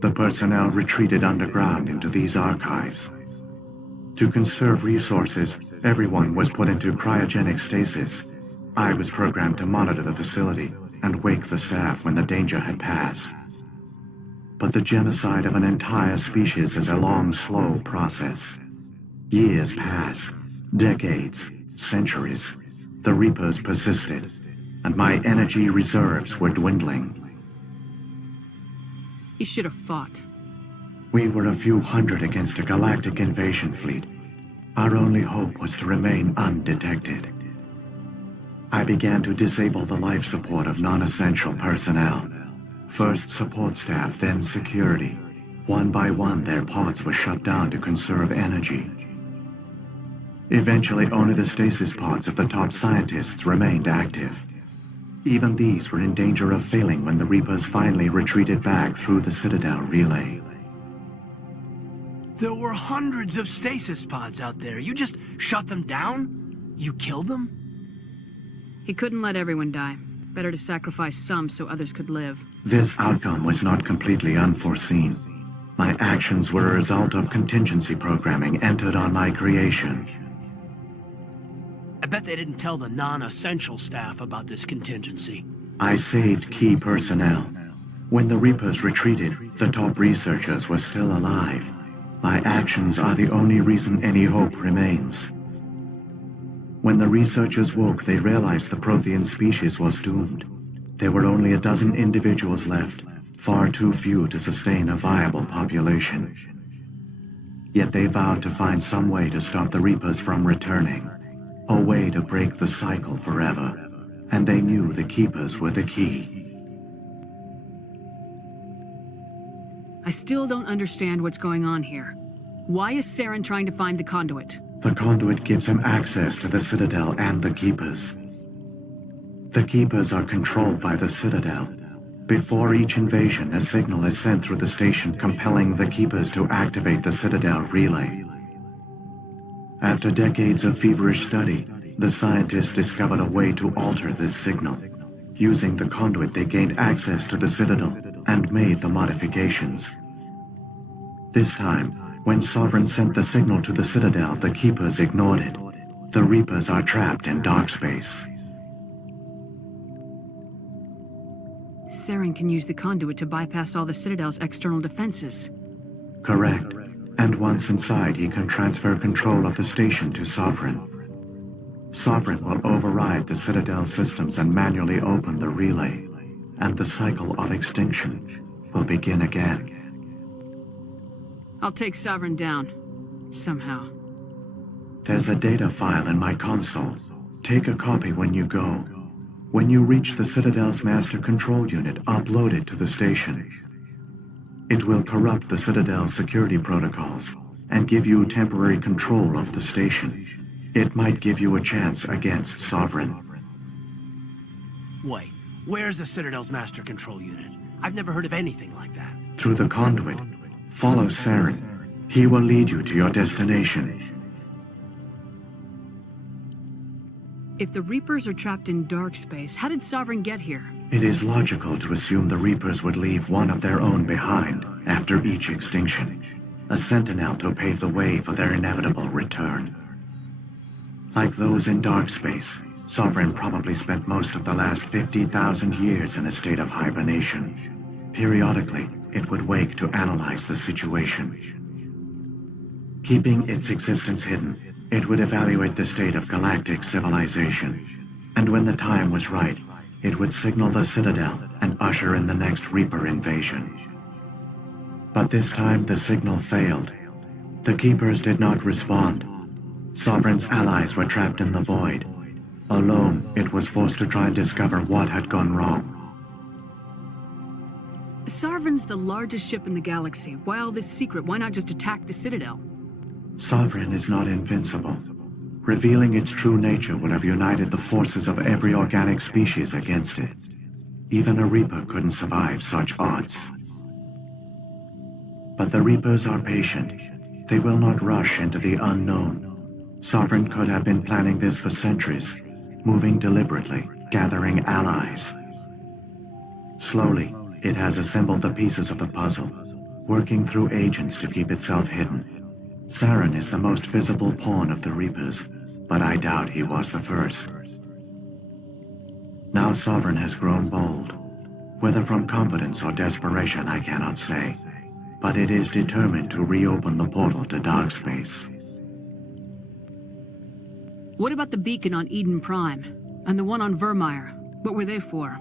The personnel retreated underground into these archives. To conserve resources, everyone was put into cryogenic stasis. I was programmed to monitor the facility and wake the staff when the danger had passed. But the genocide of an entire species is a long, slow process. Years passed, decades, centuries. The Reapers persisted, and my energy reserves were dwindling. You should have fought. We were a few hundred against a galactic invasion fleet. Our only hope was to remain undetected. I began to disable the life support of non-essential personnel. First support staff, then security. One by one, their pods were shut down to conserve energy. Eventually, only the stasis pods of the top scientists remained active. Even these were in danger of failing when the Reapers finally retreated back through the Citadel relay. There were hundreds of stasis pods out there. You just shut them down? You killed them? He couldn't let everyone die. Better to sacrifice some so others could live. This outcome was not completely unforeseen. My actions were a result of contingency programming entered on my creation. I bet they didn't tell the non-essential staff about this contingency. I saved key personnel. When the Reapers retreated, the top researchers were still alive. My actions are the only reason any hope remains. When the researchers woke, they realized the Prothean species was doomed. There were only a dozen individuals left, far too few to sustain a viable population. Yet they vowed to find some way to stop the Reapers from returning, a way to break the cycle forever, and they knew the Keepers were the key. I still don't understand what's going on here. Why is Saren trying to find the conduit? The conduit gives him access to the Citadel and the Keepers. The Keepers are controlled by the Citadel. Before each invasion, a signal is sent through the station compelling the Keepers to activate the Citadel relay. After decades of feverish study, the scientists discovered a way to alter this signal. Using the conduit, they gained access to the Citadel and made the modifications. This time, when Sovereign sent the signal to the Citadel, the Keepers ignored it. The Reapers are trapped in dark space. Saren can use the conduit to bypass all the Citadel's external defenses. Correct. And once inside, he can transfer control of the station to Sovereign. Sovereign will override the Citadel systems and manually open the relay, and the cycle of extinction will begin again. I'll take Sovereign down. Somehow. There's a data file in my console. Take a copy when you go. When you reach the Citadel's master control unit, upload it to the station. It will corrupt the Citadel's security protocols and give you temporary control of the station. It might give you a chance against Sovereign. Wait, where's the Citadel's master control unit? I've never heard of anything like that. Through the conduit, follow Saren. He will lead you to your destination. If the Reapers are trapped in dark space, how did Sovereign get here? It is logical to assume the Reapers would leave one of their own behind after each extinction. A sentinel to pave the way for their inevitable return. Like those in dark space, Sovereign probably spent most of the last 50,000 years in a state of hibernation. Periodically, it would wake to analyze the situation. Keeping its existence hidden, it would evaluate the state of galactic civilization. And when the time was right, it would signal the Citadel and usher in the next Reaper invasion. But this time the signal failed. The Keepers did not respond. Sovereign's allies were trapped in the void. Alone, it was forced to try and discover what had gone wrong. Sovereign's the largest ship in the galaxy. Why all this secret? Why not just attack the Citadel? Sovereign is not invincible. Revealing its true nature would have united the forces of every organic species against it. Even a Reaper couldn't survive such odds. But the Reapers are patient. They will not rush into the unknown. Sovereign could have been planning this for centuries, moving deliberately, gathering allies. Slowly, it has assembled the pieces of the puzzle, working through agents to keep itself hidden. Saren is the most visible pawn of the Reapers, but I doubt he was the first. Now Sovereign has grown bold. Whether from confidence or desperation, I cannot say. But it is determined to reopen the portal to dark space. What about the beacon on Eden Prime? And the one on Virmire? What were they for?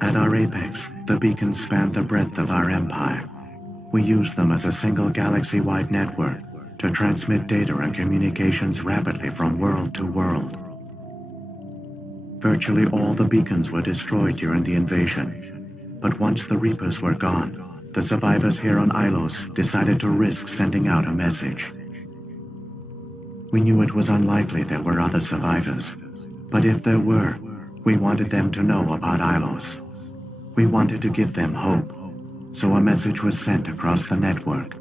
At our apex, the beacons spanned the breadth of our empire. We used them as a single galaxy-wide network to transmit data and communications rapidly from world to world. Virtually all the beacons were destroyed during the invasion, but once the Reapers were gone, the survivors here on Ilos decided to risk sending out a message. We knew it was unlikely there were other survivors, but if there were, we wanted them to know about Ilos. We wanted to give them hope, so a message was sent across the network.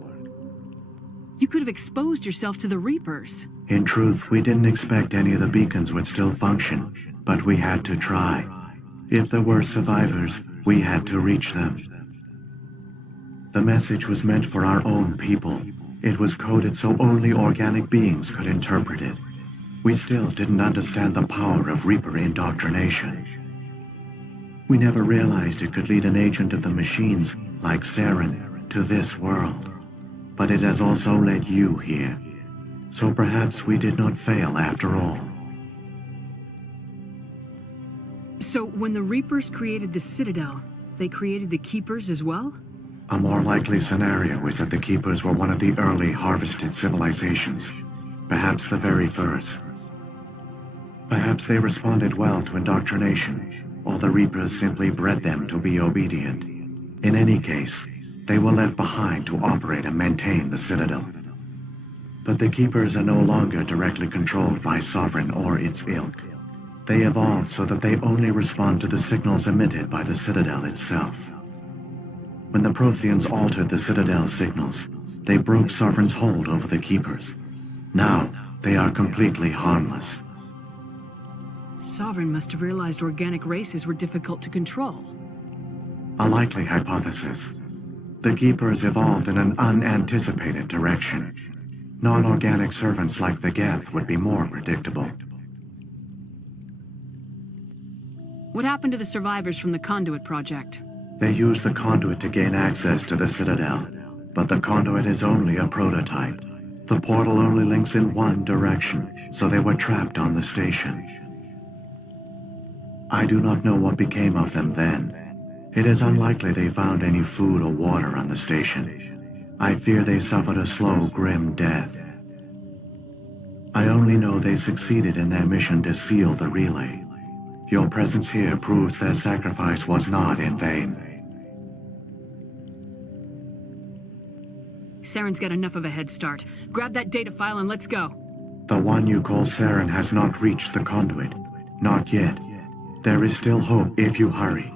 You could have exposed yourself to the Reapers. In truth, we didn't expect any of the beacons would still function, but we had to try. If there were survivors, we had to reach them. The message was meant for our own people. It was coded so only organic beings could interpret it. We still didn't understand the power of Reaper indoctrination. We never realized it could lead an agent of the machines, like Saren, to this world. But it has also led you here. So perhaps we did not fail after all. So when the Reapers created the Citadel, they created the Keepers as well? A more likely scenario is that the Keepers were one of the early harvested civilizations. Perhaps the very first. Perhaps they responded well to indoctrination, or the Reapers simply bred them to be obedient. In any case, they were left behind to operate and maintain the Citadel. But the Keepers are no longer directly controlled by Sovereign or its ilk. They evolved so that they only respond to the signals emitted by the Citadel itself. When the Protheans altered the Citadel's signals, they broke Sovereign's hold over the Keepers. Now, they are completely harmless. Sovereign must have realized organic races were difficult to control. A likely hypothesis. The Keepers evolved in an unanticipated direction. Non-organic servants like the Geth would be more predictable. What happened to the survivors from the Conduit project? They used the conduit to gain access to the Citadel, but the conduit is only a prototype. The portal only links in one direction, so they were trapped on the station. I do not know what became of them then. It is unlikely they found any food or water on the station. I fear they suffered a slow, grim death. I only know they succeeded in their mission to seal the relay. Your presence here proves their sacrifice was not in vain. Saren's got enough of a head start. Grab that data file and let's go. The one you call Saren has not reached the conduit. Not yet. There is still hope if you hurry.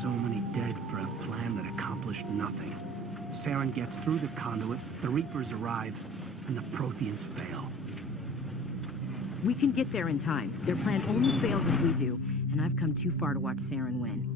So many dead for a plan that accomplished nothing. Saren gets through the conduit, the Reapers arrive, and the Protheans fail. We can get there in time. Their plan only fails if we do, and I've come too far to watch Saren win.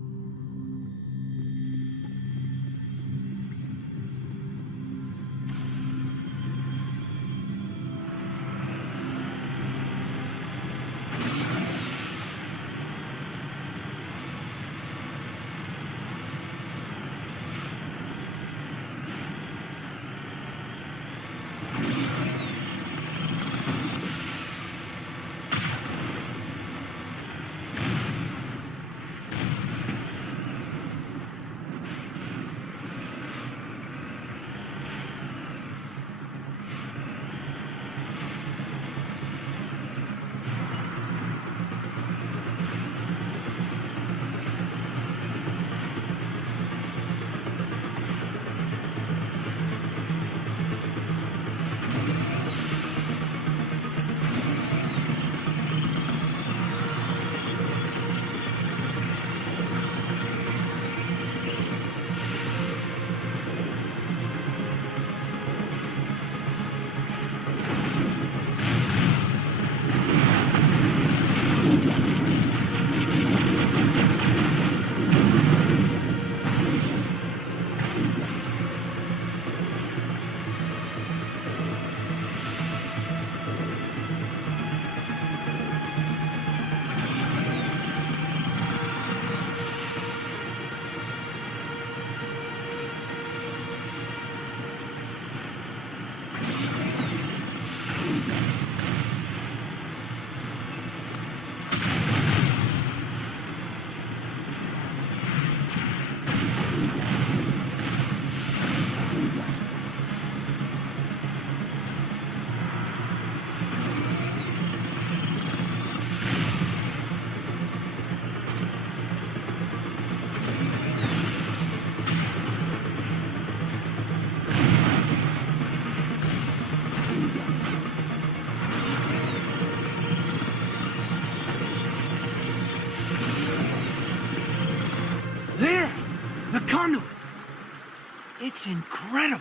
It's incredible.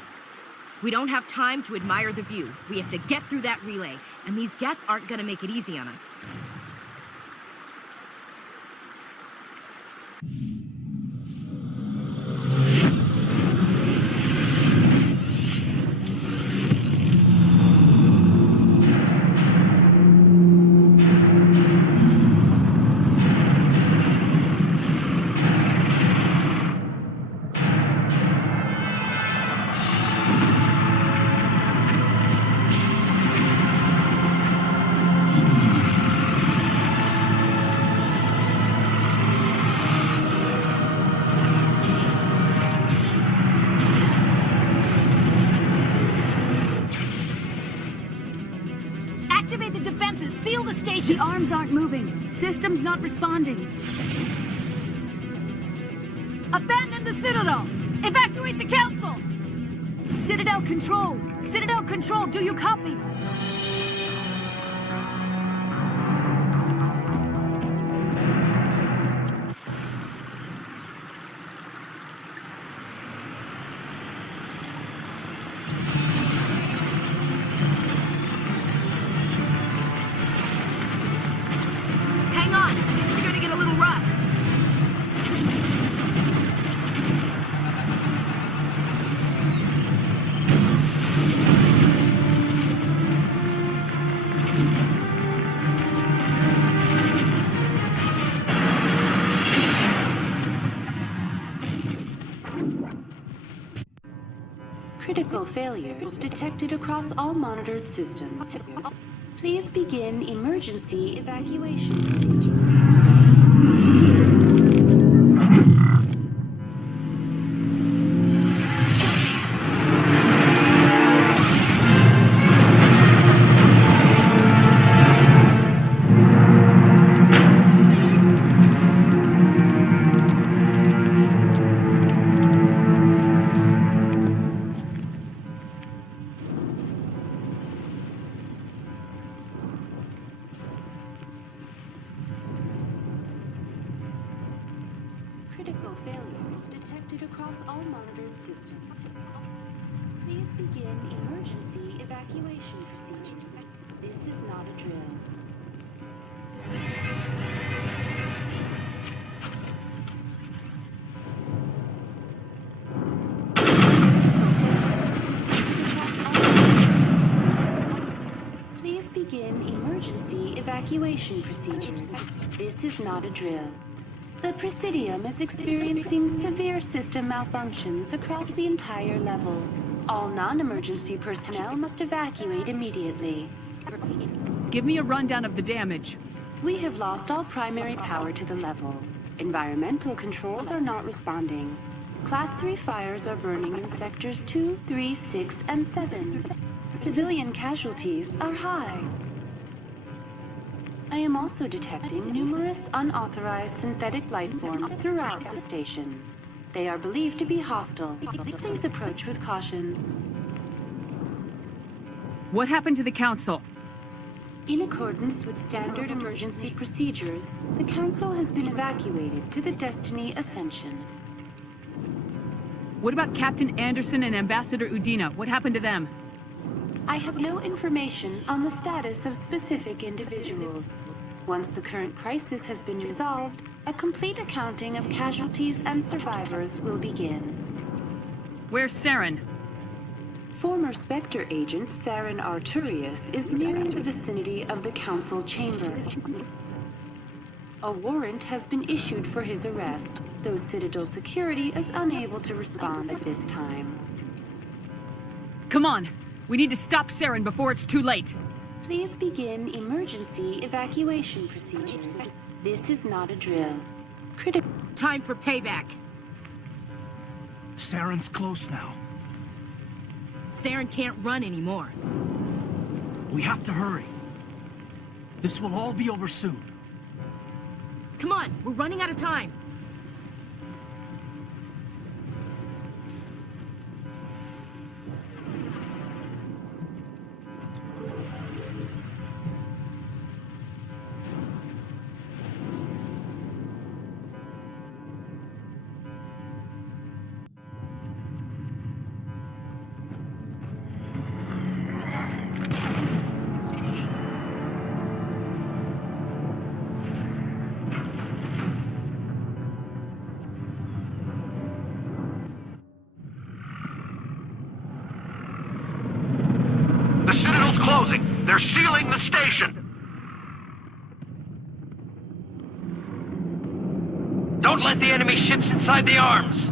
We don't have time to admire the view. We have to get through that relay, and these Geth aren't gonna make it easy on us. Activate the defenses! Seal the station! The arms aren't moving. Systems not responding. Abandon the Citadel! Evacuate the Council! Citadel Control! Citadel Control, do you copy? Hang on! It's gonna get a little rough. Critical failures detected across all monitored systems. Please begin emergency evacuation procedure. Critical failures detected across all monitored systems. Please begin emergency evacuation procedures. This is not a drill. Please begin emergency evacuation procedures. This is not a drill. The Presidium is experiencing severe system malfunctions across the entire level. All non-emergency personnel must evacuate immediately. Give me a rundown of the damage. We have lost all primary power to the level. Environmental controls are not responding. Class 3 fires are burning in sectors 2, 3, 6, and 7. Civilian casualties are high. I am also detecting numerous unauthorized synthetic life forms throughout the station. They are believed to be hostile. Please approach with caution. What happened to the Council? In accordance with standard emergency procedures, the Council has been evacuated to the Destiny Ascension. What about Captain Anderson and Ambassador Udina? What happened to them? I have no information on the status of specific individuals. Once the current crisis has been resolved, a complete accounting of casualties and survivors will begin. Where's Saren? Former Spectre agent Saren Arturius is nearing the vicinity of the Council chamber. A warrant has been issued for his arrest, though Citadel security is unable to respond at this time. Come on! We need to stop Saren before it's too late! Please begin emergency evacuation procedures. This is not a drill. Time for payback. Saren's close now. Saren can't run anymore. We have to hurry. This will all be over soon. Come on, we're running out of time. closing. They're sealing the station. Don't let the enemy ships inside the arms!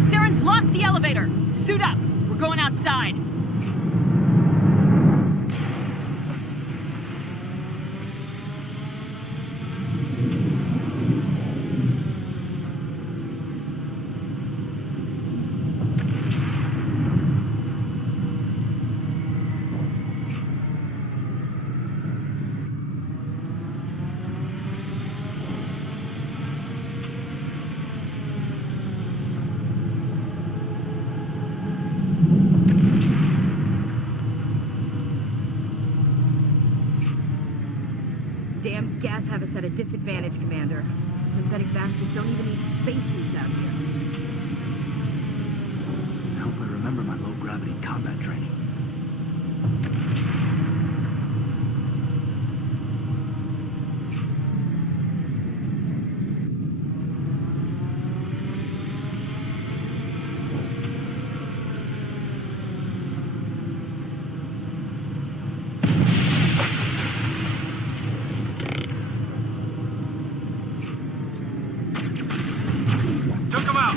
Saren's locked the elevator! Suit up! We're going outside! Damn Gath have us at a disadvantage, Commander. Synthetic bastards don't even need spacesuits out here. I hope I remember my low-gravity combat training. Took him out!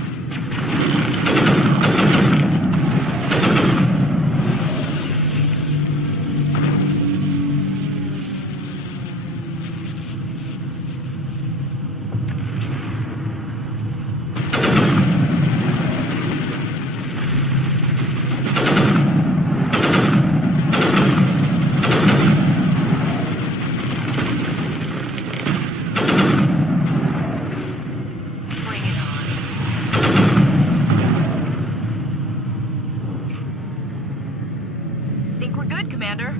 Think we're good, Commander?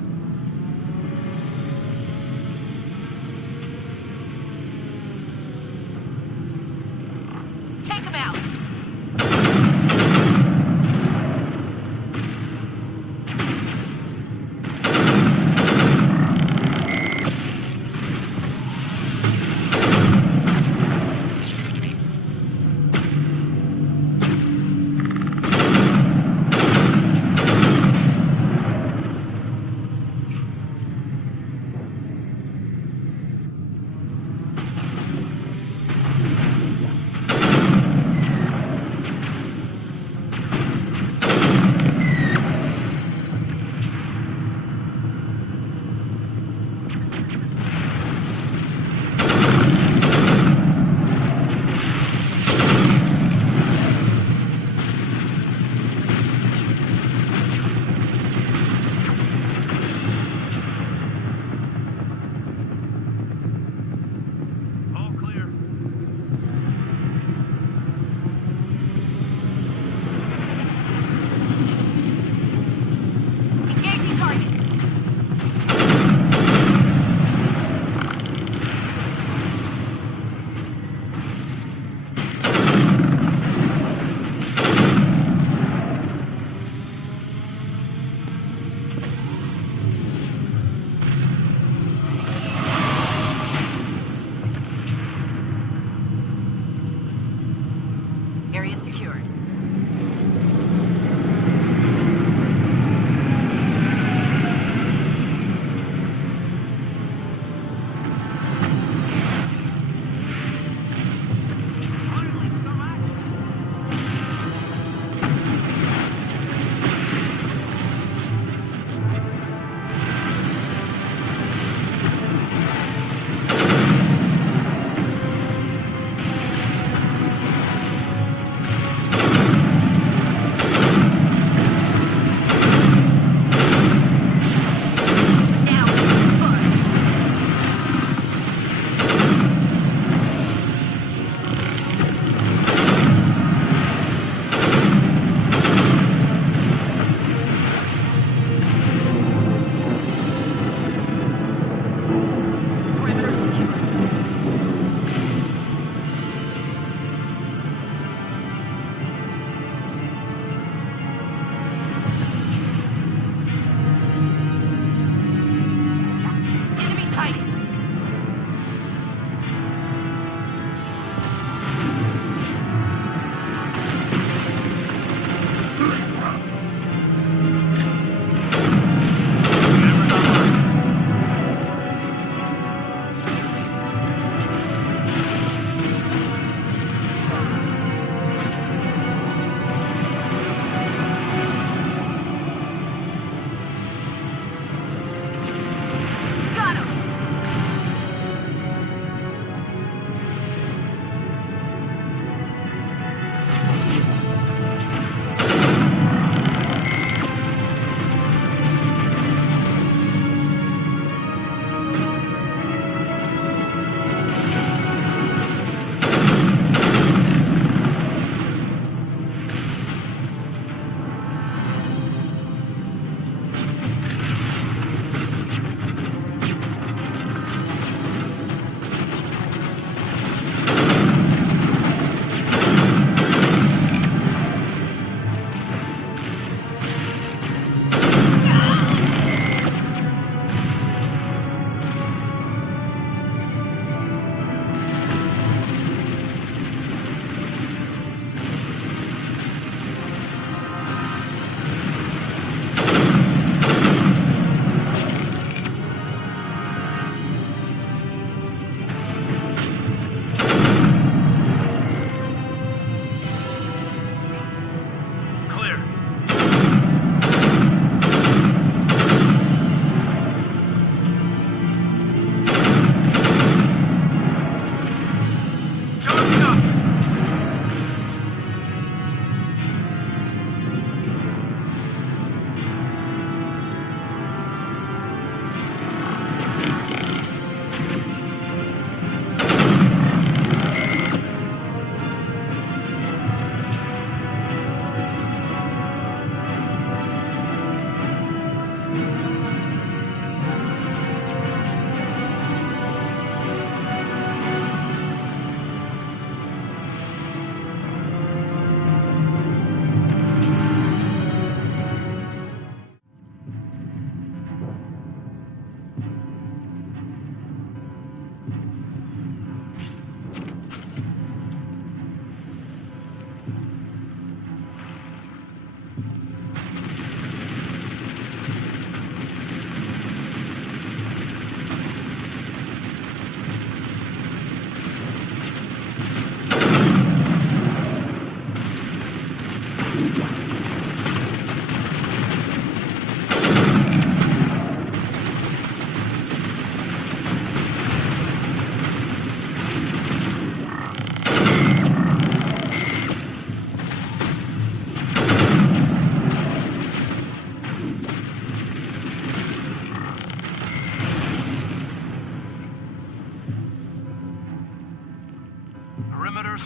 Take him out!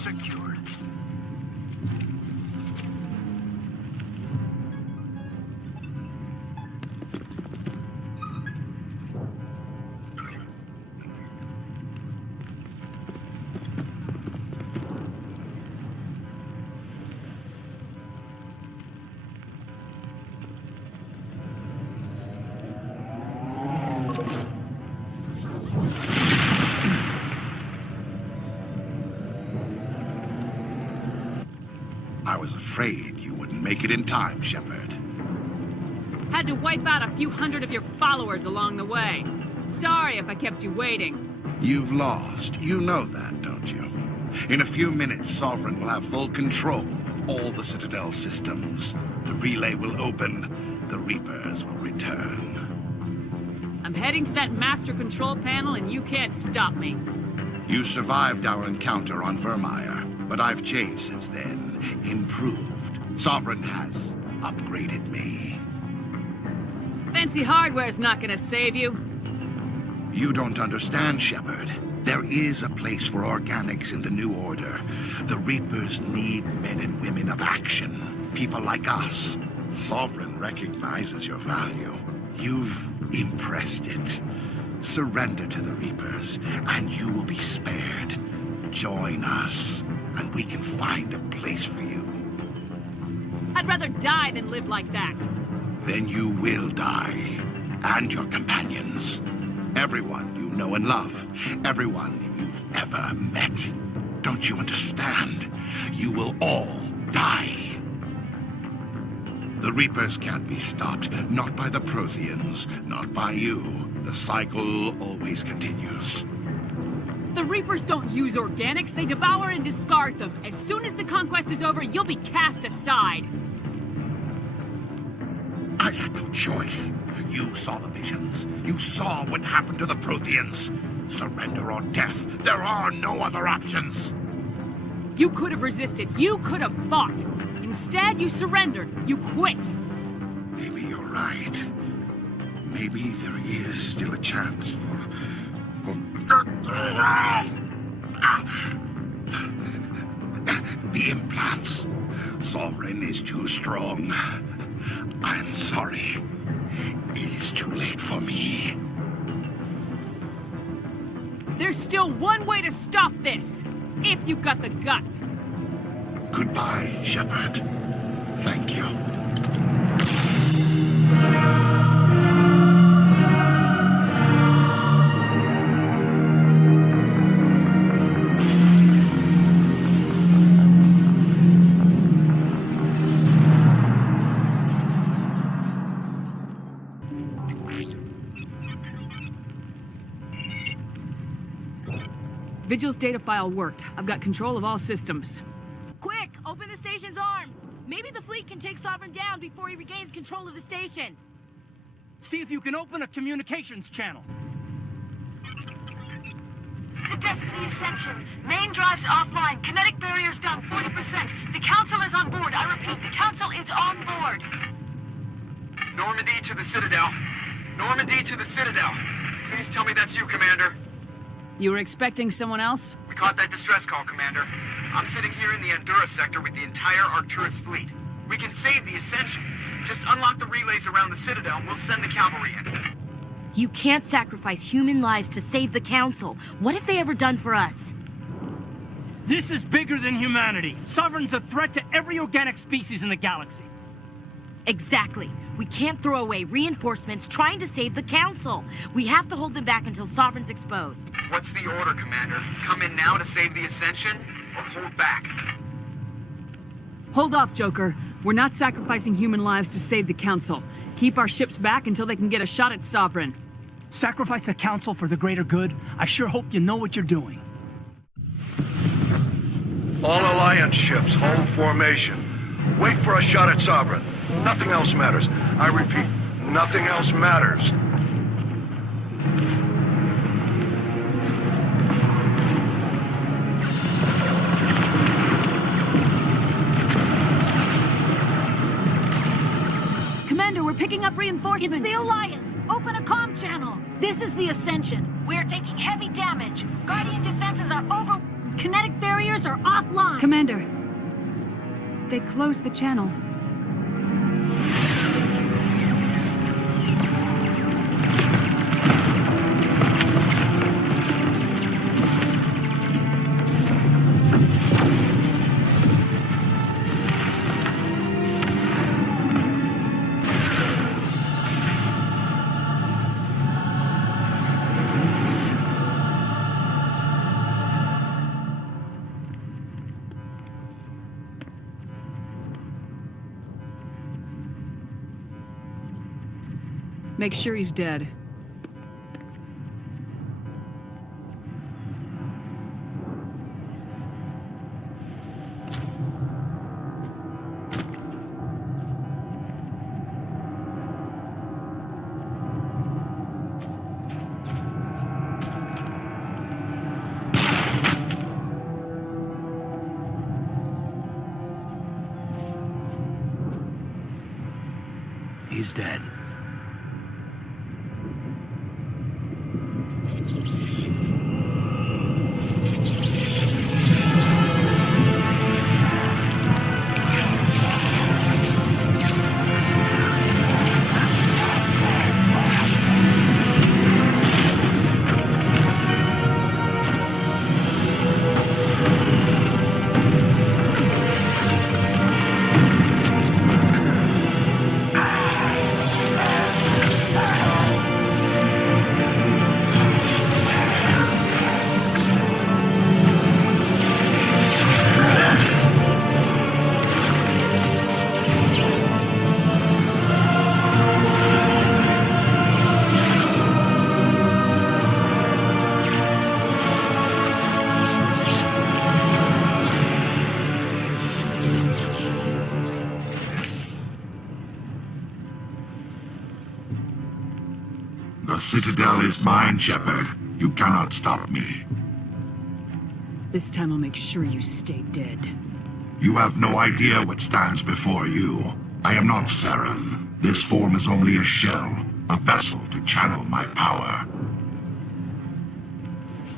secured. I was afraid you wouldn't make it in time, Shepard. Had to wipe out a few hundred of your followers along the way. Sorry if I kept you waiting. You've lost. You know that, don't you? In a few minutes, Sovereign will have full control of all the Citadel systems. The relay will open. The Reapers will return. I'm heading to that master control panel and you can't stop me. You survived our encounter on Virmire, but I've changed since then. Improved. Sovereign has upgraded me. Fancy hardware's not gonna save you. You don't understand, Shepard. There is a place for organics in the New Order. The Reapers need men and women of action. People like us. Sovereign recognizes your value. You've impressed it. Surrender to the Reapers, and you will be spared. Join us, and we can find a place for you. I'd rather die than live like that. Then you will die, and your companions. Everyone you know and love. Everyone you've ever met. Don't you understand? You will all die. The Reapers can't be stopped. Not by the Protheans. Not by you. The cycle always continues. The Reapers don't use organics, they devour and discard them. As soon as the conquest is over, you'll be cast aside. I had no choice. You saw the visions. You saw what happened to the Protheans. Surrender or death. There are no other options. You could have resisted. You could have fought. Instead, you surrendered. You quit. Maybe you're right. Maybe there is still a chance for... The implants. Sovereign is too strong. I'm sorry. It is too late for me. There's still one way to stop this. If you've got the guts. Goodbye, Shepard. Thank you. Vigil's data file worked. I've got control of all systems. Quick, open the station's arms. Maybe the fleet can take Sovereign down before he regains control of the station. See if you can open a communications channel. The Destiny Ascension. Main drives offline. Kinetic barriers down 40%. The Council is on board. I repeat, the Council is on board. Normandy to the Citadel. Normandy to the Citadel. Please tell me that's you, Commander. You were expecting someone else? We caught that distress call, Commander. I'm sitting here in the Endura sector with the entire Arcturus fleet. We can save the Ascension. Just unlock the relays around the Citadel and we'll send the cavalry in. You can't sacrifice human lives to save the Council. What have they ever done for us? This is bigger than humanity. Sovereign's a threat to every organic species in the galaxy. Exactly. We can't throw away reinforcements trying to save the Council. We have to hold them back until Sovereign's exposed. What's the order, Commander? Come in now to save the Ascension, or hold back? Hold off, Joker. We're not sacrificing human lives to save the Council. Keep our ships back until they can get a shot at Sovereign. Sacrifice the Council for the greater good? I sure hope you know what you're doing. All Alliance ships, hold formation. Wait for a shot at Sovereign. Nothing else matters. I repeat, nothing else matters. Commander, we're picking up reinforcements. It's the Alliance. Open a comm channel. This is the Ascension. We're taking heavy damage. Guardian defenses are Kinetic barriers are offline! Commander, they closed the channel. Make sure he's dead. He's dead. The Citadel is mine, Shepard. You cannot stop me. This time I'll make sure you stay dead. You have no idea what stands before you. I am not Saren. This form is only a shell, a vessel to channel my power.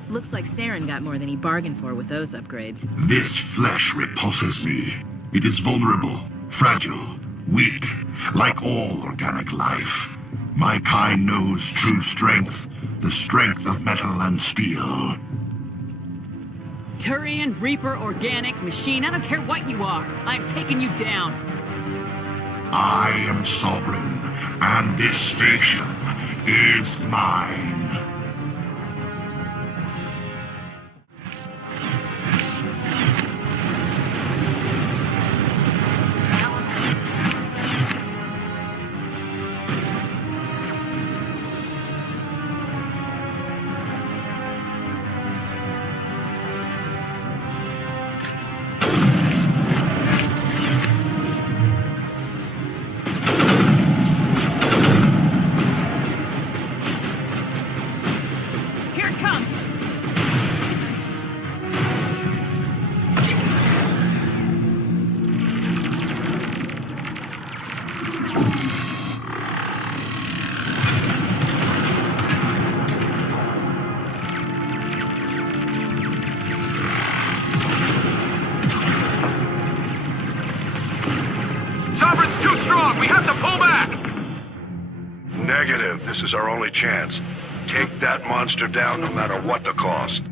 Looks like Saren got more than he bargained for with those upgrades. This flesh repulses me. It is vulnerable, fragile, weak, like all organic life. My kind knows true strength, the strength of metal and steel. Turian, Reaper, Organic, Machine, I don't care what you are. I'm taking you down. I am sovereign, and this station is mine. Sovereign's too strong! We have to pull back! Negative. This is our only chance. Take that monster down no matter what the cost.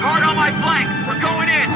Hard on my flank! We're going in!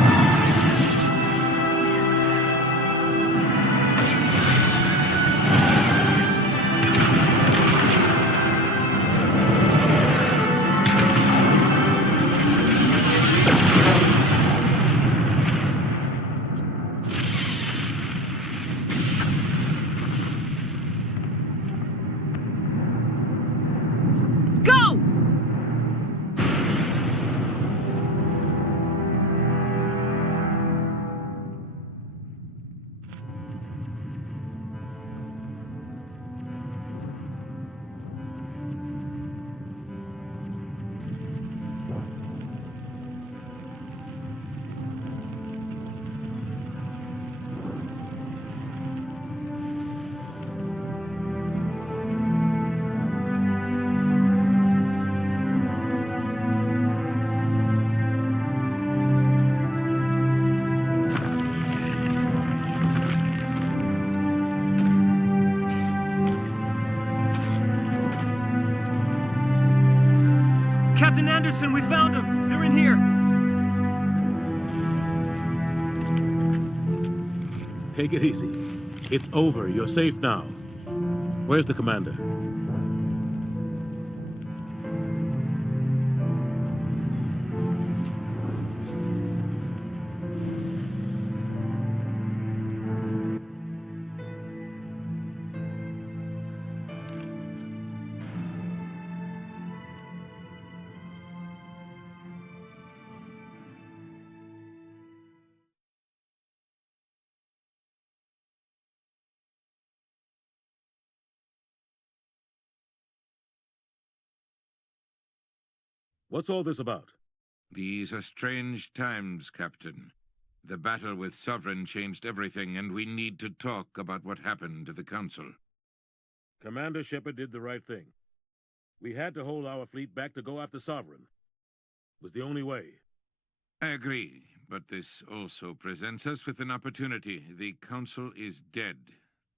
Captain Anderson, we found them! They're in here! Take it easy. It's over. You're safe now. Where's the commander? What's all this about? These are strange times, Captain. The battle with Sovereign changed everything, and we need to talk about what happened to the Council. Commander Shepard did the right thing. We had to hold our fleet back to go after Sovereign. It was the only way. I agree, but this also presents us with an opportunity. The Council is dead.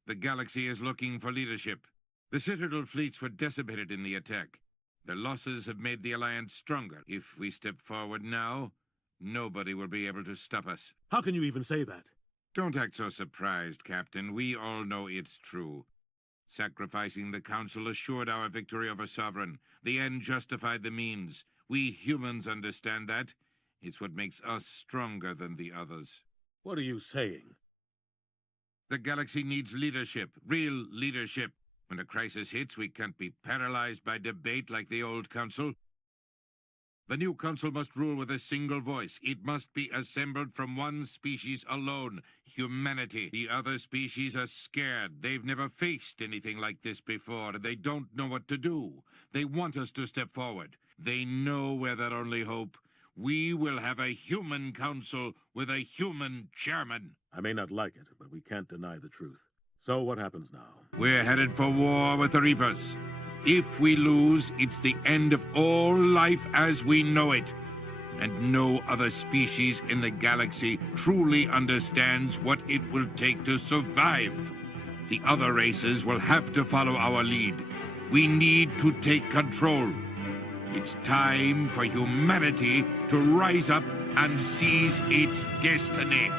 The galaxy is looking for leadership. The Citadel fleets were decimated in the attack. The losses have made the Alliance stronger. If we step forward now, nobody will be able to stop us. How can you even say that? Don't act so surprised, Captain. We all know it's true. Sacrificing the Council assured our victory over Sovereign. The end justified the means. We humans understand that. It's what makes us stronger than the others. What are you saying? The galaxy needs leadership, real leadership. When a crisis hits, we can't be paralyzed by debate like the old Council. The new Council must rule with a single voice. It must be assembled from one species alone, humanity. The other species are scared. They've never faced anything like this before, and they don't know what to do. They want us to step forward. They know we're their only hope. We will have a human council with a human chairman. I may not like it, but we can't deny the truth. So what happens now? We're headed for war with the Reapers. If we lose, it's the end of all life as we know it. And no other species in the galaxy truly understands what it will take to survive. The other races will have to follow our lead. We need to take control. It's time for humanity to rise up and seize its destiny.